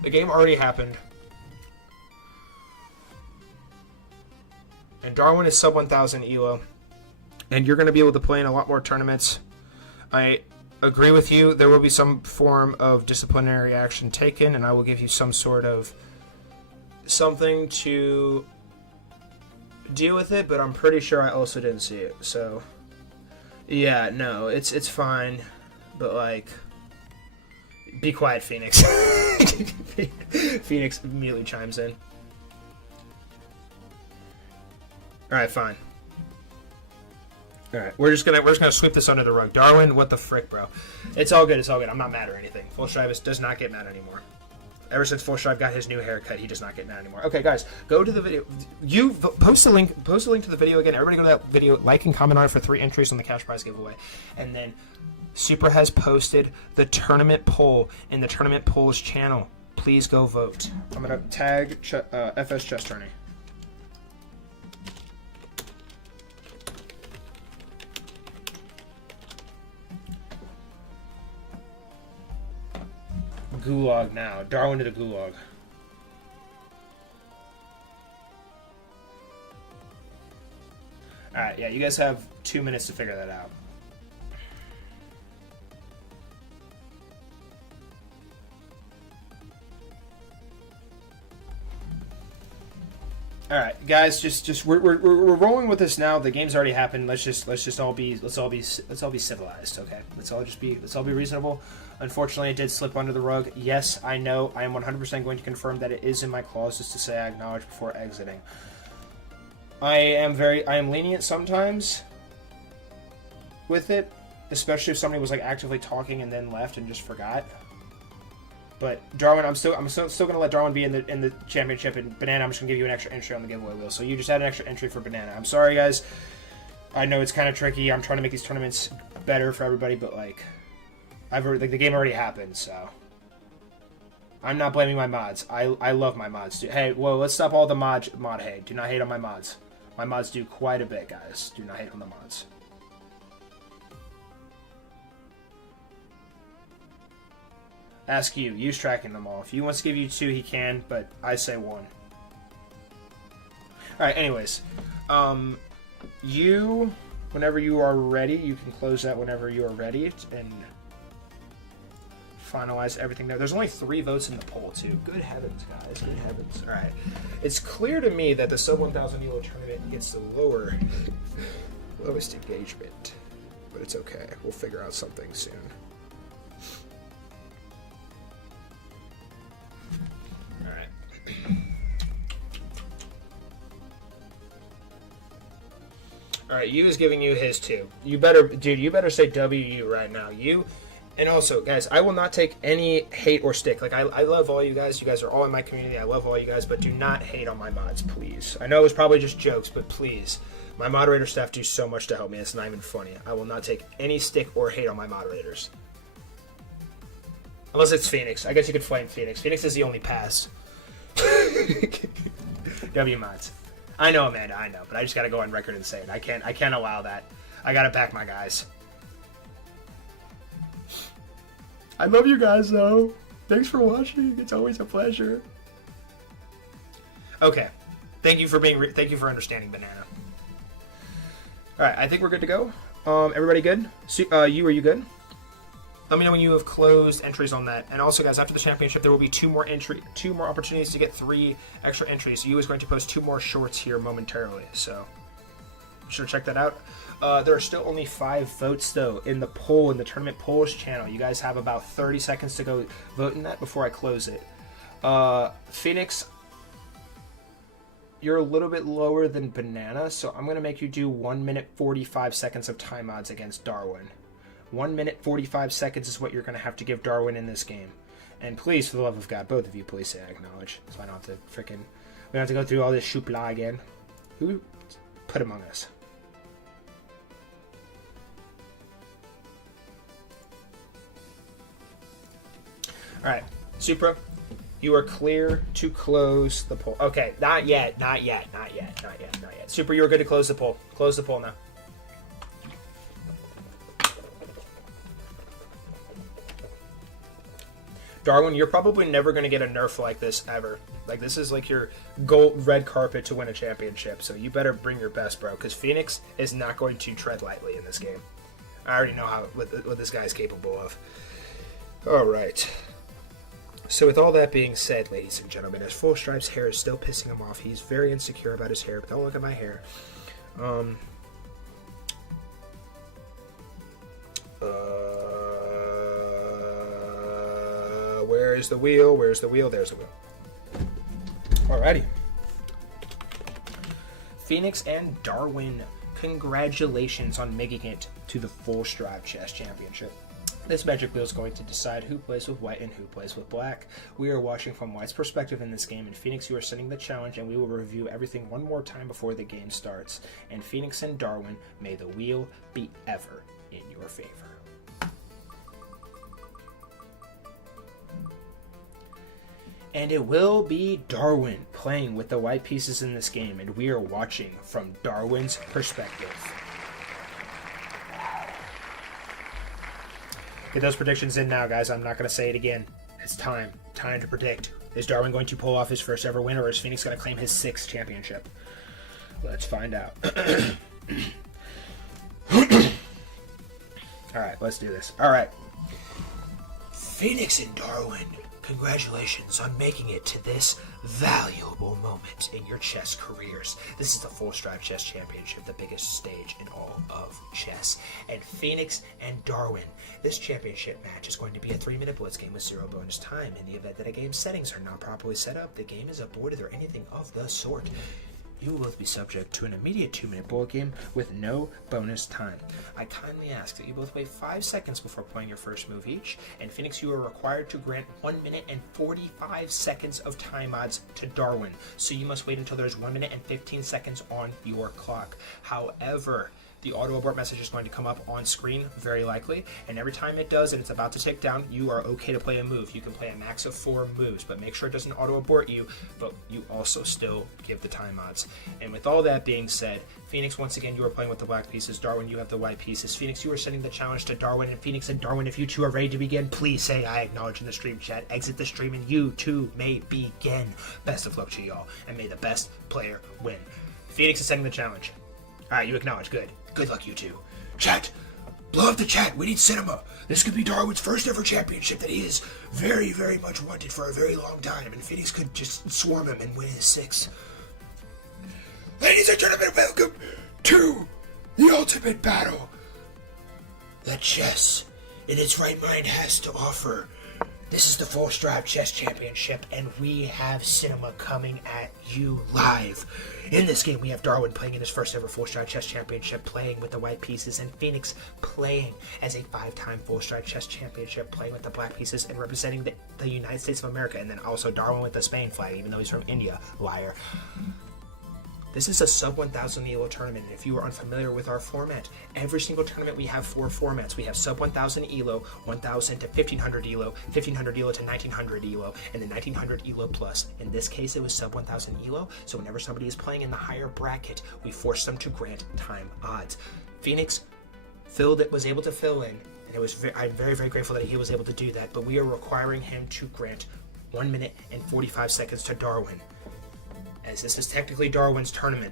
The game already happened. And Darwin is sub 1,000 ELO. And you're gonna be able to play in a lot more tournaments. I agree with you. There will be some form of disciplinary action taken, and I will give you some sort of something to deal with it, but I'm pretty sure I also didn't see it. So yeah, no, it's fine, but like, be quiet, Phoenix. Phoenix immediately chimes in. All right, fine. All right, we're just gonna sweep this under the rug. Darwin, what the frick, bro? It's all good. It's all good. I'm not mad or anything. Full Strive does not get mad anymore. Ever since Full Strive got his new haircut, he does not get mad anymore. Okay, guys, go to the video. You post the link. Post the link to the video again. Everybody go to that video, like and comment on it for 3 entries on the cash prize giveaway. And then Super has posted the tournament poll in the tournament polls channel. Please go vote. I'm gonna tag FS Chess Tourney. gulag now. Darwin to the gulag. Alright, yeah, you guys have 2 minutes to figure that out. All right, guys, just we're rolling with this now. The game's already happened. Let's all be civilized, okay? Let's all be reasonable. Unfortunately, it did slip under the rug. Yes, I know. I am 100% going to confirm that it is in my clauses to say I acknowledge before exiting. I am lenient sometimes with it, especially if somebody was like actively talking and then left and just forgot. But Darwin, I'm still gonna let Darwin be in the championship, and Banana, I'm just gonna give you an extra entry on the giveaway wheel. So you just had an extra entry for Banana. I'm sorry, guys. I know it's kind of tricky. I'm trying to make these tournaments better for everybody, but like, the game already happened, so I'm not blaming my mods. I love my mods. Hey, whoa, let's stop all the mod hate. Do not hate on my mods. My mods do quite a bit, guys. Do not hate on the mods. Ask you. Use tracking them all. If he wants to give you 2, he can, but I say 1. Alright, anyways. You, whenever you are ready, you can close that whenever you are ready and finalize everything there. There's only 3 votes in the poll, too. Good heavens, guys. Good heavens. Alright. It's clear to me that the sub 1000 ELO tournament gets the lowest engagement. But it's okay. We'll figure out something soon. Alright, you is giving you his 2. You better say WU right now. You, and also, guys, I will not take any hate or stick. Like, I love all you guys. You guys are all in my community. I love all you guys, but do not hate on my mods, please. I know it was probably just jokes, but please. My moderator staff do so much to help me. It's not even funny. I will not take any stick or hate on my moderators. Unless it's Phoenix. I guess you could flame Phoenix. Phoenix is the only pass. W mods. I know, Amanda, I know, but I just gotta go on record and say it. I can't allow that. I gotta back my guys. I love you guys, though. Thanks for watching. It's always a pleasure. Okay. Thank you for understanding, Banana. All right, I think we're good to go. Everybody good? Are you good? Let me know when you have closed entries on that. And also, guys, after the championship, there will be 2 more opportunities to get 3 extra entries. You is going to post 2 more shorts here momentarily, so be sure to check that out. There are still only 5 votes, though, in the poll, in the Tournament Polls channel. You guys have about 30 seconds to go vote in that before I close it. Phoenix, you're a little bit lower than Banana, so I'm going to make you do 1 minute 45 seconds of time odds against Darwin. 1 minute 45 seconds is what you're going to have to give Darwin in this game. And please, for the love of God, both of you, please say I acknowledge. So I don't have to we don't have to go through all this shoopla again. Who put Among Us? Alright, Supra, you are clear to close the poll. Okay, not yet. Supra, you are good to close the poll. Close the poll now. Darwin, you're probably never going to get a nerf like this ever. Like, this is like your gold red carpet to win a championship, so you better bring your best, bro, because Phoenix is not going to tread lightly in this game. I already know what this guy is capable of. All right. So with all that being said, ladies and gentlemen, as Full Stripe's hair is still pissing him off, he's very insecure about his hair, but don't look at my hair. Where's the wheel? Where's the wheel? There's the wheel. Alrighty. Phoenix and Darwin, congratulations on making it to the Full Stripe Chess Championship. This magic wheel is going to decide who plays with white and who plays with black. We are watching from white's perspective in this game, and Phoenix, you are setting the challenge, and we will review everything one more time before the game starts. And Phoenix and Darwin, may the wheel be ever in your favor. And it will be Darwin playing with the white pieces in this game, and we are watching from Darwin's perspective. Get those predictions in now, guys. I'm not going to say it again. It's time. Time to predict. Is Darwin going to pull off his first ever win, or is Phoenix going to claim his 6th championship? Let's find out. Alright, let's do this. Alright. Phoenix and Darwin, congratulations on making it to this valuable moment in your chess careers. This is the Full Strive Chess Championship, the biggest stage in all of chess. And Phoenix and Darwin, this championship match is going to be a 3-minute blitz game with 0 bonus time. In the event that a game's settings are not properly set up, the game is aborted, or anything of the sort, you will both be subject to an immediate 2-minute bullet game with no bonus time. I kindly ask that you both wait 5 seconds before playing your first move each, and Phoenix, you are required to grant 1 minute and 45 seconds of time odds to Darwin, so you must wait until there's 1 minute and 15 seconds on your clock. However, the auto abort message is going to come up on screen, very likely, and every time it does and it's about to tick down, you are okay to play a move. You can play a max of 4 moves, but make sure it doesn't auto abort you, but you also still give the time odds. And with all that being said, Phoenix, once again, you are playing with the black pieces. Darwin, you have the white pieces. Phoenix, you are sending the challenge to Darwin, and Phoenix and Darwin, if you two are ready to begin, please say I acknowledge in the stream chat. Exit the stream and you two may begin. Best of luck to y'all, and may the best player win. Phoenix is sending the challenge. Alright, you acknowledge. Good. Good luck, you two. Chat! Blow up the chat. We need cinema. This could be Darwin's first ever championship that he is very, very much wanted for a very long time, and Phoenix could just swarm him and win his 6th. Ladies and gentlemen, welcome to the ultimate battle that chess in its right mind has to offer. This is the Full Strive Chess Championship, and we have cinema coming at you live. In this game, we have Darwin playing in his first ever Full Strive Chess Championship, playing with the white pieces, and Phoenix playing as a 5-time Full Strive Chess Championship, playing with the black pieces and representing the United States of America, and then also Darwin with the Spain flag, even though he's from India. Liar. This is a sub 1,000 ELO tournament, and if you are unfamiliar with our format, every single tournament we have 4 formats. We have sub 1,000 ELO, 1,000 to 1,500 ELO, 1,500 ELO to 1,900 ELO, and then 1,900 ELO plus. In this case, it was sub 1,000 ELO, so whenever somebody is playing in the higher bracket, we force them to grant time odds. Phoenix was able to fill in, and I'm very, very grateful that he was able to do that, but we are requiring him to grant 1 minute and 45 seconds to Darwin, as this is technically Darwin's tournament,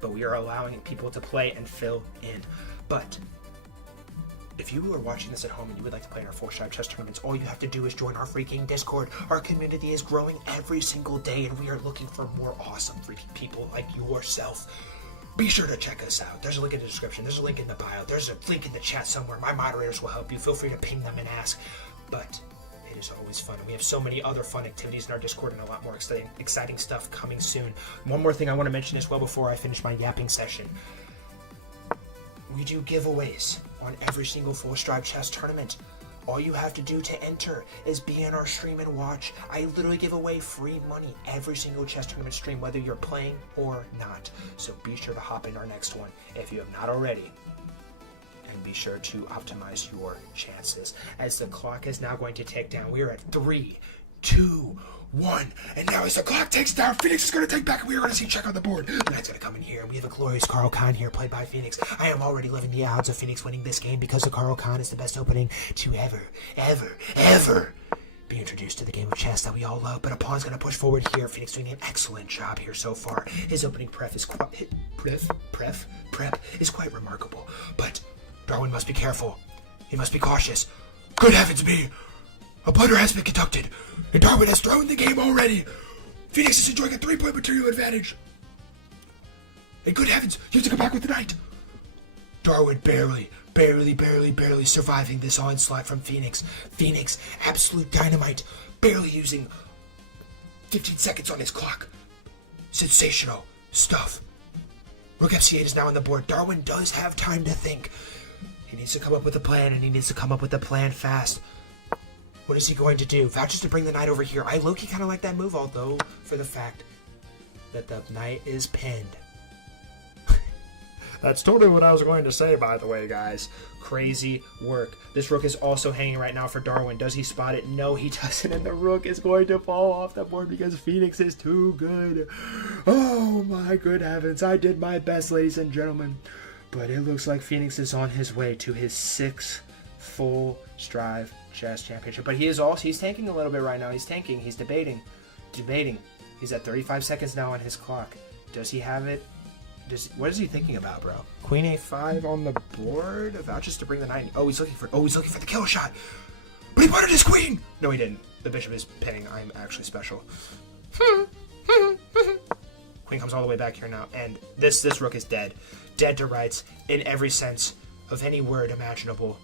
but we are allowing people to play and fill in. But if you are watching this at home and you would like to play in our Full Strive Chess tournaments, all you have to do is join our freaking Discord. Our community is growing every single day, and we are looking for more awesome freaking people like yourself. Be sure to check us out. There's a link in the description. There's a link in the bio. There's a link in the chat somewhere. My moderators will help you. Feel free to ping them and ask. But it is always fun, and we have so many other fun activities in our Discord and a lot more exciting stuff coming soon. One more thing I want to mention as well before I finish my yapping session. We do giveaways on every single Full Strive Chess tournament. All you have to do to enter is be in our stream and watch. I literally give away free money every single chess tournament stream, whether you're playing or not. So be sure to hop in our next one if you have not already. And be sure to optimize your chances, as the clock is now going to tick down. We are at 3, 2, 1, and now as the clock ticks down, Phoenix is going to take back, and we are going to see check on the board. The knight's going to come in here, and we have a glorious Carl Khan here, played by Phoenix. I am already loving the odds of Phoenix winning this game, because the Carl Khan is the best opening to ever be introduced to the game of chess that we all love. But a pawn's going to push forward here. Phoenix doing an excellent job here so far. His opening prep is quite remarkable, but Darwin must be careful. He must be cautious. Good heavens me! A blunder has been conducted, and Darwin has thrown the game already. Phoenix is enjoying a 3-point material advantage. And good heavens, you have to come back with the knight. Darwin barely surviving this onslaught from Phoenix. Phoenix, absolute dynamite, barely using 15 seconds on his clock. Sensational stuff. Rook F8 is now on the board. Darwin does have time to think. He needs to come up with a plan, and he needs to come up with a plan fast. What is he going to do? Vouches to bring the knight over here. I low-key kind of like that move, although for the fact that the knight is pinned. That's totally what I was going to say, by the way, guys. Crazy work. This rook is also hanging right now for Darwin. Does he spot it? No, he doesn't, and the rook is going to fall off the board because Phoenix is too good. Oh my good heavens. I did my best, ladies and gentlemen. But it looks like Phoenix is on his way to his 6th full strive chess championship. But he's tanking a little bit right now. He's tanking. He's debating. He's at 35 seconds now on his clock. Does he have it? What is he thinking about, bro? Queen a5 on the board. Vouches to bring the knight. He's looking for the kill shot. But he wanted his queen. No, he didn't. The bishop is pinning. I'm actually special. Queen comes all the way back here now, and this rook is dead. Dead to rights in every sense of any word imaginable.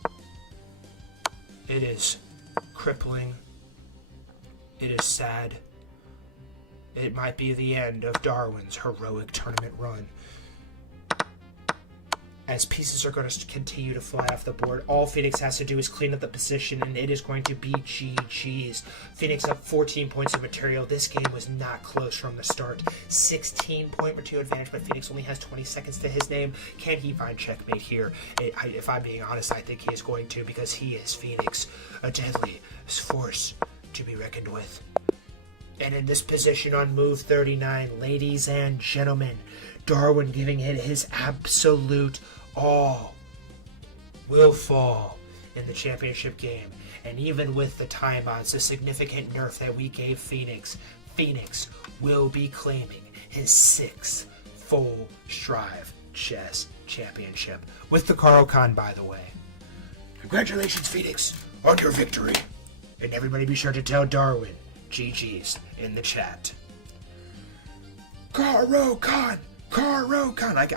It is crippling. It is sad. It might be the end of Darwin's heroic tournament run. As pieces are going to continue to fly off the board, all Phoenix has to do is clean up the position, and it is going to be GG's. Phoenix up 14 points of material. This game was not close from the start. 16-point material advantage, but Phoenix only has 20 seconds to his name. Can he find checkmate here? If I'm being honest, I think he is going to, because he is Phoenix, a deadly force to be reckoned with. And in this position on move 39, ladies and gentlemen, Darwin giving it his absolute all will fall in the championship game. And even with the timeouts, a significant nerf that we gave Phoenix will be claiming his 6th full strive chess championship. With the Caro-Kann, by the way. Congratulations, Phoenix, on your victory. And everybody be sure to tell Darwin GG's in the chat. Caro-Kann! I'm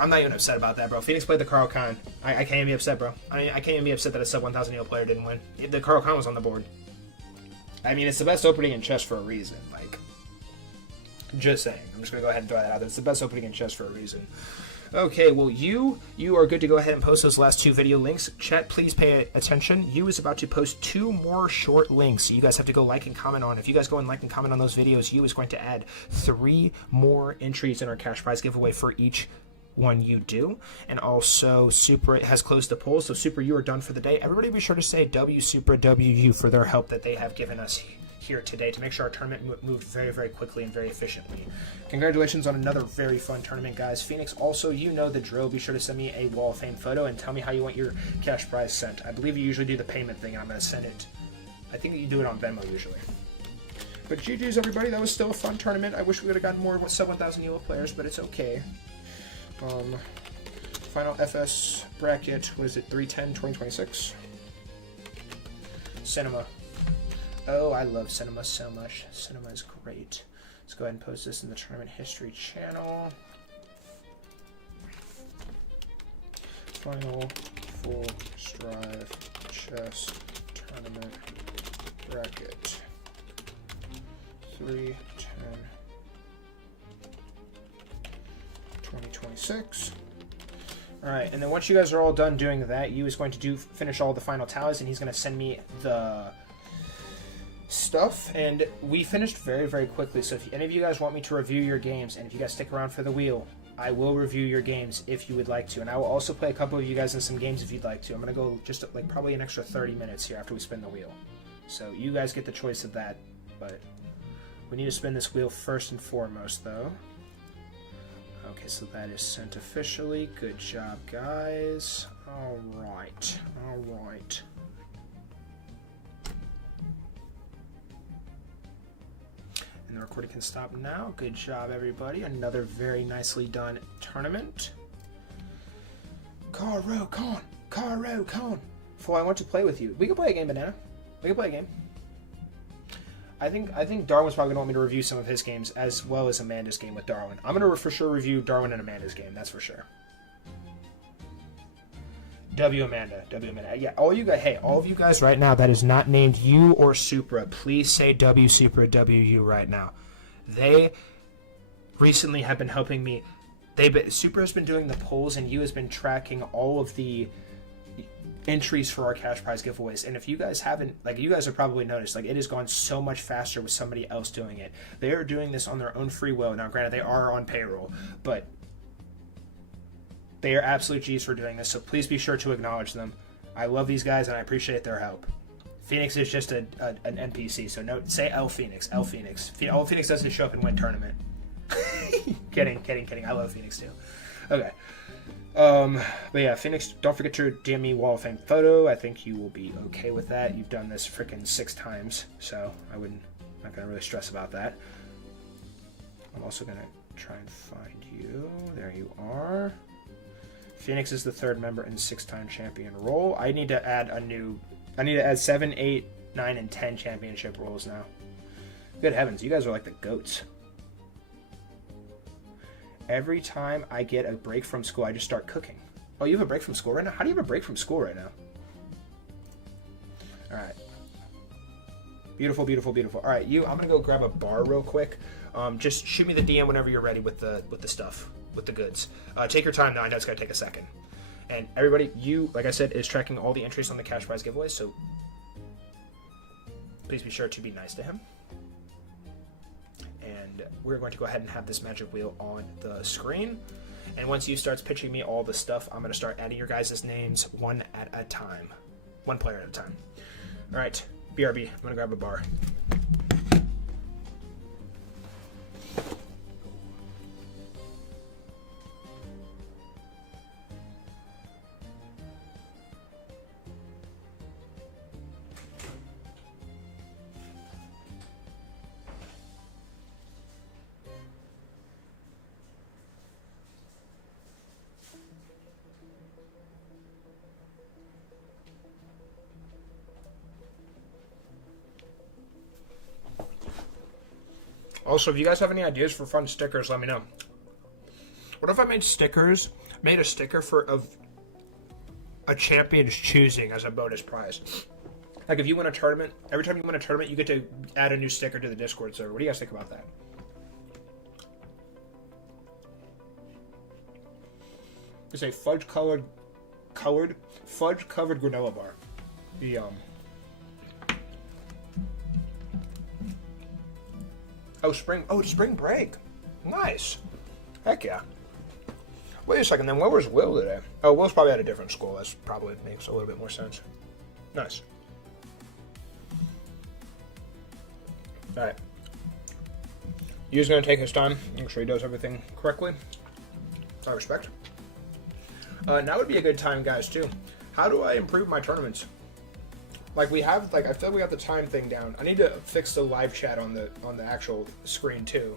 not even upset about that, bro. Phoenix played the Caro-Kann. I can't even be upset, bro. I can't even be upset that a sub 1,000 EO player didn't win. The Caro-Kann was on the board. I mean, it's the best opening in chess for a reason. Like, just saying. I'm just gonna go ahead and throw that out there. It's the best opening in chess for a reason. Okay, well, you are good to go ahead and post those last 2 video links. Chat, please pay attention. You is about to post 2 more short links. You guys have to go like and comment on. If you guys go and like and comment on those videos, you is going to add 3 more entries in our cash prize giveaway for each one you do. And also, Super has closed the poll, so Super, you are done for the day. Everybody be sure to say W Super WU for their help that they have given us here today to make sure our tournament moved very, very quickly and very efficiently. Congratulations on another very fun tournament, guys. Phoenix, also, you know the drill. Be sure to send me a Wall of Fame photo and tell me how you want your cash prize sent. I believe you usually do the payment thing, and I'm going to send it. I think you do it on Venmo usually. But GG's, everybody. That was still a fun tournament. I wish we would have gotten more sub 1,000 ELO players, but it's okay. Final FS bracket, what is it, 3/10/2026? Cinema. Oh, I love Cinema so much. Cinema is great. Let's go ahead and post this in the Tournament History channel. Final Full Strive Chess Tournament Bracket 3/10/2026. Alright, and then once you guys are all done doing that, you is going to finish all the final tallies, and he's going to send me the stuff. And we finished very, very quickly, so if any of you guys want me to review your games, and if you guys stick around for the wheel, I will review your games if you would like to, and I will also play a couple of you guys in some games if you'd like to. I'm going to go just like probably an extra 30 minutes here after we spin the wheel, so you guys get the choice of that, but we need to spin this wheel first and foremost, though. Okay, so that is sent officially. Good job, guys. Alright. And the recording can stop now. Good job, everybody. Another very nicely done tournament. Caro-Kann. Fool, I want to play with you. We can play a game, Banana. We can play a game. I think Darwin's probably going to want me to review some of his games as well as Amanda's game with Darwin. I'm going to for sure review Darwin and Amanda's game, that's for sure. W Amanda. Yeah, all of you guys right now that is not named you or Supra, please say W Supra WU right now. They recently have been helping me. Supra has been doing the polls, and you has been tracking all of the entries for our cash prize giveaways. And if you guys haven't, you guys have probably noticed, it has gone so much faster with somebody else doing it. They are doing this on their own free will. Now, granted, they are on payroll, but they are absolute G's for doing this, so please be sure to acknowledge them. I love these guys, and I appreciate their help. Phoenix is just an NPC, so say L Phoenix. L Phoenix doesn't show up and win tournament. Kidding. I love Phoenix, too. Okay. But yeah, Phoenix, don't forget to DM me Wall of Fame photo. I think you will be okay with that. You've done this freaking 6 times, so I'm not gonna really stress about that. I'm also gonna try and find you. There you are. Phoenix is the 3rd member in 6-time champion role. I need to add 7, 8, 9, and 10 championship roles now. Good heavens, you guys are like the GOATs. Every time I get a break from school, I just start cooking. Oh, you have a break from school right now? How do you have a break from school right now? All right. Beautiful, beautiful, beautiful. All right, I'm gonna go grab a bar real quick. Just shoot me the DM whenever you're ready with the stuff, with the goods. Take your time now. I know it's gonna take a second. And everybody, like I said, is tracking all the entries on the cash prize giveaway, so please be sure to be nice to him. And we're going to go ahead and have this magic wheel on the screen. And once you starts pitching me all the stuff, I'm going to start adding your guys' names one at a time. One player at a time. All right, BRB, I'm going to grab a bar. Also, if you guys have any ideas for fun stickers, let me know. What if I made stickers? Made a sticker of a champion's choosing as a bonus prize. Like if you win a tournament, every time you win a tournament, you get to add a new sticker to the Discord server. What do you guys think about that? It's a fudge-covered granola bar. Yum. Oh, it's spring break. Nice. Heck yeah. Wait a second, then where was Will today? Oh, Will's probably at a different school. That's probably makes a little bit more sense. Nice. Alright. Yu's gonna take his time, make sure he does everything correctly. I respect. Now would be a good time, guys, too. How do I improve my tournaments? I feel like we have the time thing down. I need to fix the live chat on the actual screen too.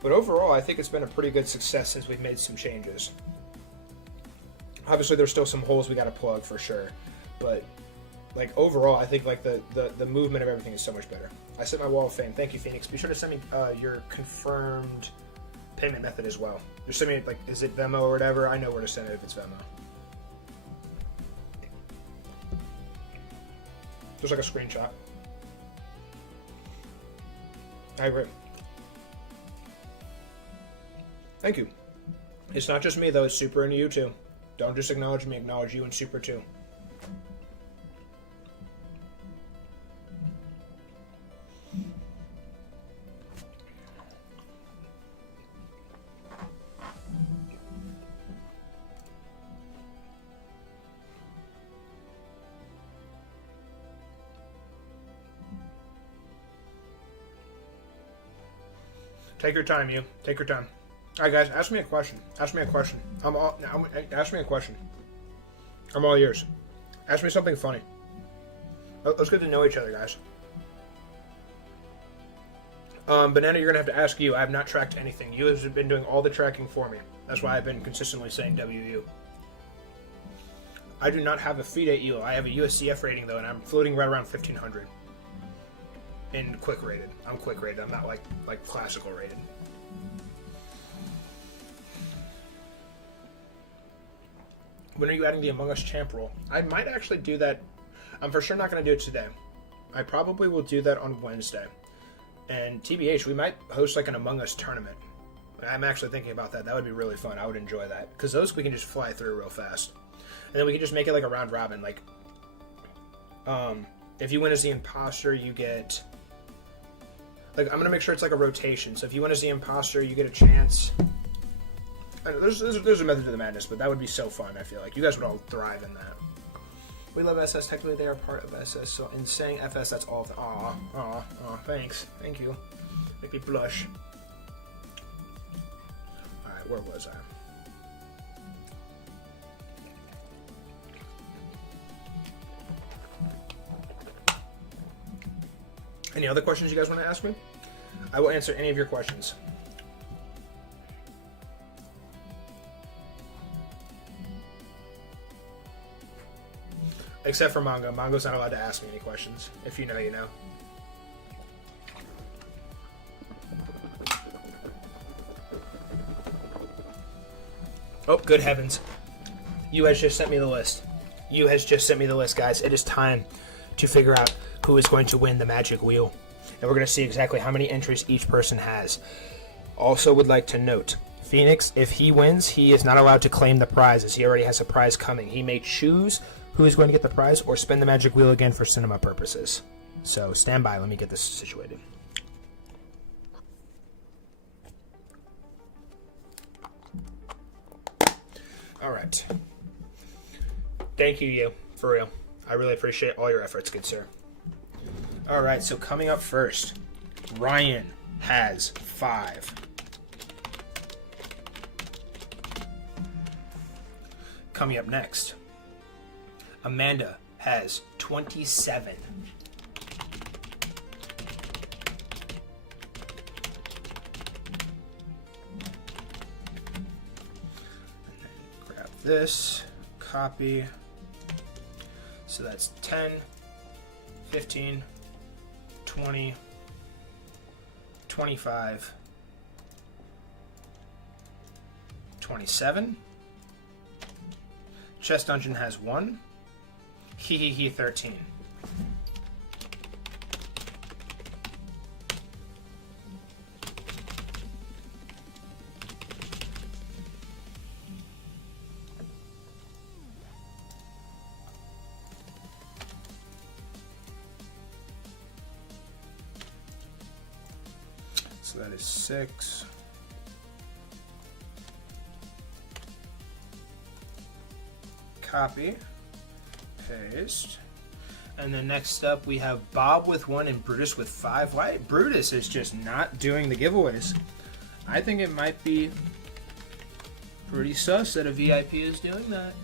But overall, I think it's been a pretty good success since we've made some changes. Obviously, there's still some holes we got to plug for sure, but overall, I think the movement of everything is so much better. I set my Wall of Fame. Thank you, Phoenix. Be sure to send me your confirmed payment method as well. Just send me is it Venmo or whatever? I know where to send it if it's Venmo. Just like a screenshot. I agree. Thank you. It's not just me though, it's Super and you too. Don't just acknowledge me, acknowledge you and Super too. Take your time, you. Take your time. All right, guys. Ask me a question. Ask me a question. Ask me a question. I'm all ears. Ask me something funny. Let's get to know each other, guys. Banana, you're gonna have to ask you. I have not tracked anything. You have been doing all the tracking for me. That's why I've been consistently saying WU. I do not have a feed at you. I have a USCF rating though, and I'm floating right around 1500. In quick rated. I'm quick rated. I'm not like classical rated. When are you adding the Among Us champ role? I might actually do that. I'm for sure not going to do it today. I probably will do that on Wednesday. And TBH, we might host an Among Us tournament. I'm actually thinking about that. That would be really fun. I would enjoy that. Because those we can just fly through real fast. And then we can just make it like a round robin. If you win as the imposter, you get... I'm going to make sure it's like a rotation. So if you win as the imposter, you get a chance. I know, there's a method to the madness, but that would be so fun, I feel like. You guys would all thrive in that. We love SS. Technically, they are part of SS. So in saying FS, that's all of them. Aw, thanks. Thank you. Make me blush. Alright, where was I? Any other questions you guys want to ask me? I will answer any of your questions. Except for Mongo. Mongo's not allowed to ask me any questions. If you know, you know. Oh, good heavens. You has just sent me the list. You has just sent me the list, guys. It is time to figure out who is going to win the Magic Wheel. And we're going to see exactly how many entries each person has. Also would like to note, Phoenix, if he wins, he is not allowed to claim the prize, as he already has a prize coming. He may choose who is going to get the prize or spin the Magic Wheel again for cinema purposes. So stand by. Let me get this situated. All right. Thank you, for real. I really appreciate all your efforts, good sir. All right, so coming up first, Ryan has 5. Coming up next, Amanda has 27. Grab this, copy. So that's 10, 15, 20, 25, 27. Chess Dungeon has 1. He 13. So that is 6. Copy. Paste. And then next up we have Bob with 1 and Brutus with 5. Why? Brutus is just not doing the giveaways. I think it might be pretty sus that a VIP is doing that.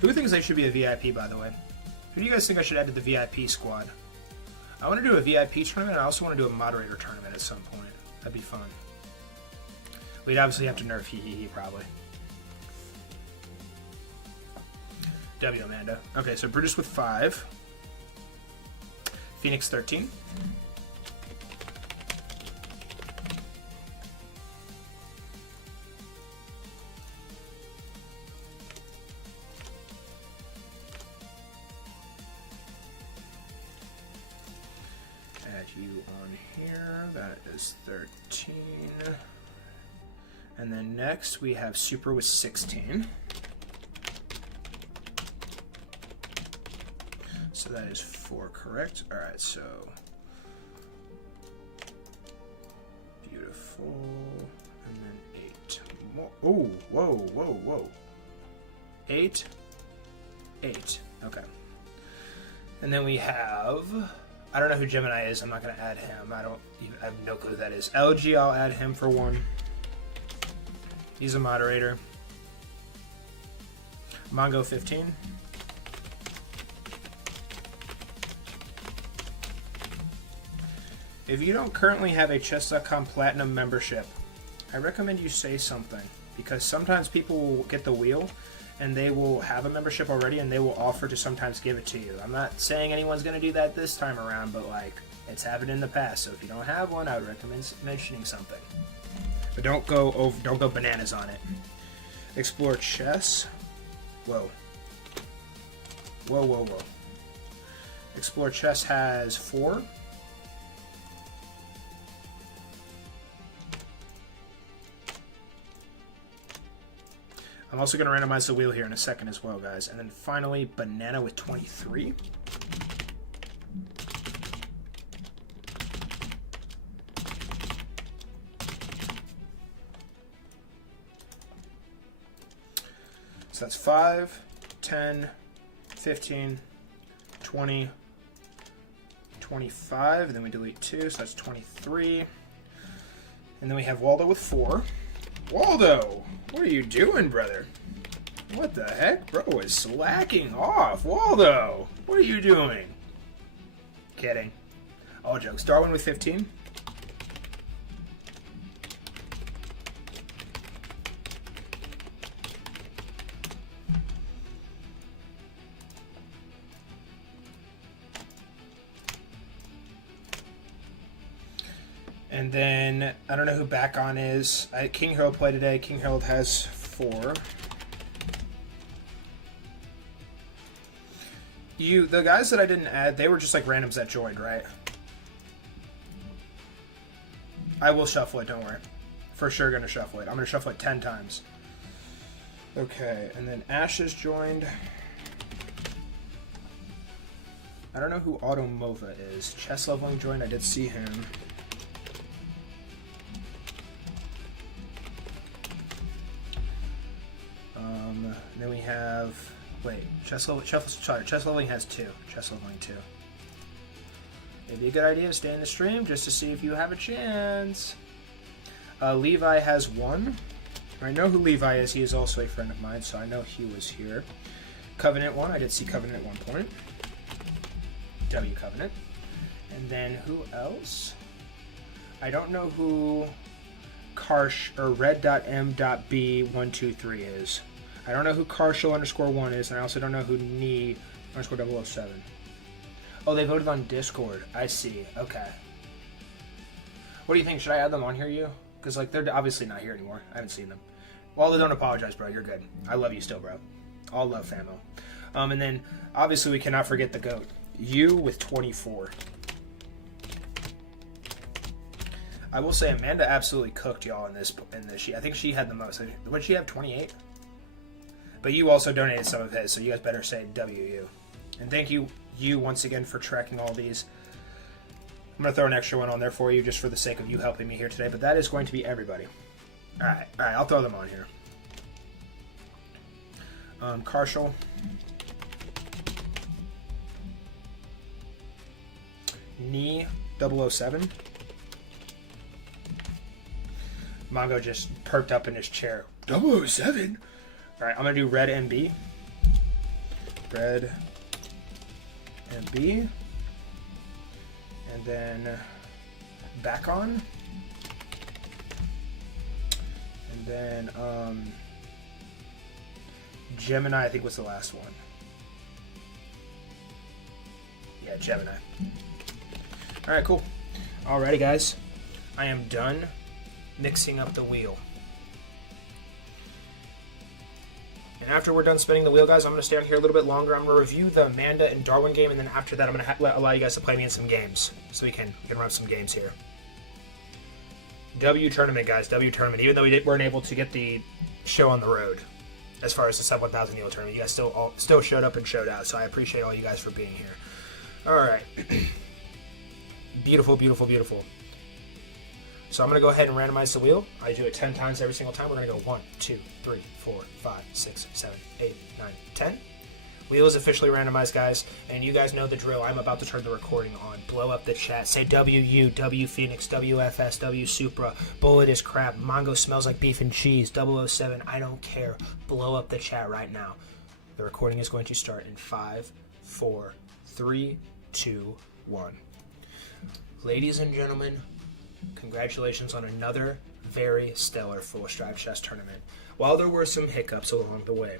Who thinks they should be a VIP, by the way? Who do you guys think I should add to the VIP squad? I want to do a VIP tournament. I also want to do a moderator tournament at some point. That'd be fun. We'd obviously have to nerf he probably. W Amanda. Okay, so Brutus with 5. Phoenix 13. Add you on here. That is 13. And then next we have Super with 16. So that is 4 correct. All right, so beautiful. And then 8 more. Oh, whoa. 8. Okay. And then we have, I don't know who Gemini is. I'm not going to add him. I have no clue who that is. LG, I'll add him for 1. He's a moderator. Mongo 15. If you don't currently have a Chess.com Platinum membership, I recommend you say something, because sometimes people will get the wheel and they will have a membership already and they will offer to sometimes give it to you. I'm not saying anyone's going to do that this time around, but like, it's happened in the past. So if you don't have one, I would recommend mentioning something. But don't go bananas on it. Explore Chess. Whoa. Explore Chess has 4. I'm also going to randomize the wheel here in a second as well, guys. And then finally, Banana with 23. So that's 5, 10, 15, 20, 25. And then we delete 2, so that's 23. And then we have Waldo with 4. Waldo, what are you doing, brother? What the heck? Bro is slacking off. Waldo, what are you doing? Kidding. All jokes. Darwin with 15. And then, I don't know who back on is. King Harold played today. King Harold has 4. The guys that I didn't add, they were just like randoms that joined, right? I will shuffle it, don't worry. For sure gonna shuffle it. I'm gonna shuffle it 10 times. Okay, and then Ash has joined. I don't know who Automova is. Chess Leveling joined, I did see him. Then we have... Wait, Chess Leveling has 2. Chess Leveling 2. Maybe a good idea to stay in the stream just to see if you have a chance. Levi has 1. I know who Levi is. He is also a friend of mine, so I know he was here. Covenant 1. I did see Covenant at one point. W Covenant. And then who else? I don't know who Karsh or red.m.b123 is. I don't know who Carshel_1 is, and I also don't know who Knee_007. Oh, they voted on Discord. I see. Okay. What do you think? Should I add them on here, you? Because, like, they're obviously not here anymore. I haven't seen them. Well, they don't apologize, bro. You're good. I love you still, bro. All love, famo. And then, obviously, we cannot forget the GOAT. You with 24. I will say Amanda absolutely cooked y'all in this. I think she had the most. Would she have 28? But you also donated some of his, so you guys better say WU. And thank you once again for tracking all these. I'm going to throw an extra one on there for you just for the sake of you helping me here today, but that is going to be everybody. Alright, I'll throw them on here. Karshel. Knee007. Mongo just perked up in his chair. 007? Alright, I'm going to do Red MB. Red MB. And then back on. And then Gemini, I think, was the last one. Yeah, Gemini. Alright, cool. Alrighty, guys. I am done mixing up the wheel. And after we're done spinning the wheel, guys, I'm going to stay on here a little bit longer. I'm going to review the Amanda and Darwin game, and then after that, I'm going to allow you guys to play me in some games, so we can run some games here. W tournament, guys. W tournament. Even though we weren't able to get the show on the road, as far as the sub 1,000 Euro tournament, you guys still showed up and showed out. So I appreciate all you guys for being here. All right. Beautiful, beautiful, beautiful. So I'm going to go ahead and randomize the wheel. I do it 10 times every single time. We're going to go 1, 2, 3, 4, 5, 6, 7, 8, 9, 10. Wheel is officially randomized, guys. And you guys know the drill. I'm about to turn the recording on. Blow up the chat. Say WU, W Phoenix, WFS, W Supra. Bullet is crap. Mongo smells like beef and cheese. 007. I don't care. Blow up the chat right now. The recording is going to start in 5, 4, 3, 2, 1. Ladies and gentlemen, congratulations on another very stellar Full Stripe Chess tournament. While there were some hiccups along the way,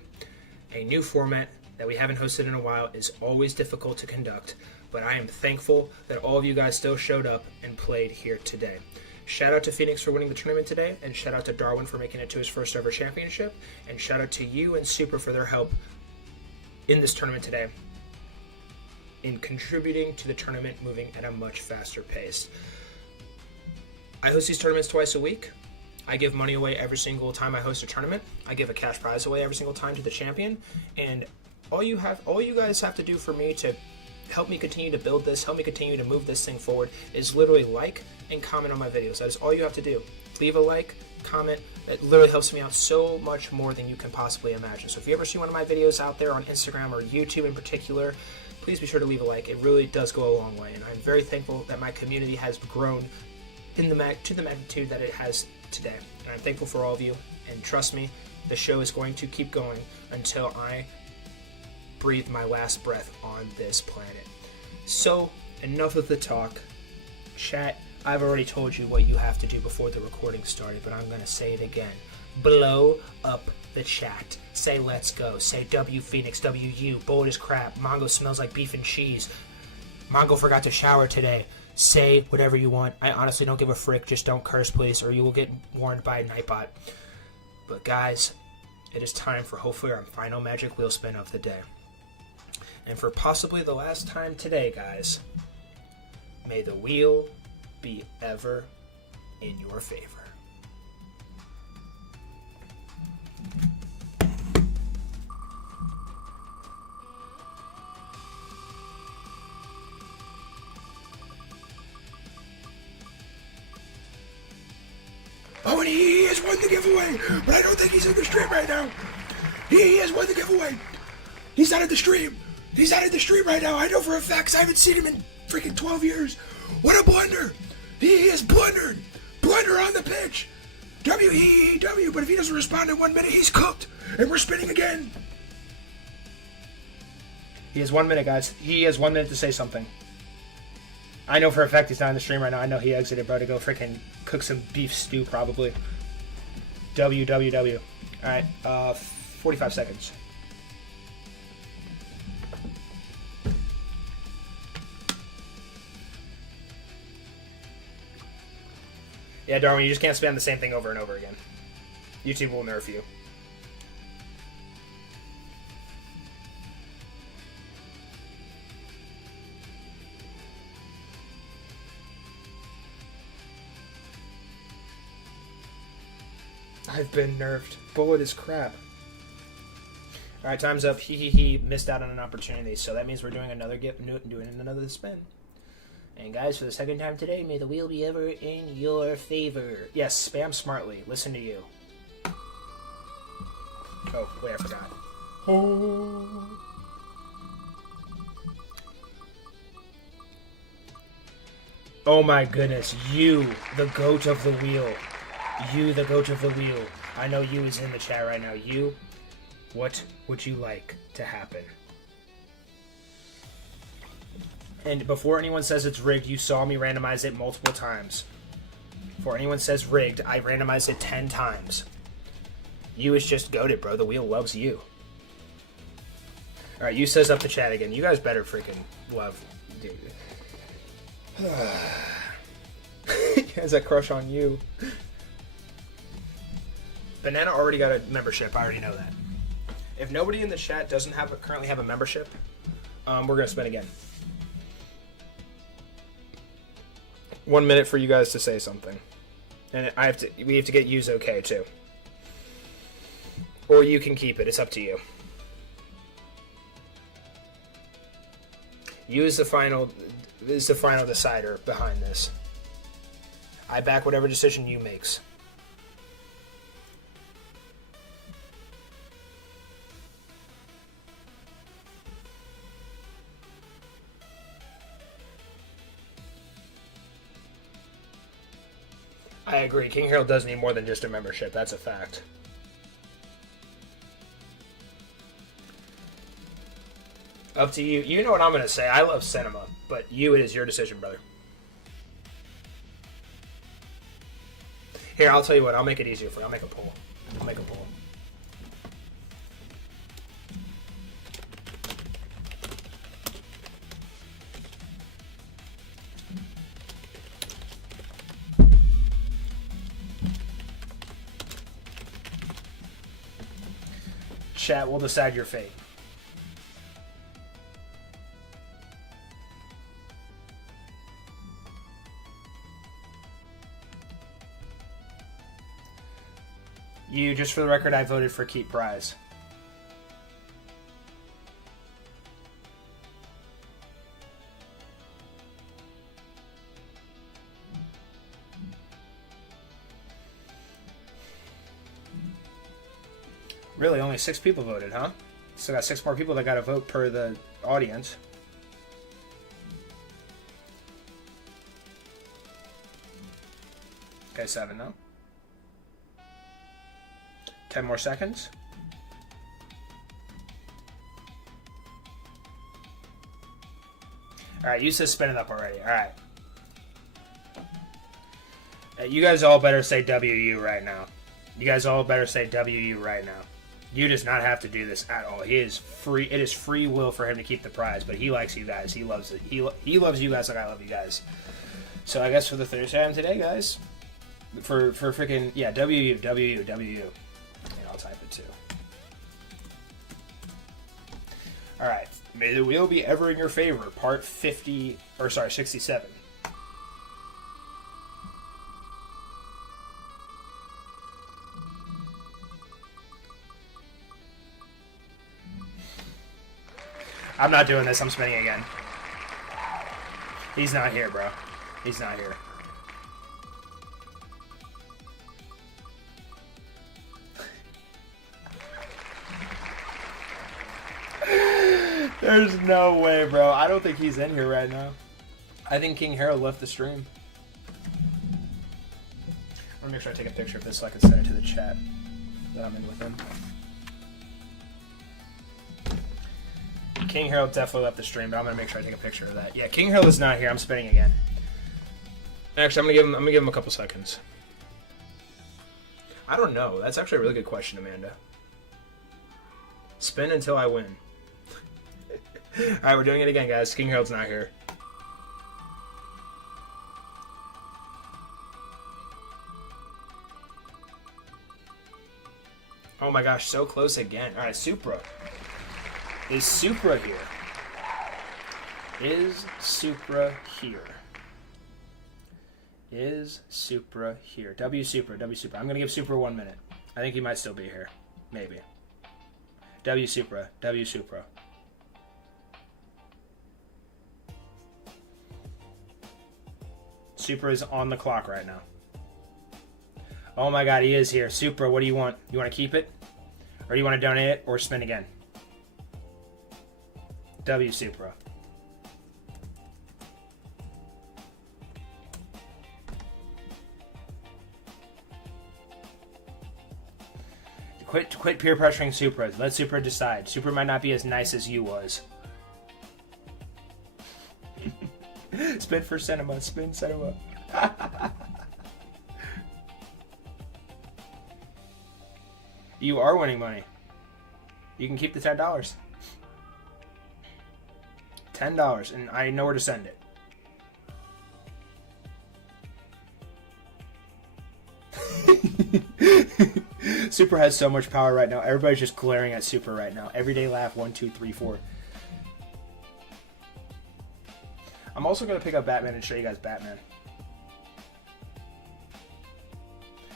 a new format that we haven't hosted in a while is always difficult to conduct, but I am thankful that all of you guys still showed up and played here today. Shout out to Phoenix for winning the tournament today, and shout out to Darwin for making it to his first ever championship, and shout out to you and Super for their help in this tournament today, in contributing to the tournament moving at a much faster pace. I host these tournaments twice a week. I give money away every single time I host a tournament. I give a cash prize away every single time to the champion. And all you guys have to do for me to help me continue to build this, help me continue to move this thing forward, is literally like and comment on my videos. That is all you have to do. Leave a like, comment. It literally helps me out so much more than you can possibly imagine. So if you ever see one of my videos out there on Instagram or YouTube in particular, please be sure to leave a like. It really does go a long way. And I'm very thankful that my community has grown to the magnitude that it has today. And I'm thankful for all of you. And trust me, the show is going to keep going until I breathe my last breath on this planet. So, enough of the talk. Chat, I've already told you what you have to do before the recording started, but I'm going to say it again. Blow up the chat. Say let's go. Say W Phoenix, WU, bold as crap. Mongo smells like beef and cheese. Mongo forgot to shower today. Say whatever you want. I honestly don't give a frick. Just don't curse, please, or you will get warned by Nightbot. But guys, it is time for hopefully our final magic wheel spin of the day. And for possibly the last time today, guys, may the wheel be ever in your favor. Oh, and he has won the giveaway, but I don't think he's in the stream right now. He has won the giveaway. He's not in the stream. He's not in the stream right now. I know for a fact 'cause I haven't seen him in freaking 12 years. What a blunder. He is blundered. Blunder on the pitch. W-E-E-W, but if he doesn't respond in 1 minute, he's cooked. And we're spinning again. He has 1 minute, guys. He has 1 minute to say something. I know for a fact he's not in the stream right now. I know he exited, bro, to go freaking cook some beef stew, probably. WWW. Alright, 45 seconds. Yeah, Darwin, you just can't spam the same thing over and over again. YouTube will nerf you. I've been nerfed. Bullet is crap. Alright, time's up. He missed out on an opportunity, so that means we're doing another another spin. And guys, for the second time today, may the wheel be ever in your favor. Yes, spam smartly. Listen to you. Oh, wait, I forgot. Oh my goodness, you, the goat of the wheel. You, the goat of the wheel. I know you is in the chat right now. You, what would you like to happen? And before anyone says it's rigged, you saw me randomize it multiple times. Before anyone says rigged, I randomized it 10 times. You is just goated, bro. The wheel loves you. Alright, you says up the chat again. You guys better freaking love, dude. He has a crush on you. Banana already got a membership. I already know that. If nobody in the chat doesn't currently have a membership, we're gonna spin again. 1 minute for you guys to say something, and we have to get U's okay too, or you can keep it. It's up to you. You is the final decider behind this. I back whatever decision you makes. I agree. King Harold does need more than just a membership. That's a fact. Up to you. You know what I'm going to say. I love cinema, but it is your decision, brother. Here, I'll tell you what. I'll make it easier for you. I'll make a poll. Chat will decide your fate. You, just for the record, I voted for Keep Prize. Really, only 6 people voted, huh? Still got 6 more people that got to vote per the audience. Okay, 7 now. 10 more seconds. Alright, you said spin it up already. Alright. You guys all better say WU right now. You guys all better say WU right now. You does not have to do this at all. He is free. It is free will for him to keep the prize, but he likes you guys. He loves it. He loves you guys like I love you guys. So I guess for the Thursday item today, guys, for freaking yeah, WU. Yeah, I'll type it too. All right, may the wheel be ever in your favor. Part 67. I'm not doing this. I'm spinning again. He's not here, bro. He's not here. There's no way, bro. I don't think he's in here right now. I think King Harold left the stream. I'm gonna make sure I take a picture of this so I can send it to the chat that I'm in with him. King Harold definitely left the stream, but I'm gonna make sure I take a picture of that. Yeah, King Harold is not here. I'm spinning again. Actually, I'm gonna give him a couple seconds. I don't know. That's actually a really good question, Amanda. Spin until I win. All right, we're doing it again, guys. King Harold's not here. Oh my gosh, so close again. All right, Supra. Is Supra here? Is Supra here? Is Supra here? W Supra. I'm going to give Supra 1 minute. I think he might still be here. Maybe. W Supra. Supra is on the clock right now. Oh my god, he is here. Supra, what do you want? You want to keep it? Or you want to donate it? Or spin again? W Supra. Quit peer pressuring Supra. Let Supra decide. Supra might not be as nice as you was. Spin for cinema. Spin cinema. You are winning money. You can keep the $10. $10, and I know where to send it. Super has so much power right now. Everybody's just glaring at Super right now. Everyday laugh 1, 2, 3, 4. I'm also gonna pick up Batman and show you guys Batman.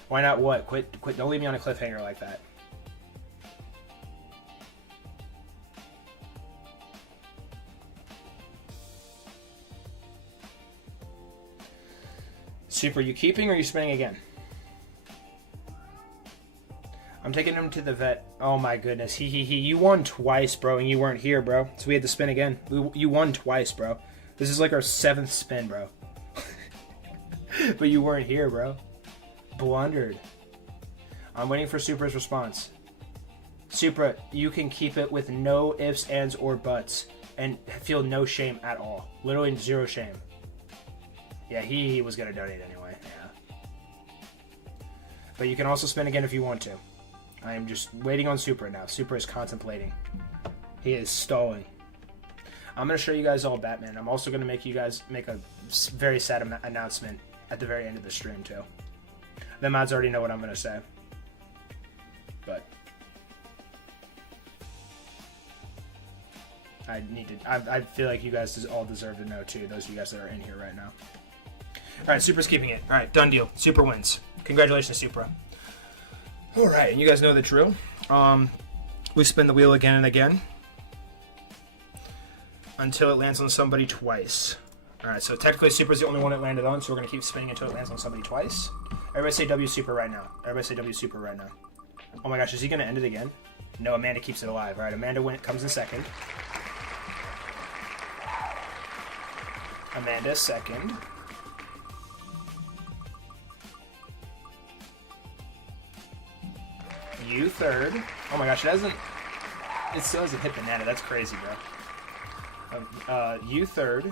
Why not? What? Quit! Don't leave me on a cliffhanger like that. Super, you keeping or you spinning again? I'm taking him to the vet. Oh my goodness. He. You won twice, bro, and you weren't here, bro. So we had to spin again. You won twice, bro. This is like our 7th spin, bro. But you weren't here, bro. Blundered. I'm waiting for Supra's response. Supra, you can keep it with no ifs, ands, or buts. And feel no shame at all. Literally 0 shame. Yeah, he was going to donate anyway. Yeah. But you can also spin again if you want to. I am just waiting on Supra now. Supra is contemplating. He is stalling. I'm going to show you guys all Batman. I'm also going to make you guys make a very sad announcement at the very end of the stream, too. The mods already know what I'm going to say. But I feel like you guys all deserve to know, too. Those of you guys that are in here right now. Alright, Supra's keeping it. Alright, done deal. Supra wins. Congratulations, Supra. Alright, and you guys know the drill. We spin the wheel again and again until it lands on somebody twice. Alright, so technically Supra's the only one it landed on, so we're going to keep spinning until it lands on somebody twice. Everybody say W Supra right now. Everybody say W Supra right now. Oh my gosh, is he going to end it again? No, Amanda keeps it alive. Alright, Amanda comes in second. Amanda second. You third. Oh my gosh, it still hasn't hit Banana. That's crazy, bro. You third.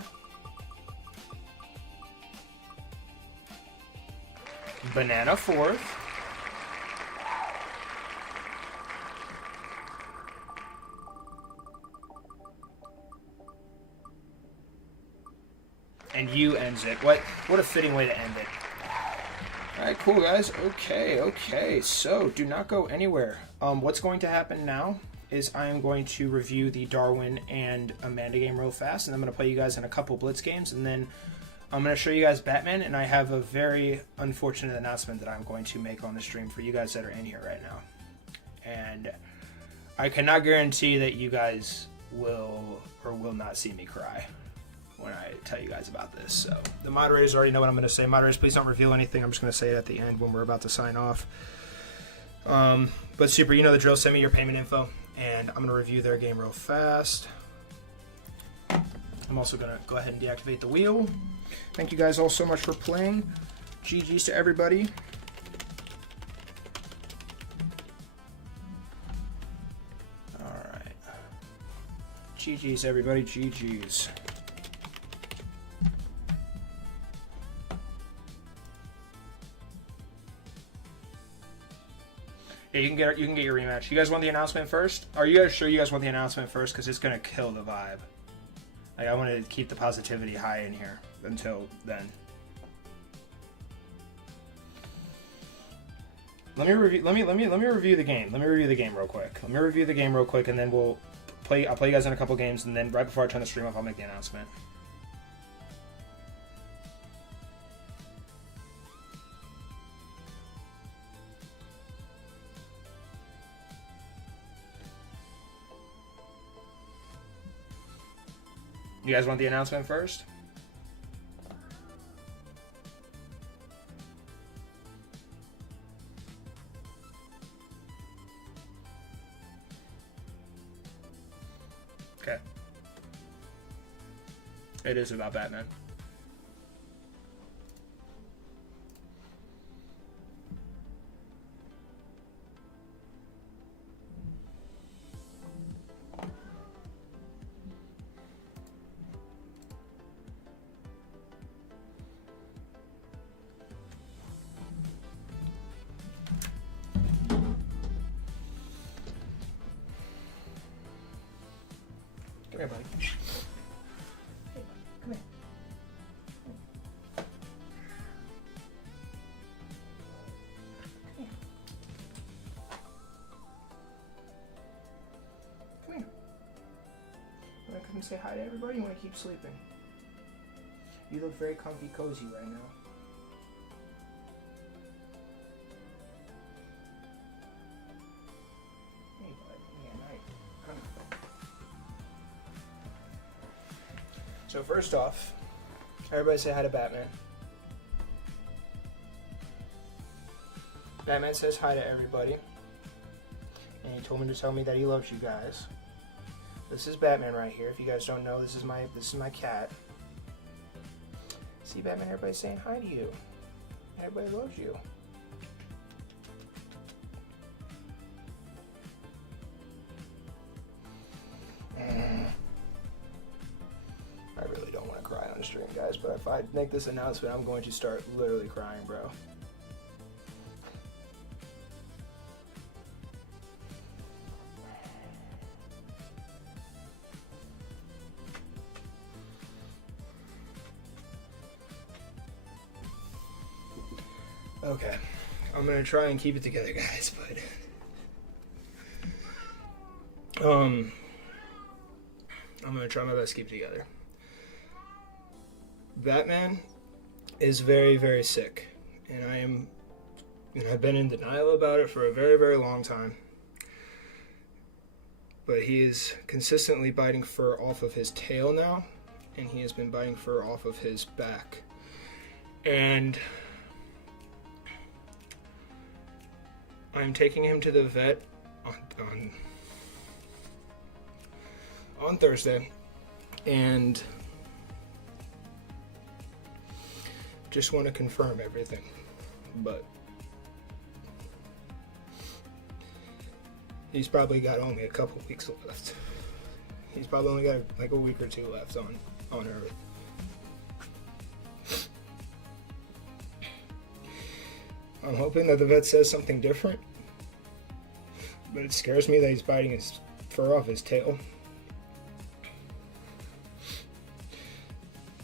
Banana fourth. And you ends it. What a fitting way to end it. Alright, cool guys. Okay. So do not go anywhere. What's going to happen now is I am going to review the Darwin and Amanda game real fast, and I'm going to play you guys in a couple Blitz games, and then I'm going to show you guys Batman, and I have a very unfortunate announcement that I'm going to make on the stream for you guys that are in here right now. And I cannot guarantee that you guys will or will not see me cry when I tell you guys about this. So the moderators already know what I'm going to say. Moderators, please don't reveal anything. I'm just going to say it at the end when we're about to sign off. But Super, you know the drill. Send me your payment info, and I'm going to review their game real fast. I'm also going to go ahead and deactivate the wheel. Thank you guys all so much for playing. GG's to everybody. All right. GG's, everybody. GG's. Yeah, you can get your rematch. You guys want the announcement first? Are you guys sure you guys want the announcement first? Because it's gonna kill the vibe. Like, I want to keep the positivity high in here until then. Let me review the game. Let me review the game real quick. And then I'll play you guys in a couple games, and then right before I turn the stream off, I'll make the announcement. You guys want the announcement first? Okay. It is about Batman. Come here, buddy. Hey, come here. Come here. You want to come and say hi to everybody? You want to keep sleeping? You look very comfy, cozy right now. Hey, bud. Yeah, night. Come here. So first off, everybody say hi to Batman. Batman says hi to everybody. And he told me to tell me that he loves you guys. This is Batman right here. If you guys don't know, this is my cat. See, Batman, everybody's saying hi to you. Everybody loves you. I really don't want to cry on the stream, guys, but if I make this announcement, I'm going to start literally crying, bro. Okay, I'm gonna try and keep it together, guys, but I'm gonna try my best to keep it together. Batman is very, very sick, and I've been in denial about it for a very, very long time. But he is consistently biting fur off of his tail now, and he has been biting fur off of his back. And I'm taking him to the vet on Thursday, and just want to confirm everything, but he's probably got only a couple weeks left. He's probably only got like a week or two left on Earth. I'm hoping that the vet says something different. But it scares me that he's biting his fur off his tail.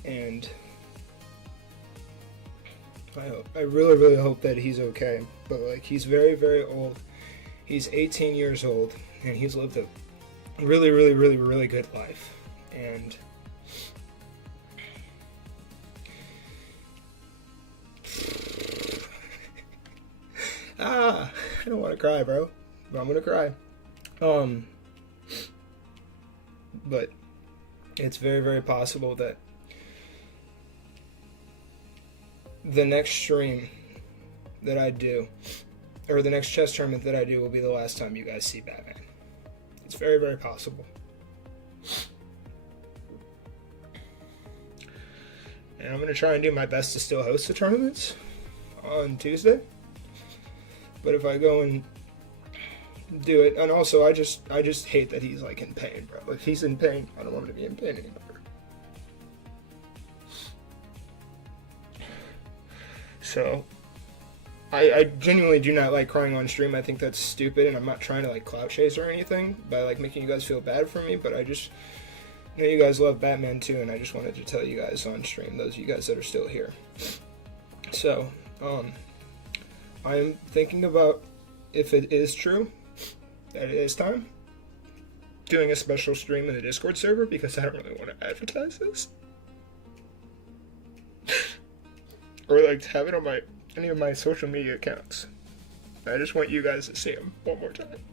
And I really, really hope that he's okay. But, like, he's very, very old. He's 18 years old, and he's lived a really, really, really, really good life. And I don't want to cry, bro. But I'm gonna cry. But it's very, very possible that the next stream that I do, or the next chess tournament that I do, will be the last time you guys see Batman. It's very, very possible. And I'm going to try and do my best to still host the tournaments on Tuesday. But if I go and do it, and also I just hate that he's like in pain, bro. If he's in pain, I don't want him to be in pain anymore. So, I genuinely do not like crying on stream. I think that's stupid, and I'm not trying to like clout chase or anything by like making you guys feel bad for me, but I just know you guys love Batman too, and I just wanted to tell you guys on stream, those of you guys that are still here. So, I'm thinking about, if it is true that it is time, doing a special stream in the Discord server, because I don't really want to advertise this. Or like have it on any of my social media accounts. I just want you guys to see them one more time.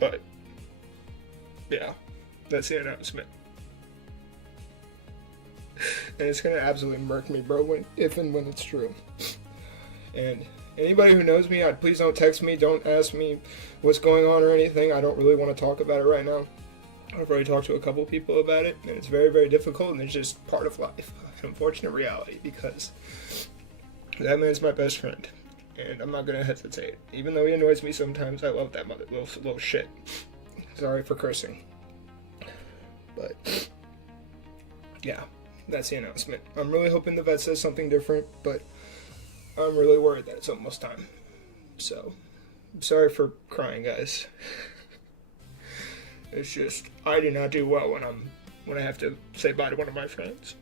But yeah, that's the announcement. And it's gonna absolutely murk me, bro, if and when it's true. And anybody who knows me, please don't text me, don't ask me what's going on or anything. I don't really want to talk about it right now. I've already talked to a couple people about it, and it's very, very difficult, and it's just part of life. An unfortunate reality, because that man's my best friend, and I'm not going to hesitate. Even though he annoys me sometimes, I love that little shit. Sorry for cursing. But, yeah, that's the announcement. I'm really hoping the vet says something different, but I'm really worried that it's almost time. So, I'm sorry for crying, guys. It's just, I do not do well when I have to say bye to one of my friends.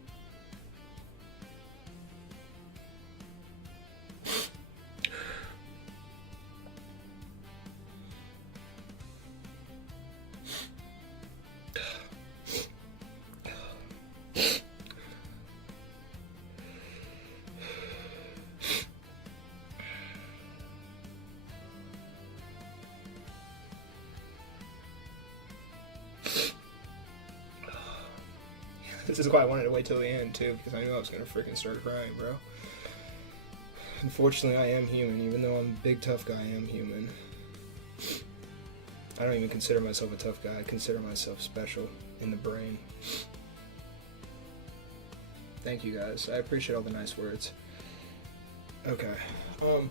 This is why I wanted to wait till the end, too, because I knew I was going to freaking start crying, bro. Unfortunately, I am human. Even though I'm a big, tough guy, I am human. I don't even consider myself a tough guy. I consider myself special in the brain. Thank you, guys. I appreciate all the nice words. Okay. I'm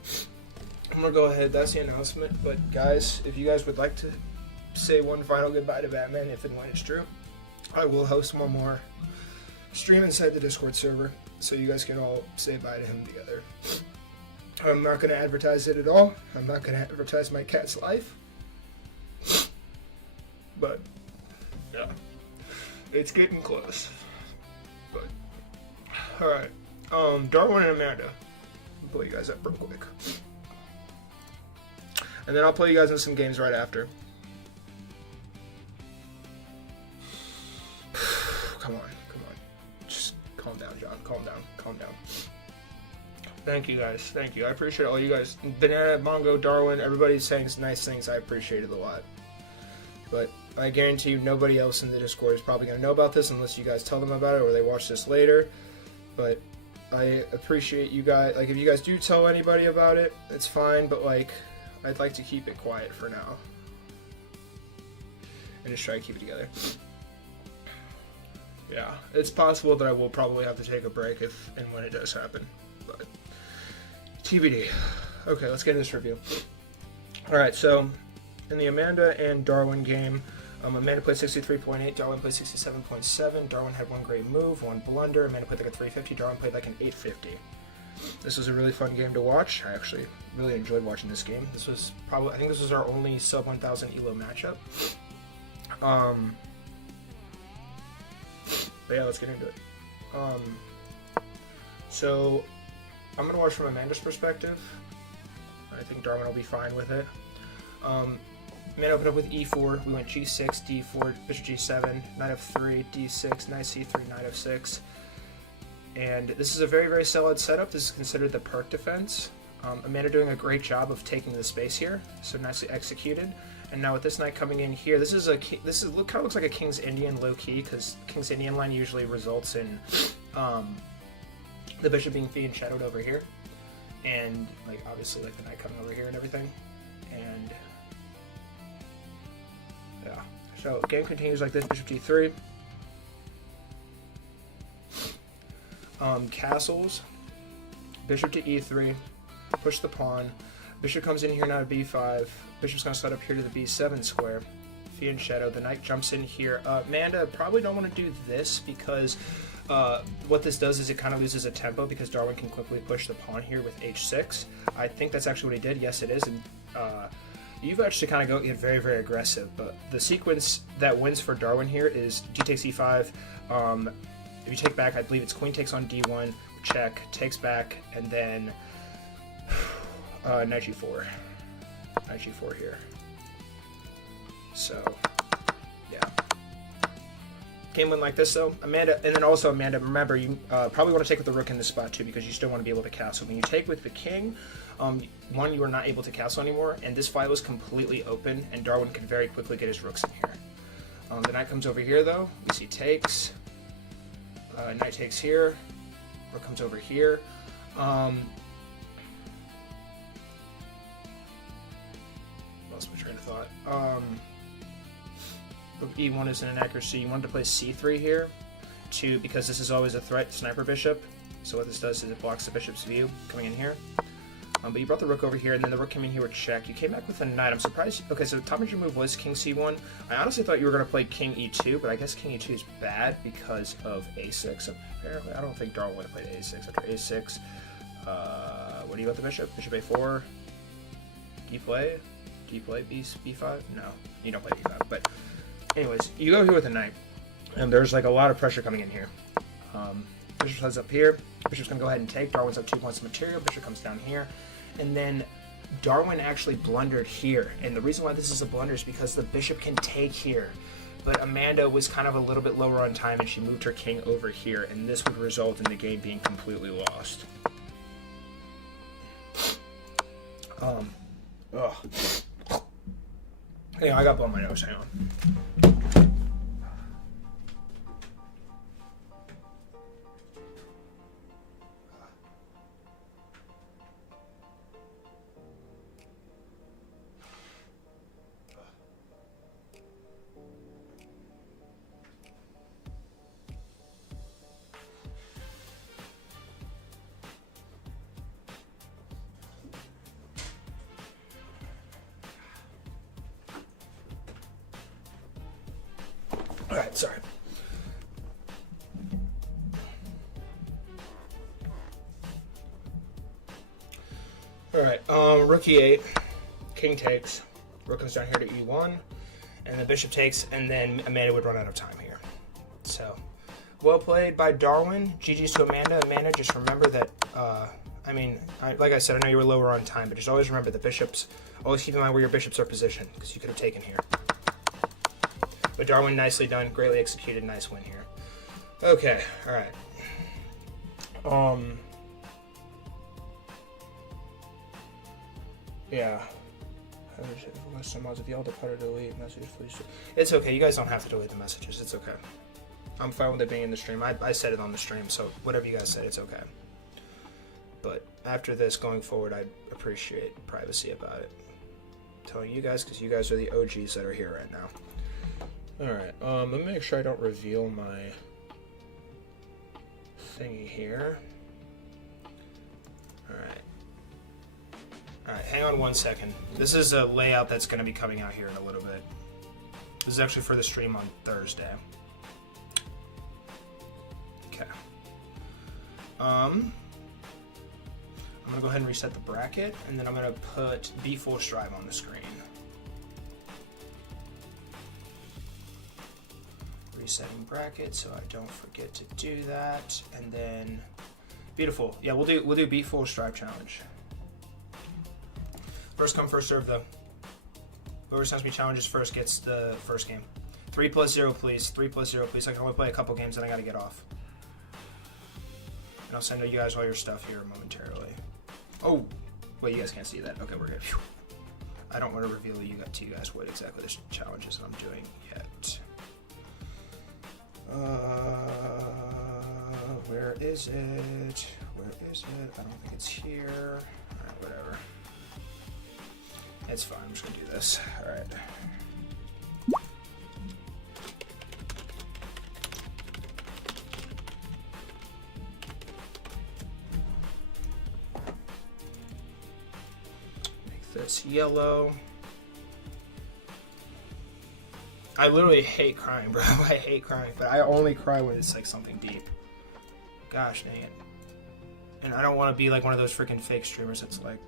going to go ahead. That's the announcement. But, guys, if you guys would like to say one final goodbye to Batman, if and when it's true, I will host one more stream inside the Discord server, so you guys can all say bye to him together. I'm not going to advertise it at all. I'm not going to advertise my cat's life. But, yeah, it's getting close. But, alright. Darwin and Amanda. I'll pull you guys up real quick. And then I'll play you guys in some games right after. Come on. Just calm down, John. Calm down. Thank you, guys. Thank you. I appreciate all you guys. Banana, Mongo, Darwin, everybody's saying nice things. I appreciate it a lot. But I guarantee you nobody else in the Discord is probably going to know about this unless you guys tell them about it or they watch this later. But I appreciate you guys. Like, if you guys do tell anybody about it, it's fine. But, like, I'd like to keep it quiet for now. And just try to keep it together. Yeah, it's possible that I will probably have to take a break if and when it does happen, but TBD. Okay, let's get into this review. Alright, so in the Amanda and Darwin game, Amanda played 63.8, Darwin played 67.7. Darwin had one great move, one blunder. Amanda played like a 350, Darwin played like an 850. This was a really fun game to watch. I actually really enjoyed watching this game. This was probably, I think this was our only sub 1000 ELO matchup. But yeah, let's get into it. So I'm gonna watch from Amanda's perspective. I think Darwin will be fine with it. Amanda opened up with e4. We went g6, d4, bishop g7, knight f3, d6, knight c3, knight f6. And this is a very, very solid setup. This is considered the perk defense. Amanda doing a great job of taking the space here, so nicely executed. And now with this knight coming in here, this kind of looks like a King's Indian low key, because King's Indian line usually results in the bishop being fianchettoed over here, and like obviously like the knight coming over here and everything. And yeah, so game continues like this: bishop d3. Castles, bishop to e3, push the pawn, bishop comes in here now to b5, bishop's going to slide up here to the b7 square, fianchetto, the knight jumps in here. Amanda probably don't want to do this because what this does is it kind of loses a tempo because Darwin can quickly push the pawn here with h6. I think that's actually what he did. Yes, it is. And you've actually kind of get very, very aggressive, but the sequence that wins for Darwin here is d takes e5. If you take back, I believe it's queen takes on d1, check, takes back, and then knight g4. Knight g4 here. So, yeah. Game went like this though. Amanda, and then also Amanda, remember, you probably want to take with the rook in this spot too because you still want to be able to castle. When you take with the king, one, you are not able to castle anymore, and this file is completely open, and Darwin can very quickly get his rooks in here. The knight comes over here though. We see takes. Knight takes here, rook comes over here. Lost my train of thought. Rook e1 is an inaccuracy. You wanted to play c3 here, because this is always a threat, sniper bishop. So what this does is it blocks the bishop's view coming in here. But you brought the rook over here, and then the rook came in here with check. You came back with a knight. I'm surprised. Okay, so the top of your move was king c1. I honestly thought you were going to play king e2, but I guess king e2 is bad because of a6. Apparently, I don't think Darwin would have played a6. After a6, what do you got the bishop? Bishop a4. Do you play? Do you play b5? No, you don't play b5. But anyways, you go here with a knight, and there's like a lot of pressure coming in here. Bishop heads up here. Bishop's going to go ahead and take. Darwin's up 2 points of material. Bishop comes down here. And then Darwin actually blundered here. And the reason why this is a blunder is because the bishop can take here. But Amanda was kind of a little bit lower on time, and she moved her king over here. And this would result in the game being completely lost. Anyway, I got blown my nose. Hang on. Alright, sorry. Alright, rook e8, king takes, rook comes down here to e1, and the bishop takes, and then Amanda would run out of time here. So, well played by Darwin. GG's to Amanda. Amanda, just remember that, like I said, I know you were lower on time, but just always remember the bishops, always keep in mind where your bishops are positioned, because you could have taken here. But Darwin, nicely done, greatly executed, nice win here. Okay, alright. Yeah. It's okay, you guys don't have to delete the messages, it's okay. I'm fine with it being in the stream. I said it on the stream, so whatever you guys said, it's okay. But after this, going forward, I appreciate privacy about it. I'm telling you guys, because you guys are the OGs that are here right now. Alright, let me make sure I don't reveal my thingy here. Alright. Alright, hang on 1 second. This is a layout that's going to be coming out here in a little bit. This is actually for the stream on Thursday. Okay. I'm gonna go ahead and reset the bracket, and then I'm gonna put B Force Drive on the screen. Resetting bracket so I don't forget to do that, and then beautiful. Yeah, we'll do B Force Drive challenge. First come, first serve though. Whoever sends me challenges first gets the first game. 3+0, please. 3+0, please. I can only play a couple games, then I gotta get off. And I'll send you guys all your stuff here momentarily. Oh, wait, you guys can't see that. Okay, we're good. Phew. I don't want to reveal to you guys what exactly this challenge is that I'm doing yet. Where is it? Where is it? I don't think it's here. Alright, whatever. It's fine, I'm just gonna do this. Alright. Make this yellow. I literally hate crying, bro. I hate crying, but I only cry when it's like something deep. Gosh dang it. And I don't want to be like one of those freaking fake streamers that's like,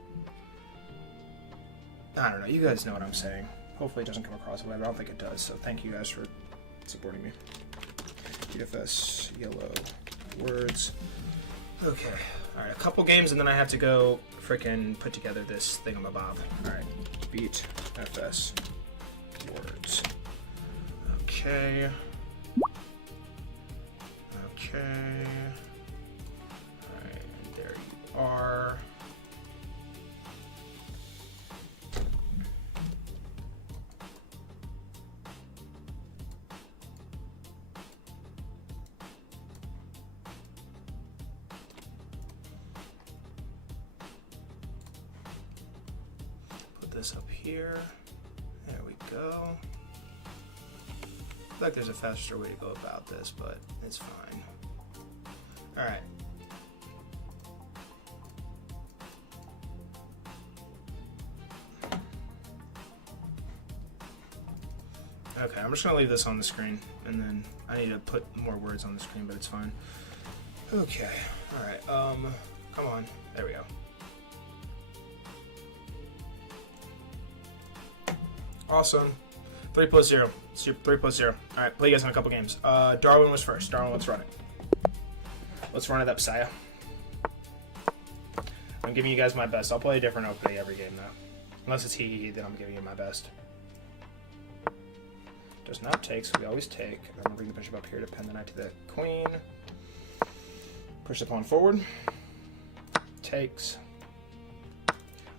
I don't know, you guys know what I'm saying. Hopefully it doesn't come across that way, but I don't think it does, so thank you guys for supporting me. DFS, yellow, words. Okay, alright, a couple games and then I have to go freaking put together this thingamabob. Alright, beat FS, words. Okay. Okay. Alright, there you are. Put this up here. There we go. I feel like there's a faster way to go about this, but it's fine. Alright. Okay, I'm just gonna leave this on the screen, and then I need to put more words on the screen, but it's fine. Okay, alright, come on. There we go. Awesome. 3+0. 3+0. Alright, play you guys in a couple games. Darwin was first. Darwin, let's run it. Let's run it up, Saya. I'm giving you guys my best. I'll play a different opening every game, though. Unless it's he, then I'm giving you my best. Does not take, so we always take. I'm going to bring the bishop up here to pin the knight to the queen. Push the pawn forward. Takes.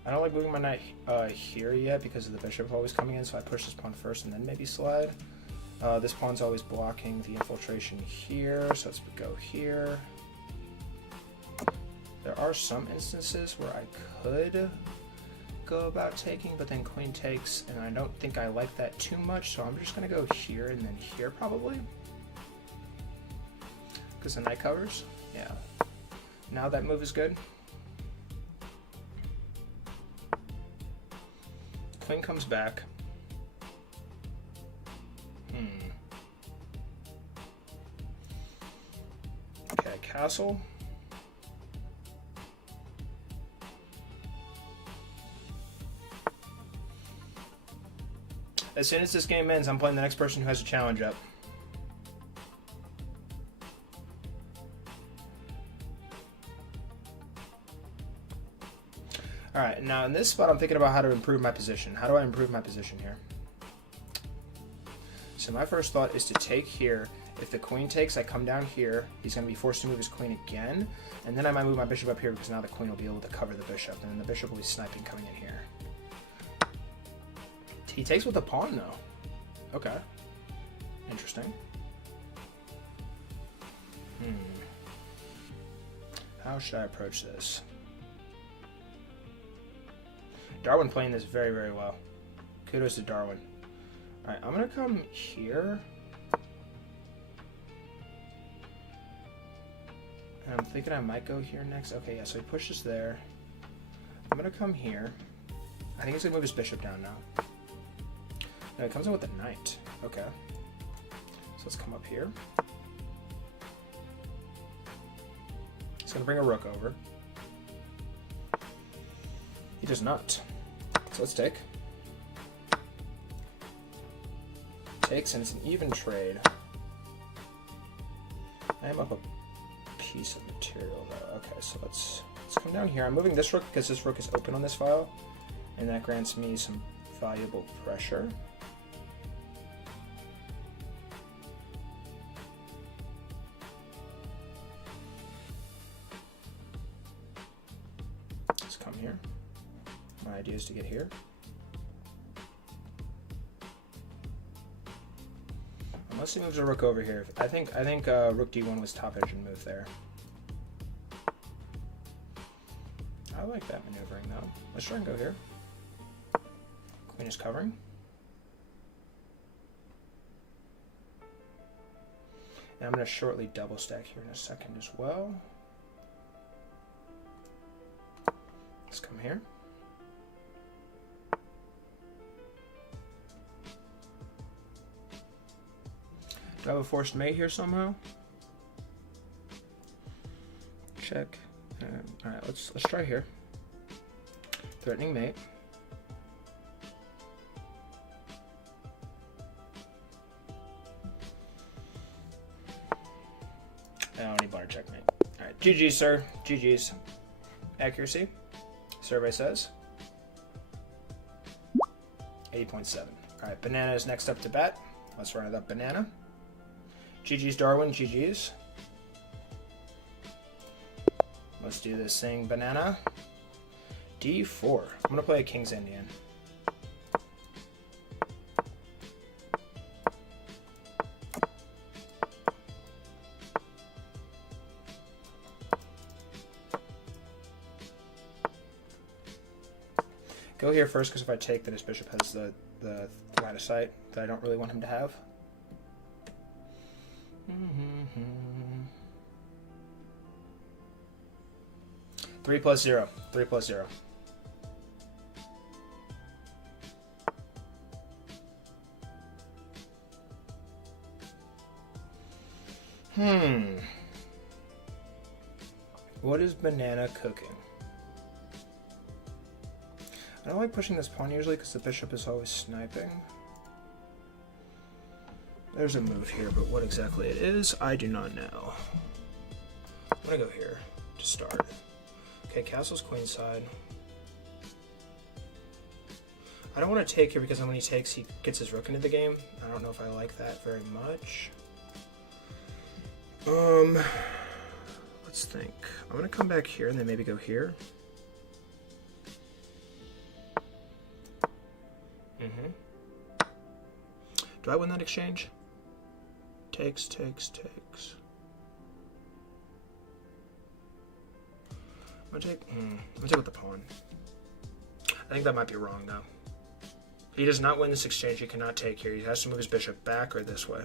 I don't like moving my knight here yet because of the bishop always coming in, so I push this pawn first and then maybe slide. This pawn's always blocking the infiltration here, so let's go here. There are some instances where I could go about taking, but then queen takes, and I don't think I like that too much, so I'm just going to go here and then here probably. Because the knight covers. Yeah. Now that move is good. Queen comes back. Okay, castle. As soon as this game ends, I'm playing the next person who has a challenge up. Alright, now in this spot I'm thinking about how to improve my position. How do I improve my position here? So my first thought is to take here. If the queen takes, I come down here. He's going to be forced to move his queen again. And then I might move my bishop up here because now the queen will be able to cover the bishop. And then the bishop will be sniping coming in here. He takes with the pawn though. Okay. Interesting. How should I approach this? Darwin playing this very, very well. Kudos to Darwin. Alright, I'm going to come here. And I'm thinking I might go here next. Okay, yeah, so he pushes there. I'm going to come here. I think he's going to move his bishop down now. No, it comes in with a knight. Okay. So let's come up here. He's going to bring a rook over. He does not. So let's take. Takes, and it's an even trade. I am up a piece of material though. Okay, so let's come down here. I'm moving this rook because this rook is open on this file, and that grants me some valuable pressure. Let's come here. My idea is to get here. Unless he moves a rook over here. I think rook d1 was top engine move there. I like that maneuvering though. Let's try and go here. Queen is covering. And I'm going to shortly double stack here in a second as well. Let's come here. Do I have a forced mate here somehow? Check. All right, let's try here. Threatening mate. I don't need bar checkmate. All right, GG's, sir. GG's. Accuracy. Survey says 80.7. All right, banana is next up to bat. Let's run it up, banana. GG's, Darwin. GG's. Let's do this thing, banana. D4. I'm going to play a King's Indian. Go here first, because if I take, then his bishop has the line of sight that I don't really want him to have. 3 plus 0. 3 plus 0. What is banana cooking? I don't like pushing this pawn usually because the bishop is always sniping. There's a move here, but what exactly it is, I do not know. I'm gonna go here to start. Okay, castle's queenside. I don't want to take here because when he takes, he gets his rook into the game. I don't know if I like that very much. Let's think. I'm gonna come back here and then maybe go here. Do I win that exchange? Takes, takes, takes. I'm gonna take with the pawn. I think that might be wrong though. He does not win this exchange. He cannot take here. He has to move his bishop back or this way.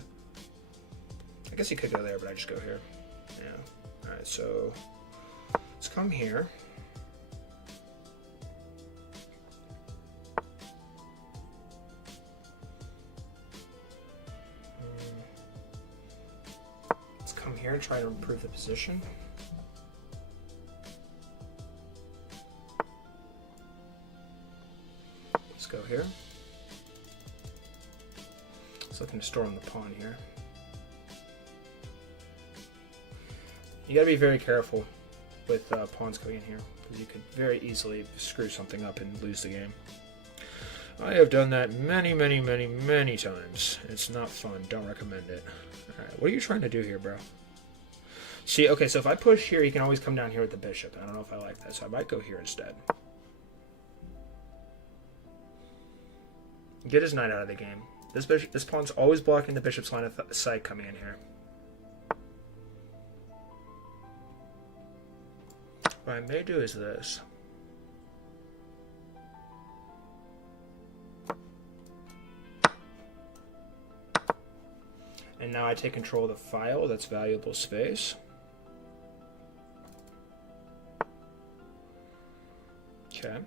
I guess he could go there, but I just go here. Yeah. All right. So let's come here. Let's come here and try to improve the position. Let's go here. It's looking to store on the pawn here. You gotta be very careful with pawns going in here, because you could very easily screw something up and lose the game. I have done that many, many, many, many times. It's not fun. Don't recommend it. Alright, what are you trying to do here, bro? See, okay, so if I push here, he can always come down here with the bishop. I don't know if I like that, so I might go here instead. Get his knight out of the game. This pawn's always blocking the bishop's line of sight coming in here. What I may do is this. And now I take control of the file. That's valuable space. Okay.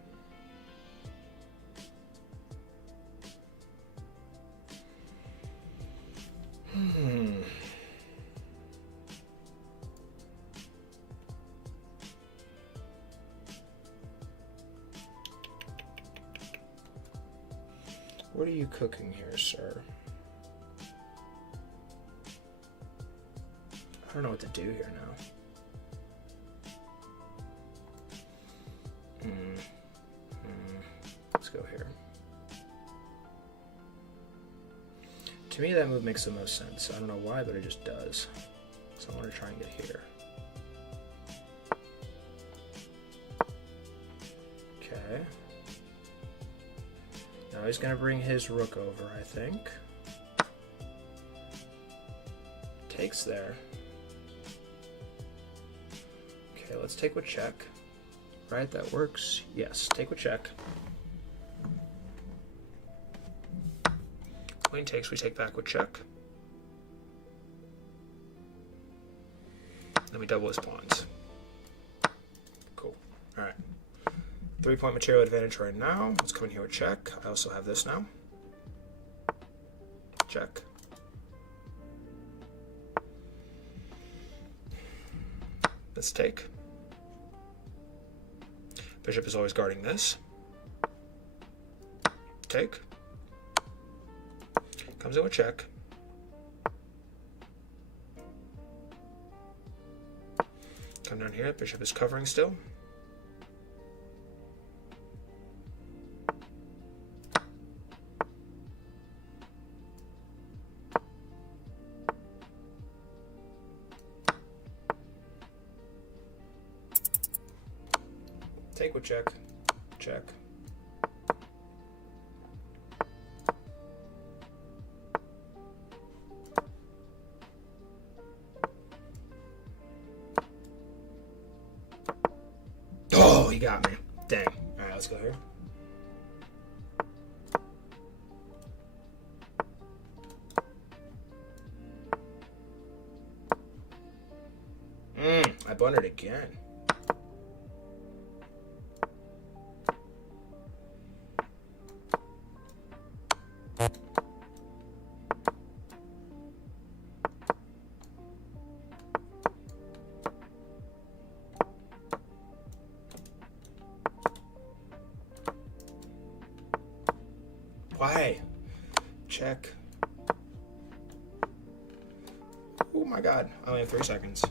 What are you cooking here, sir? I don't know what to do here now. Let's go here. To me, that move makes the most sense. I don't know why, but it just does. So I want to try and get here. Okay. Now he's going to bring his rook over, I think. Takes there. Okay, let's take with check. Right, that works. Yes, take with check. Queen takes, we take back with check. Then we double his pawns. Cool. Alright. 3-point material advantage right now. Let's come in here with check. I also have this now. Check. Let's take. Bishop is always guarding this. Take. Comes in with check. Come down here. Bishop is covering still. Take with check. Check. Oh, he got me. Dang. Alright, let's go here. I blundered again. Why? Check. Oh my god. I only have 3 seconds.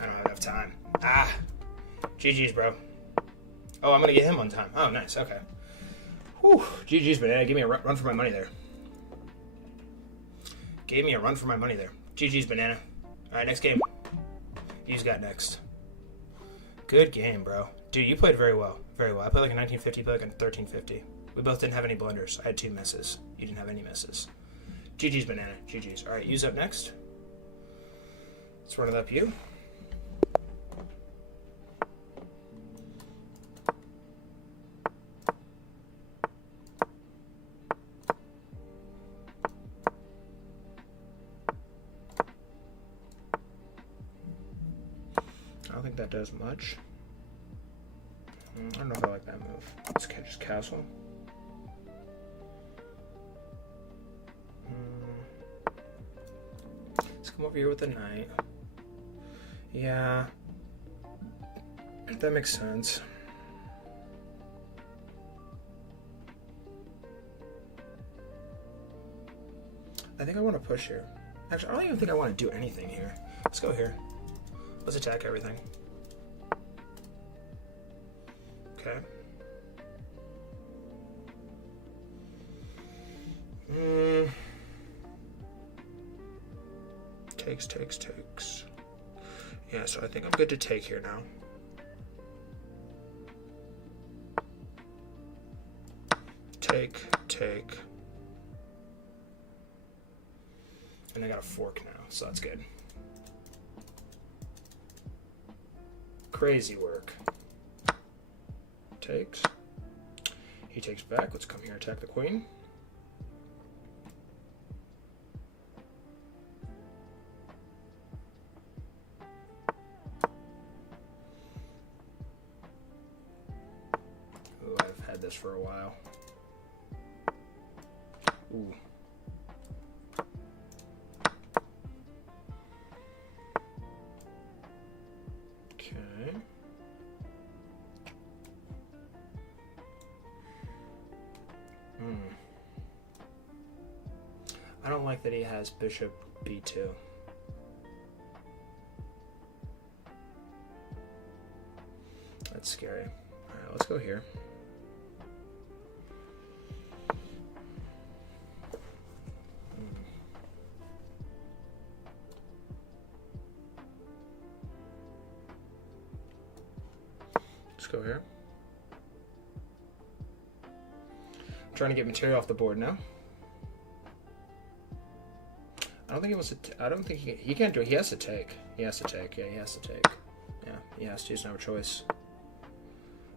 I don't have enough time. Ah. GG's, bro. Oh, I'm going to get him on time. Oh, nice. Okay. Whew. GG's, banana. Give me a run for my money there. Gave me a run for my money there. GG's, banana. All right, next game. You's got next. Good game, bro. Dude, you played very well. Very well. I played like a 1950, you played like a 1350. We both didn't have any blunders. I had 2 misses. You didn't have any misses. GG's, banana. GG's. All right, you's up next. Let's run it up you. I don't think that does much. I don't know if I like that move. Let's just castle. Let's come over here with the knight. Yeah. That makes sense. I think I want to push here. Actually, I don't even think I want to do anything here. Let's go here. Let's attack everything. Okay. Takes. Yeah, so I think I'm good to take here now. Take. And I got a fork now, so that's good. Crazy work. Takes. He takes back. Let's come here and attack the queen. Ooh, I've had this for a while. Ooh. Okay. I don't like that he has bishop b2. That's scary. Alright, let's go here. Let's go here. I'm trying to get material off the board now. I don't think it was. I don't think he can't do it. He has to take. He has to take. Yeah, he has to take. Yeah, he has to. He doesn't have a choice.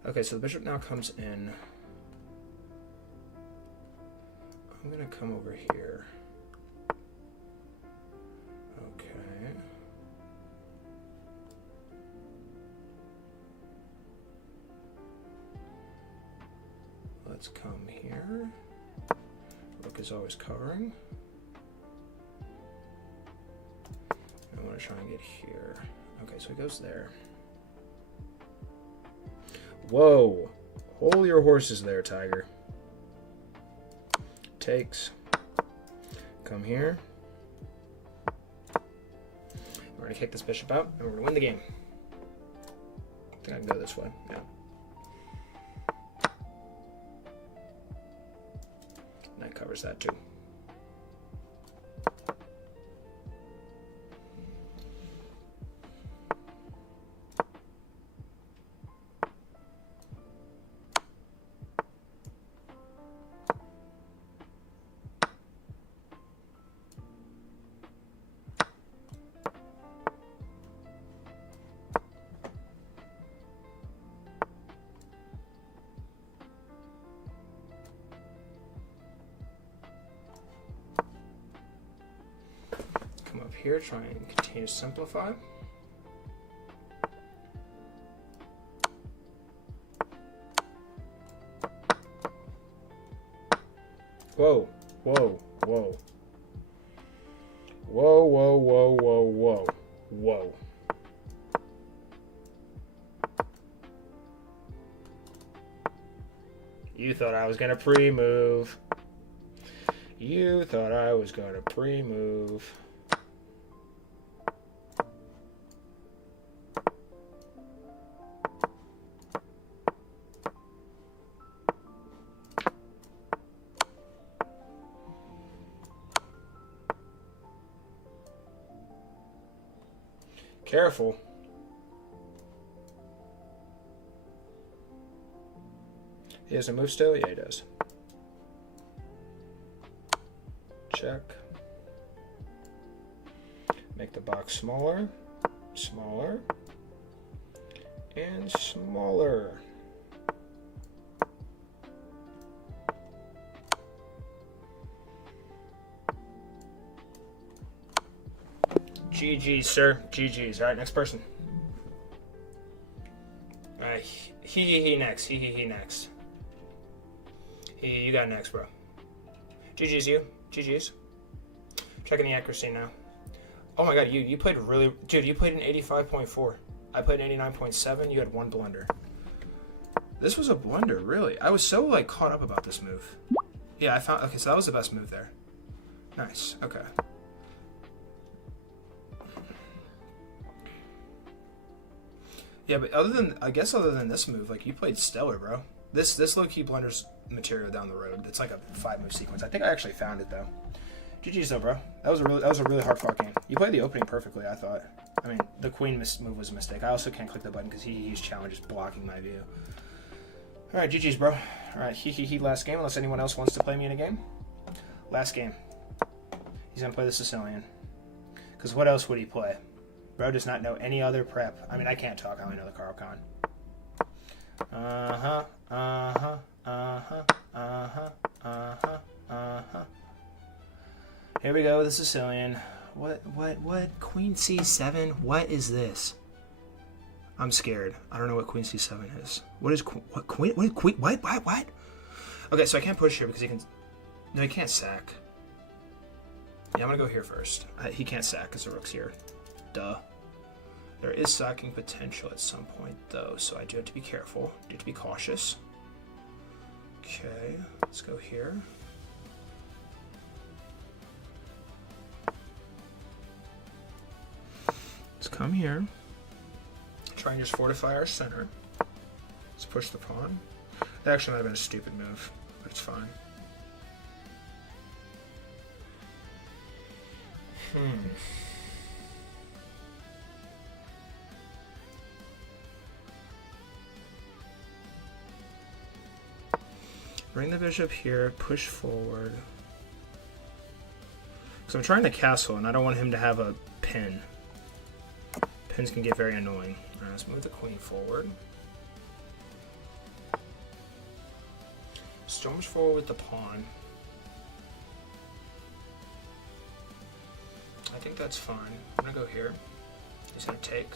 Okay, so the bishop now comes in. I'm gonna come over here. Okay. Let's come here. Rook is always covering. I want to try and get here. Okay, so he goes there. Whoa! Hold your horses there, Tiger. Takes. Come here. We're going to kick this bishop out, and we're going to win the game. I think I can go this way. Yeah. Knight covers that too. Here, try and continue to simplify. Whoa, whoa, whoa. Whoa, whoa, whoa, whoa, whoa, whoa. You thought I was gonna pre-move. You thought I was gonna pre-move. Careful. He doesn't move still? Yeah, he does. Check. Make the box smaller, smaller, and smaller. GG's, sir. GG's. All right, next person. He next. He next. You got next, bro. GG's you. GG's. Checking the accuracy now. Oh my god, you played really... Dude, you played an 85.4. I played an 89.7. You had one blunder. This was a blunder, really. I was so, like, caught up about this move. Yeah, I found... Okay, so that was the best move there. Nice. Okay. Yeah, but I guess other than this move, like, you played stellar, bro. This low-key blunders material down the road. It's like a 5-move sequence. I think I actually found it, though. GG's, though, bro. That was a really hard-fought game. You played the opening perfectly, I thought. I mean, the queen move was a mistake. I also can't click the button because he's challenge is blocking my view. All right, GG's, bro. All right, he last game, unless anyone else wants to play me in a game. Last game. He's going to play the Sicilian. Because what else would he play? Bro does not know any other prep. I mean, I can't talk. I only know the Carl Khan. Here we go, the Sicilian. What? Queen C7? What is this? I'm scared. I don't know what queen c7 is. What is what queen? What queen? What? Okay, so I can't push here because he can. No, he can't sack. Yeah, I'm gonna go here first. He can't sack because the rook's here. Duh. There is sacking potential at some point though, so I do have to be careful. Do have to be cautious. Okay, let's go here. Let's come here. Try and just fortify our center. Let's push the pawn. That actually might have been a stupid move, but it's fine. Bring the bishop here, push forward. Because I'm trying to castle and I don't want him to have a pin. Pins can get very annoying. Alright, let's move the queen forward. Storms forward with the pawn. I think that's fine. I'm gonna go here. He's gonna take.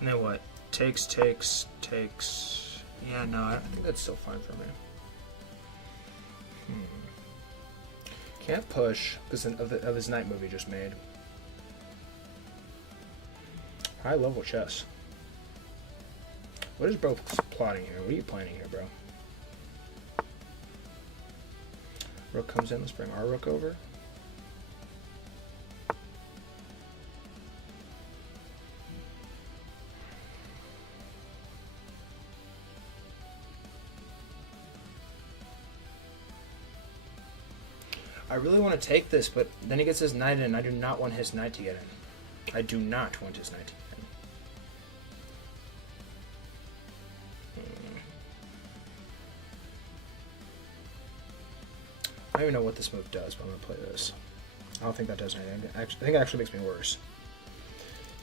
And then what? Takes. Yeah, no, I think that's still fine for me. Can't push because of his knight move he just made. High level chess. What is bro plotting here? What are you planning here, bro? Rook comes in. Let's bring our rook over. I really want to take this, but then he gets his knight in. I do not want his knight to get in. I do not want his knight to get in. I don't even know what this move does, but I'm going to play this. I don't think that does anything. I think it actually makes me worse.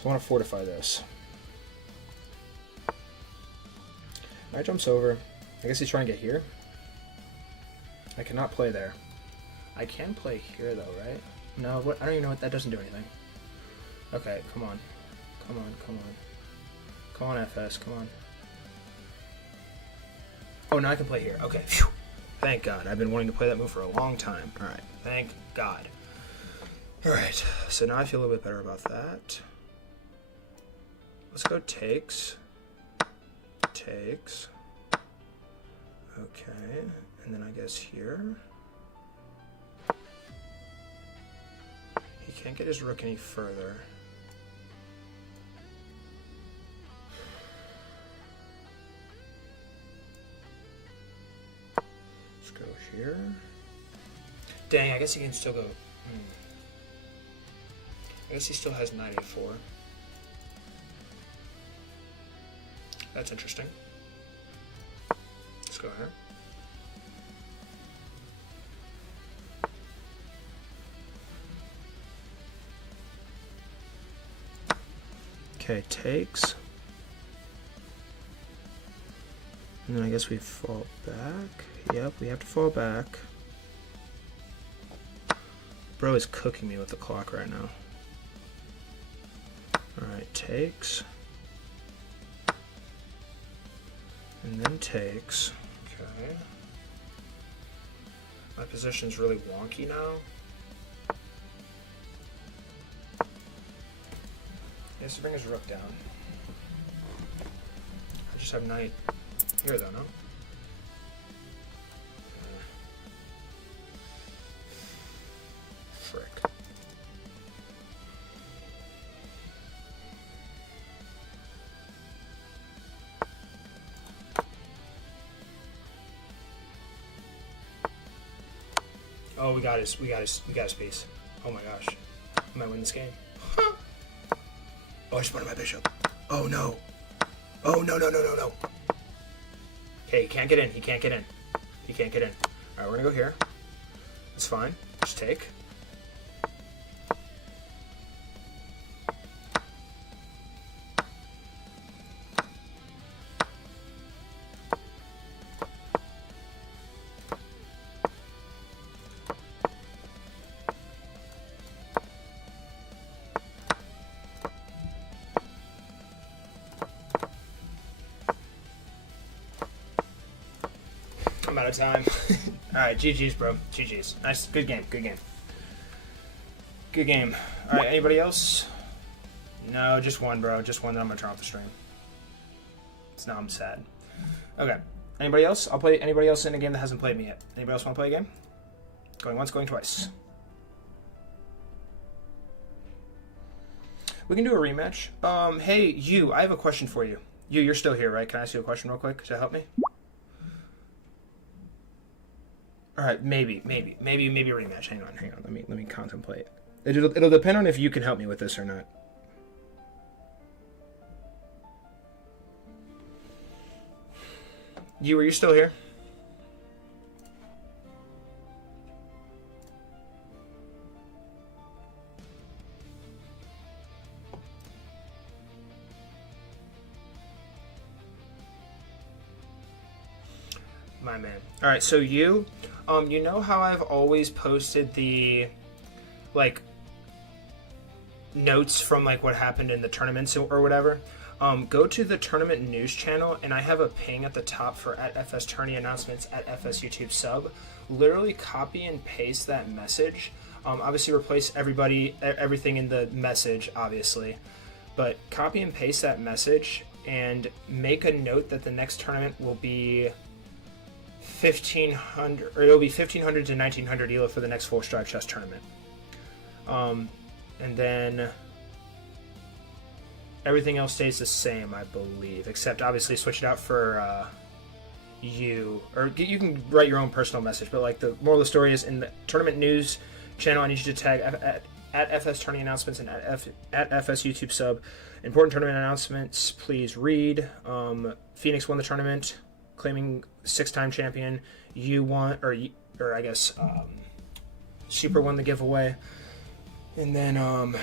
So I want to fortify this. Knight jumps over. I guess he's trying to get here. I cannot play there. I can play here though, right? No, what? I don't even know what that doesn't do anything. Okay, come on. Come on, FS, come on. Oh, now I can play here. Okay, phew. Thank God. I've been wanting to play that move for a long time. Alright, thank God. Alright, so now I feel a little bit better about that. Let's go takes. Takes. Okay, and then I guess here. He can't get his rook any further. Let's go here. Dang, I guess he can still go. I guess he still has knight a4. That's interesting. Let's go here. Okay, takes. And then I guess we fall back. Yep, we have to fall back. Bro is cooking me with the clock right now. Alright, takes. And then takes. Okay. My position's really wonky now. He has to bring his rook down. I just have knight here though, no? Frick. Oh, we got his piece. Oh my gosh. I might win this game. Oh, I just wanted my bishop. Oh no. Oh no. Okay, he can't get in. He can't get in. Alright, we're gonna go here. It's fine. Just take. I'm out of time. Alright, GG's, bro. GG's. Nice. Good game. Good game. Good game. Alright, anybody else? No, just one, bro. Just one that I'm going to turn off the stream. So now I'm sad. Okay. Anybody else? I'll play anybody else in a game that hasn't played me yet. Anybody else want to play a game? Going once, going twice. We can do a rematch. Hey, you, I have a question for you. You're still here, right? Can I ask you a question real quick? Does that help me? Alright, maybe a rematch. Hang on. Let me contemplate. It'll depend on if you can help me with this or not. Are you still here? My man. All right, so you know how I've always posted the, like, notes from, like, what happened in the tournaments or whatever? Go to the tournament news channel, and I have a ping at the top for @FS Tourney announcements @FS YouTube sub. Literally copy and paste that message. Obviously replace everything in the message, obviously, but copy and paste that message and make a note that the next tournament will be 1,500, or it'll be 1,500 to 1,900 ELO for the next 4-stripe chess tournament. And then everything else stays the same, I believe, except obviously switch it out for you, or you can write your own personal message. But like the moral of the story is, in the tournament news channel, I need you to tag at FS Tourney announcements and at FS YouTube sub. Important tournament announcements, please read. Phoenix won the tournament, claiming 6-time champion. You won, or I guess Super won the giveaway. And then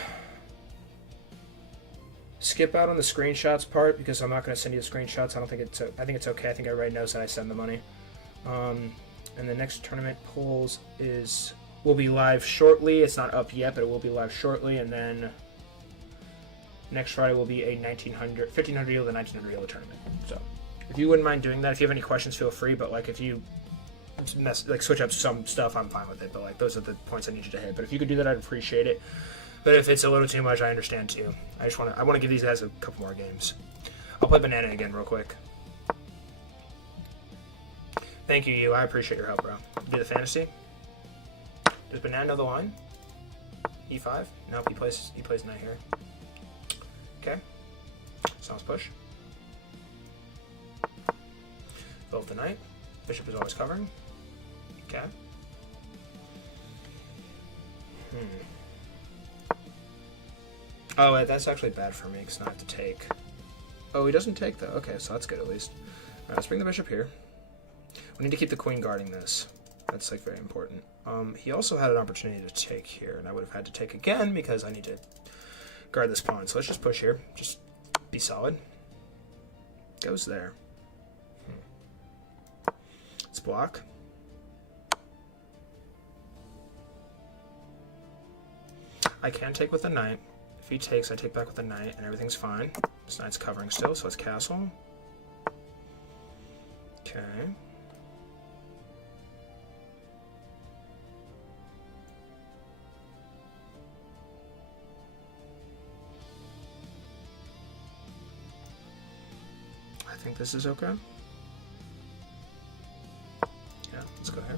skip out on the screenshots part, because I'm not going to send you the screenshots. I think it's okay. I think everybody knows that I send the money. And the next tournament polls will be live shortly. It's not up yet, but it will be live shortly. And then next Friday will be a 1,500 ELO to 1,900 ELO tournament. So if you wouldn't mind doing that, if you have any questions, feel free. But like if you switch up some stuff, I'm fine with it. But like those are the points I need you to hit. But if you could do that, I'd appreciate it. But if it's a little too much, I understand too. I want to give these guys a couple more games. I'll play Banana again real quick. Thank you, I appreciate your help, bro. Do the fantasy. Does Banana know the line? E5? Nope, he plays knight here. Okay. Sounds push. Fill up the knight. Bishop is always covering. Okay. Oh, that's actually bad for me, because now I have to take. Oh, he doesn't take, though. Okay, so that's good, at least. Alright, let's bring the bishop here. We need to keep the queen guarding this. That's, like, very important. He also had an opportunity to take here, and I would have had to take again, because I need to guard this pawn. So let's just push here. Just be solid. Goes there. Let's block. I can take with the knight. If he takes, I take back with the knight, and everything's fine. This knight's covering still, so it's castle. Okay. I think this is okay. Yeah, let's go here.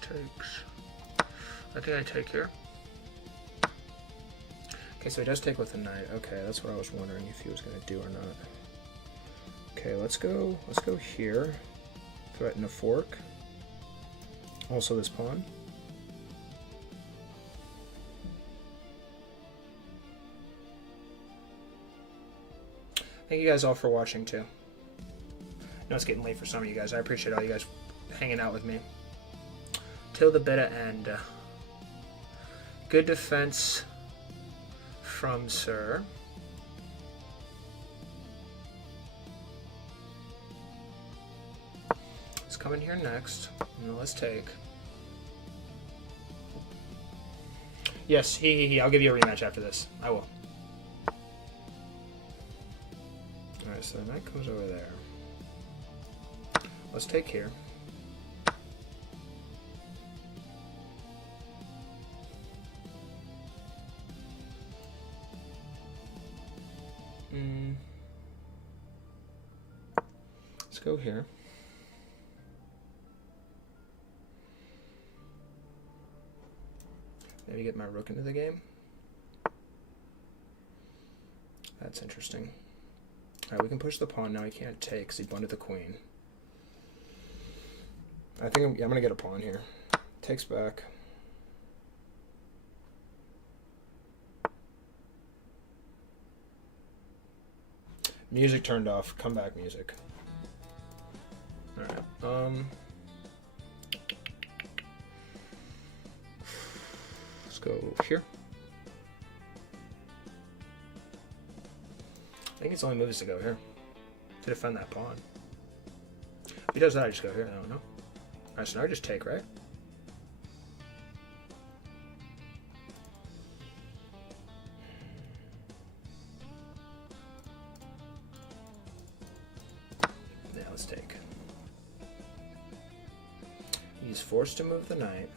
Takes. I think I take here. Okay, so he does take with the knight. Okay, that's what I was wondering if he was going to do or not. Okay, let's go here. Threaten a fork. Also this pawn. Thank you guys all for watching too. I know it's getting late for some of you guys. I appreciate all you guys hanging out with me till the bitter end. Good defense from Sir. Let's come in here next. And let's take. Yes, I'll give you a rematch after this. I will. Alright, so the knight comes over there. Let's take here. Let's go here. Maybe get my rook into the game. That's interesting. Alright, we can push the pawn now. He can't take because he blundered the queen. I think I'm going to get a pawn here. Takes back. Music turned off. Come back, music. Alright. Let's go here. I think it's only moves to go here to defend that pawn. If he does that, I just go here. I don't know. Alright, so now I just take, right? Yeah, let's take. He's forced to move the knight.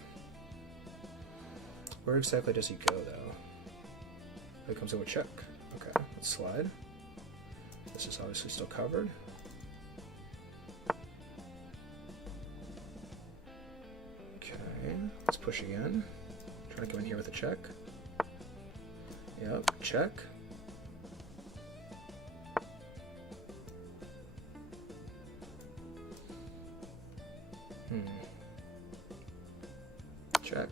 Where exactly does he go, though? He comes in with check. Okay, let's slide. This is obviously still covered. Okay, let's push again. Trying to come in here with a check. Yep, check. Check.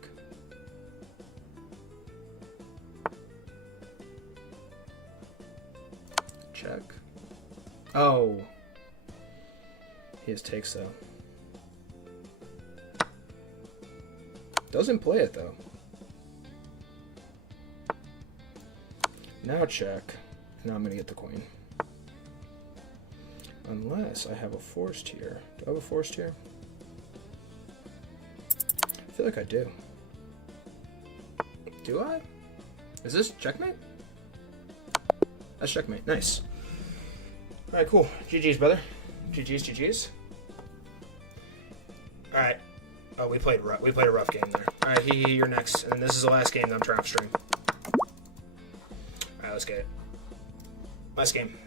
Check. Oh. He just takes though. Doesn't play it though. Now check. Now I'm gonna get the queen. Unless I have a forced here. Do I have a forced here? I feel like I do. Do I? Is this checkmate? That's checkmate. Nice. Alright, cool. GG's, brother. GG's. Alright. Oh, we played a rough game there. Alright, you're next. And this is the last game that I'm trying to stream. Alright, let's get it. Last game.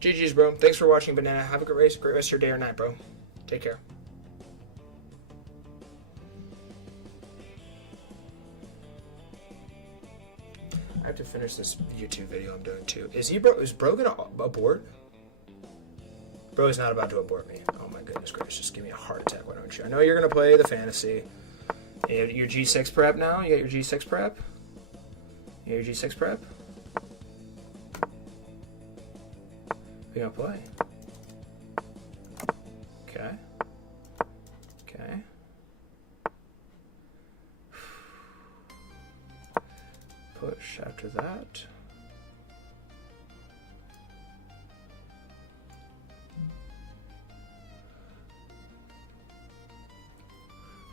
GG's, bro. Thanks for watching, Banana. Have a great rest of your day or night, bro. Take care. I have to finish this YouTube video I'm doing too. Is bro gonna abort? Bro is not about to abort me. Oh my goodness gracious. Give me a heart attack, why don't you? I know you're gonna play the fantasy. You have your G6 prep now? You got your G6 prep? You got your G6 prep? We gonna play? Okay. Okay. Push after that.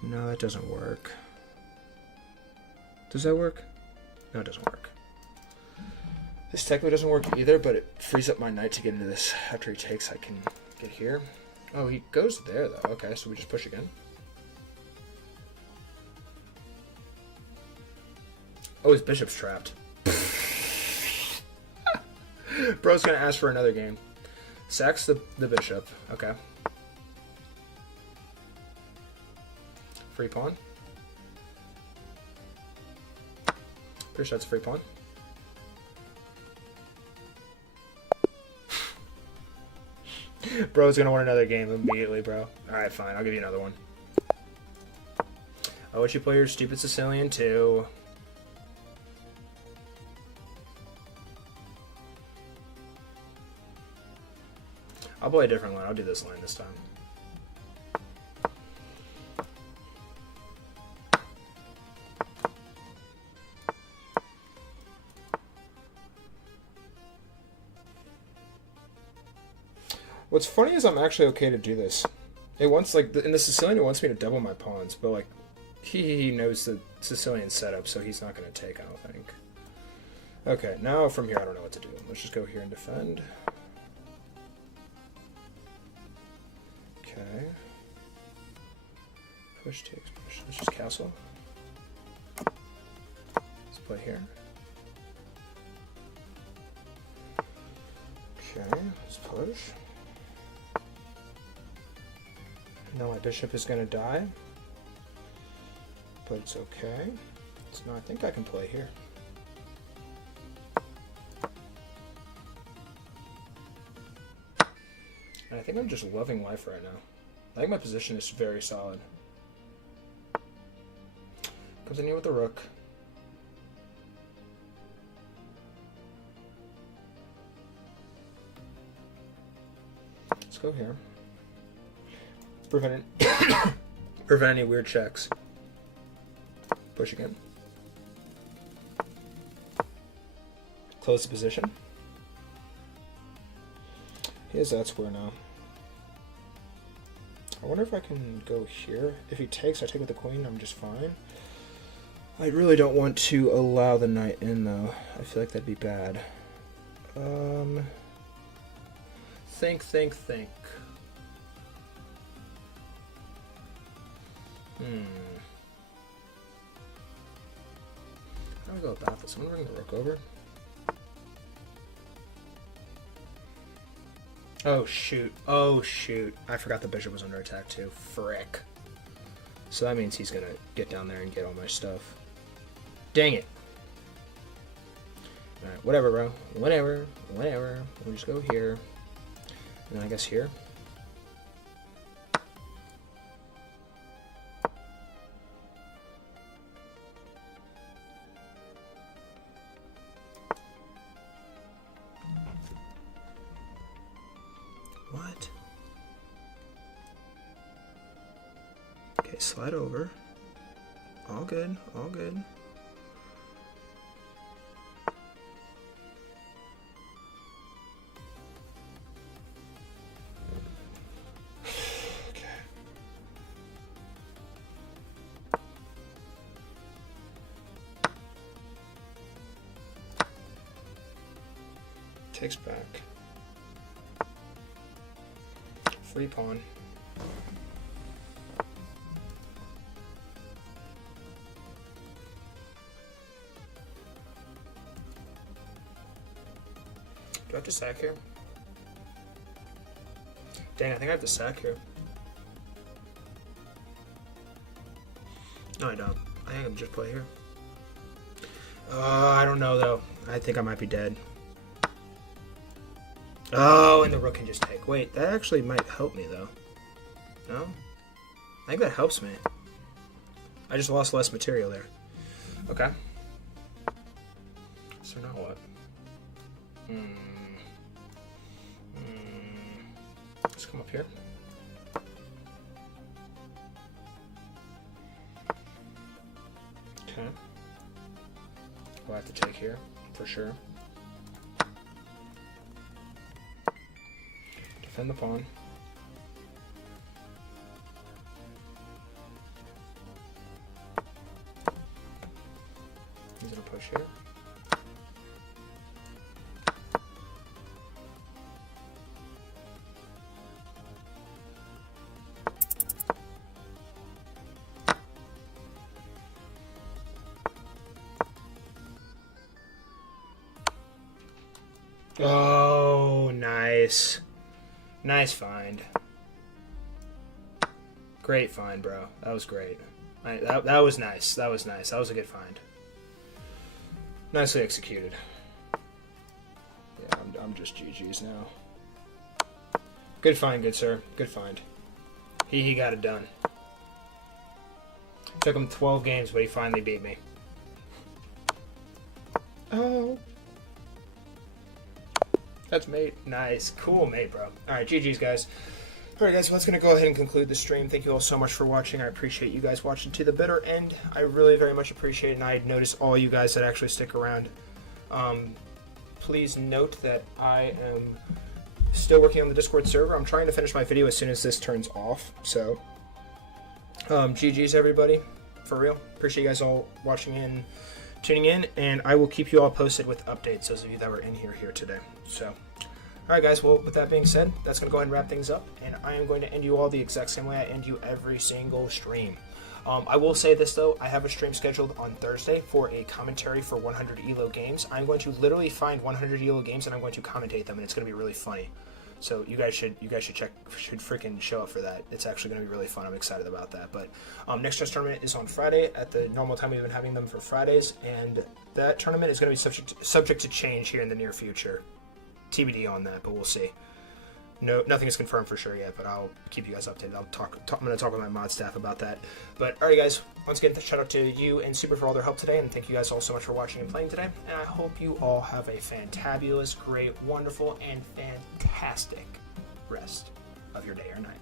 No, that doesn't work. Does that work? No, it doesn't work. This technically doesn't work either, but it frees up my knight to get into this. After he takes, I can get here. Oh, he goes there, though. Okay, so we just push again. Oh, his bishop's trapped. Bro's gonna ask for another game. Sacks the bishop. Okay. Free pawn. Pretty sure that's a free pawn. Bro's gonna want another game immediately, bro. Alright, fine. I'll give you another one. I'll let you play your stupid Sicilian too. I'll play a different line. I'll do this line this time. What's funny is I'm actually okay to do this. It wants, like, in the Sicilian, it wants me to double my pawns, but, like, he knows the Sicilian setup, so he's not going to take, I don't think. Okay, now from here, I don't know what to do. Let's just go here and defend. Okay. Push takes push. Let's just castle. Let's play here. Okay, let's push. Now my bishop is going to die. But it's okay. It's not, I think I can play here. And I think I'm just loving life right now. I think my position is very solid. Comes in here with the rook. Let's go here. Let's prevent any weird checks. Push again. Close the position. He has that square now. I wonder if I can go here. If he takes, I take with the queen, I'm just fine. I really don't want to allow the knight in, though. I feel like that'd be bad. Think. How do I go about this? I'm gonna bring the rook over. Oh shoot. I forgot the bishop was under attack too. Frick. So that means he's gonna get down there and get all my stuff. Dang it. Alright, whatever, bro. Whatever. We'll just go here. And then I guess here. What? Okay, slide over. All good, all good. Okay. Takes back. Free pawn. Do I have to sack here? Dang, I think I have to sack here. No, I don't. I think I can just play here. I don't know, though. I think I might be dead. Oh, and the rook can just take. Wait, that actually might help me, though. No? I think that helps me. I just lost less material there. Okay. So now what? Let's come up here. Okay. We'll have to take here, for sure. Defend the pawn. He's gonna push here. Oh, nice. Nice find. Great find, bro. That was great. That was nice. That was nice. That was a good find. Nicely executed. Yeah, I'm just GG's now. Good find, good sir. Good find. He got it done. Took him 12 games, but he finally beat me. Oh. That's mate. Nice. Cool mate, bro. Alright, GG's, guys. Alright, guys, so that's going to go ahead and conclude the stream. Thank you all so much for watching. I appreciate you guys watching to the bitter end. I really very much appreciate it, and I notice all you guys that actually stick around. Please note that I am Still working on the Discord server. I'm trying to finish my video as soon as this turns off. So, GG's everybody, for real. Appreciate you guys all watching and tuning in, and I will keep you all posted with updates. Those of you that were in here today. So, all right, guys. Well, with that being said, that's gonna go ahead and wrap things up, and I am going to end you all the exact same way I end you every single stream. I will say this though, I have a stream scheduled on Thursday for a commentary for 100 ELO games. I'm going to literally find 100 ELO games and I'm going to commentate them, and it's going to be really funny. So you guys should freaking show up for that. It's actually going to be really fun. I'm excited about that. But next chess tournament is on Friday at the normal time we've been having them for Fridays, and that tournament is going to be subject to change here in the near future. TBD on that, but we'll see. No, nothing is confirmed for sure yet, but I'll keep you guys updated. I'm going to talk with my mod staff about that. But, alright guys, once again, shout out to you and Super for all their help today, and thank you guys all so much for watching and playing today. And I hope you all have a fantabulous, great, wonderful, and fantastic rest of your day or night.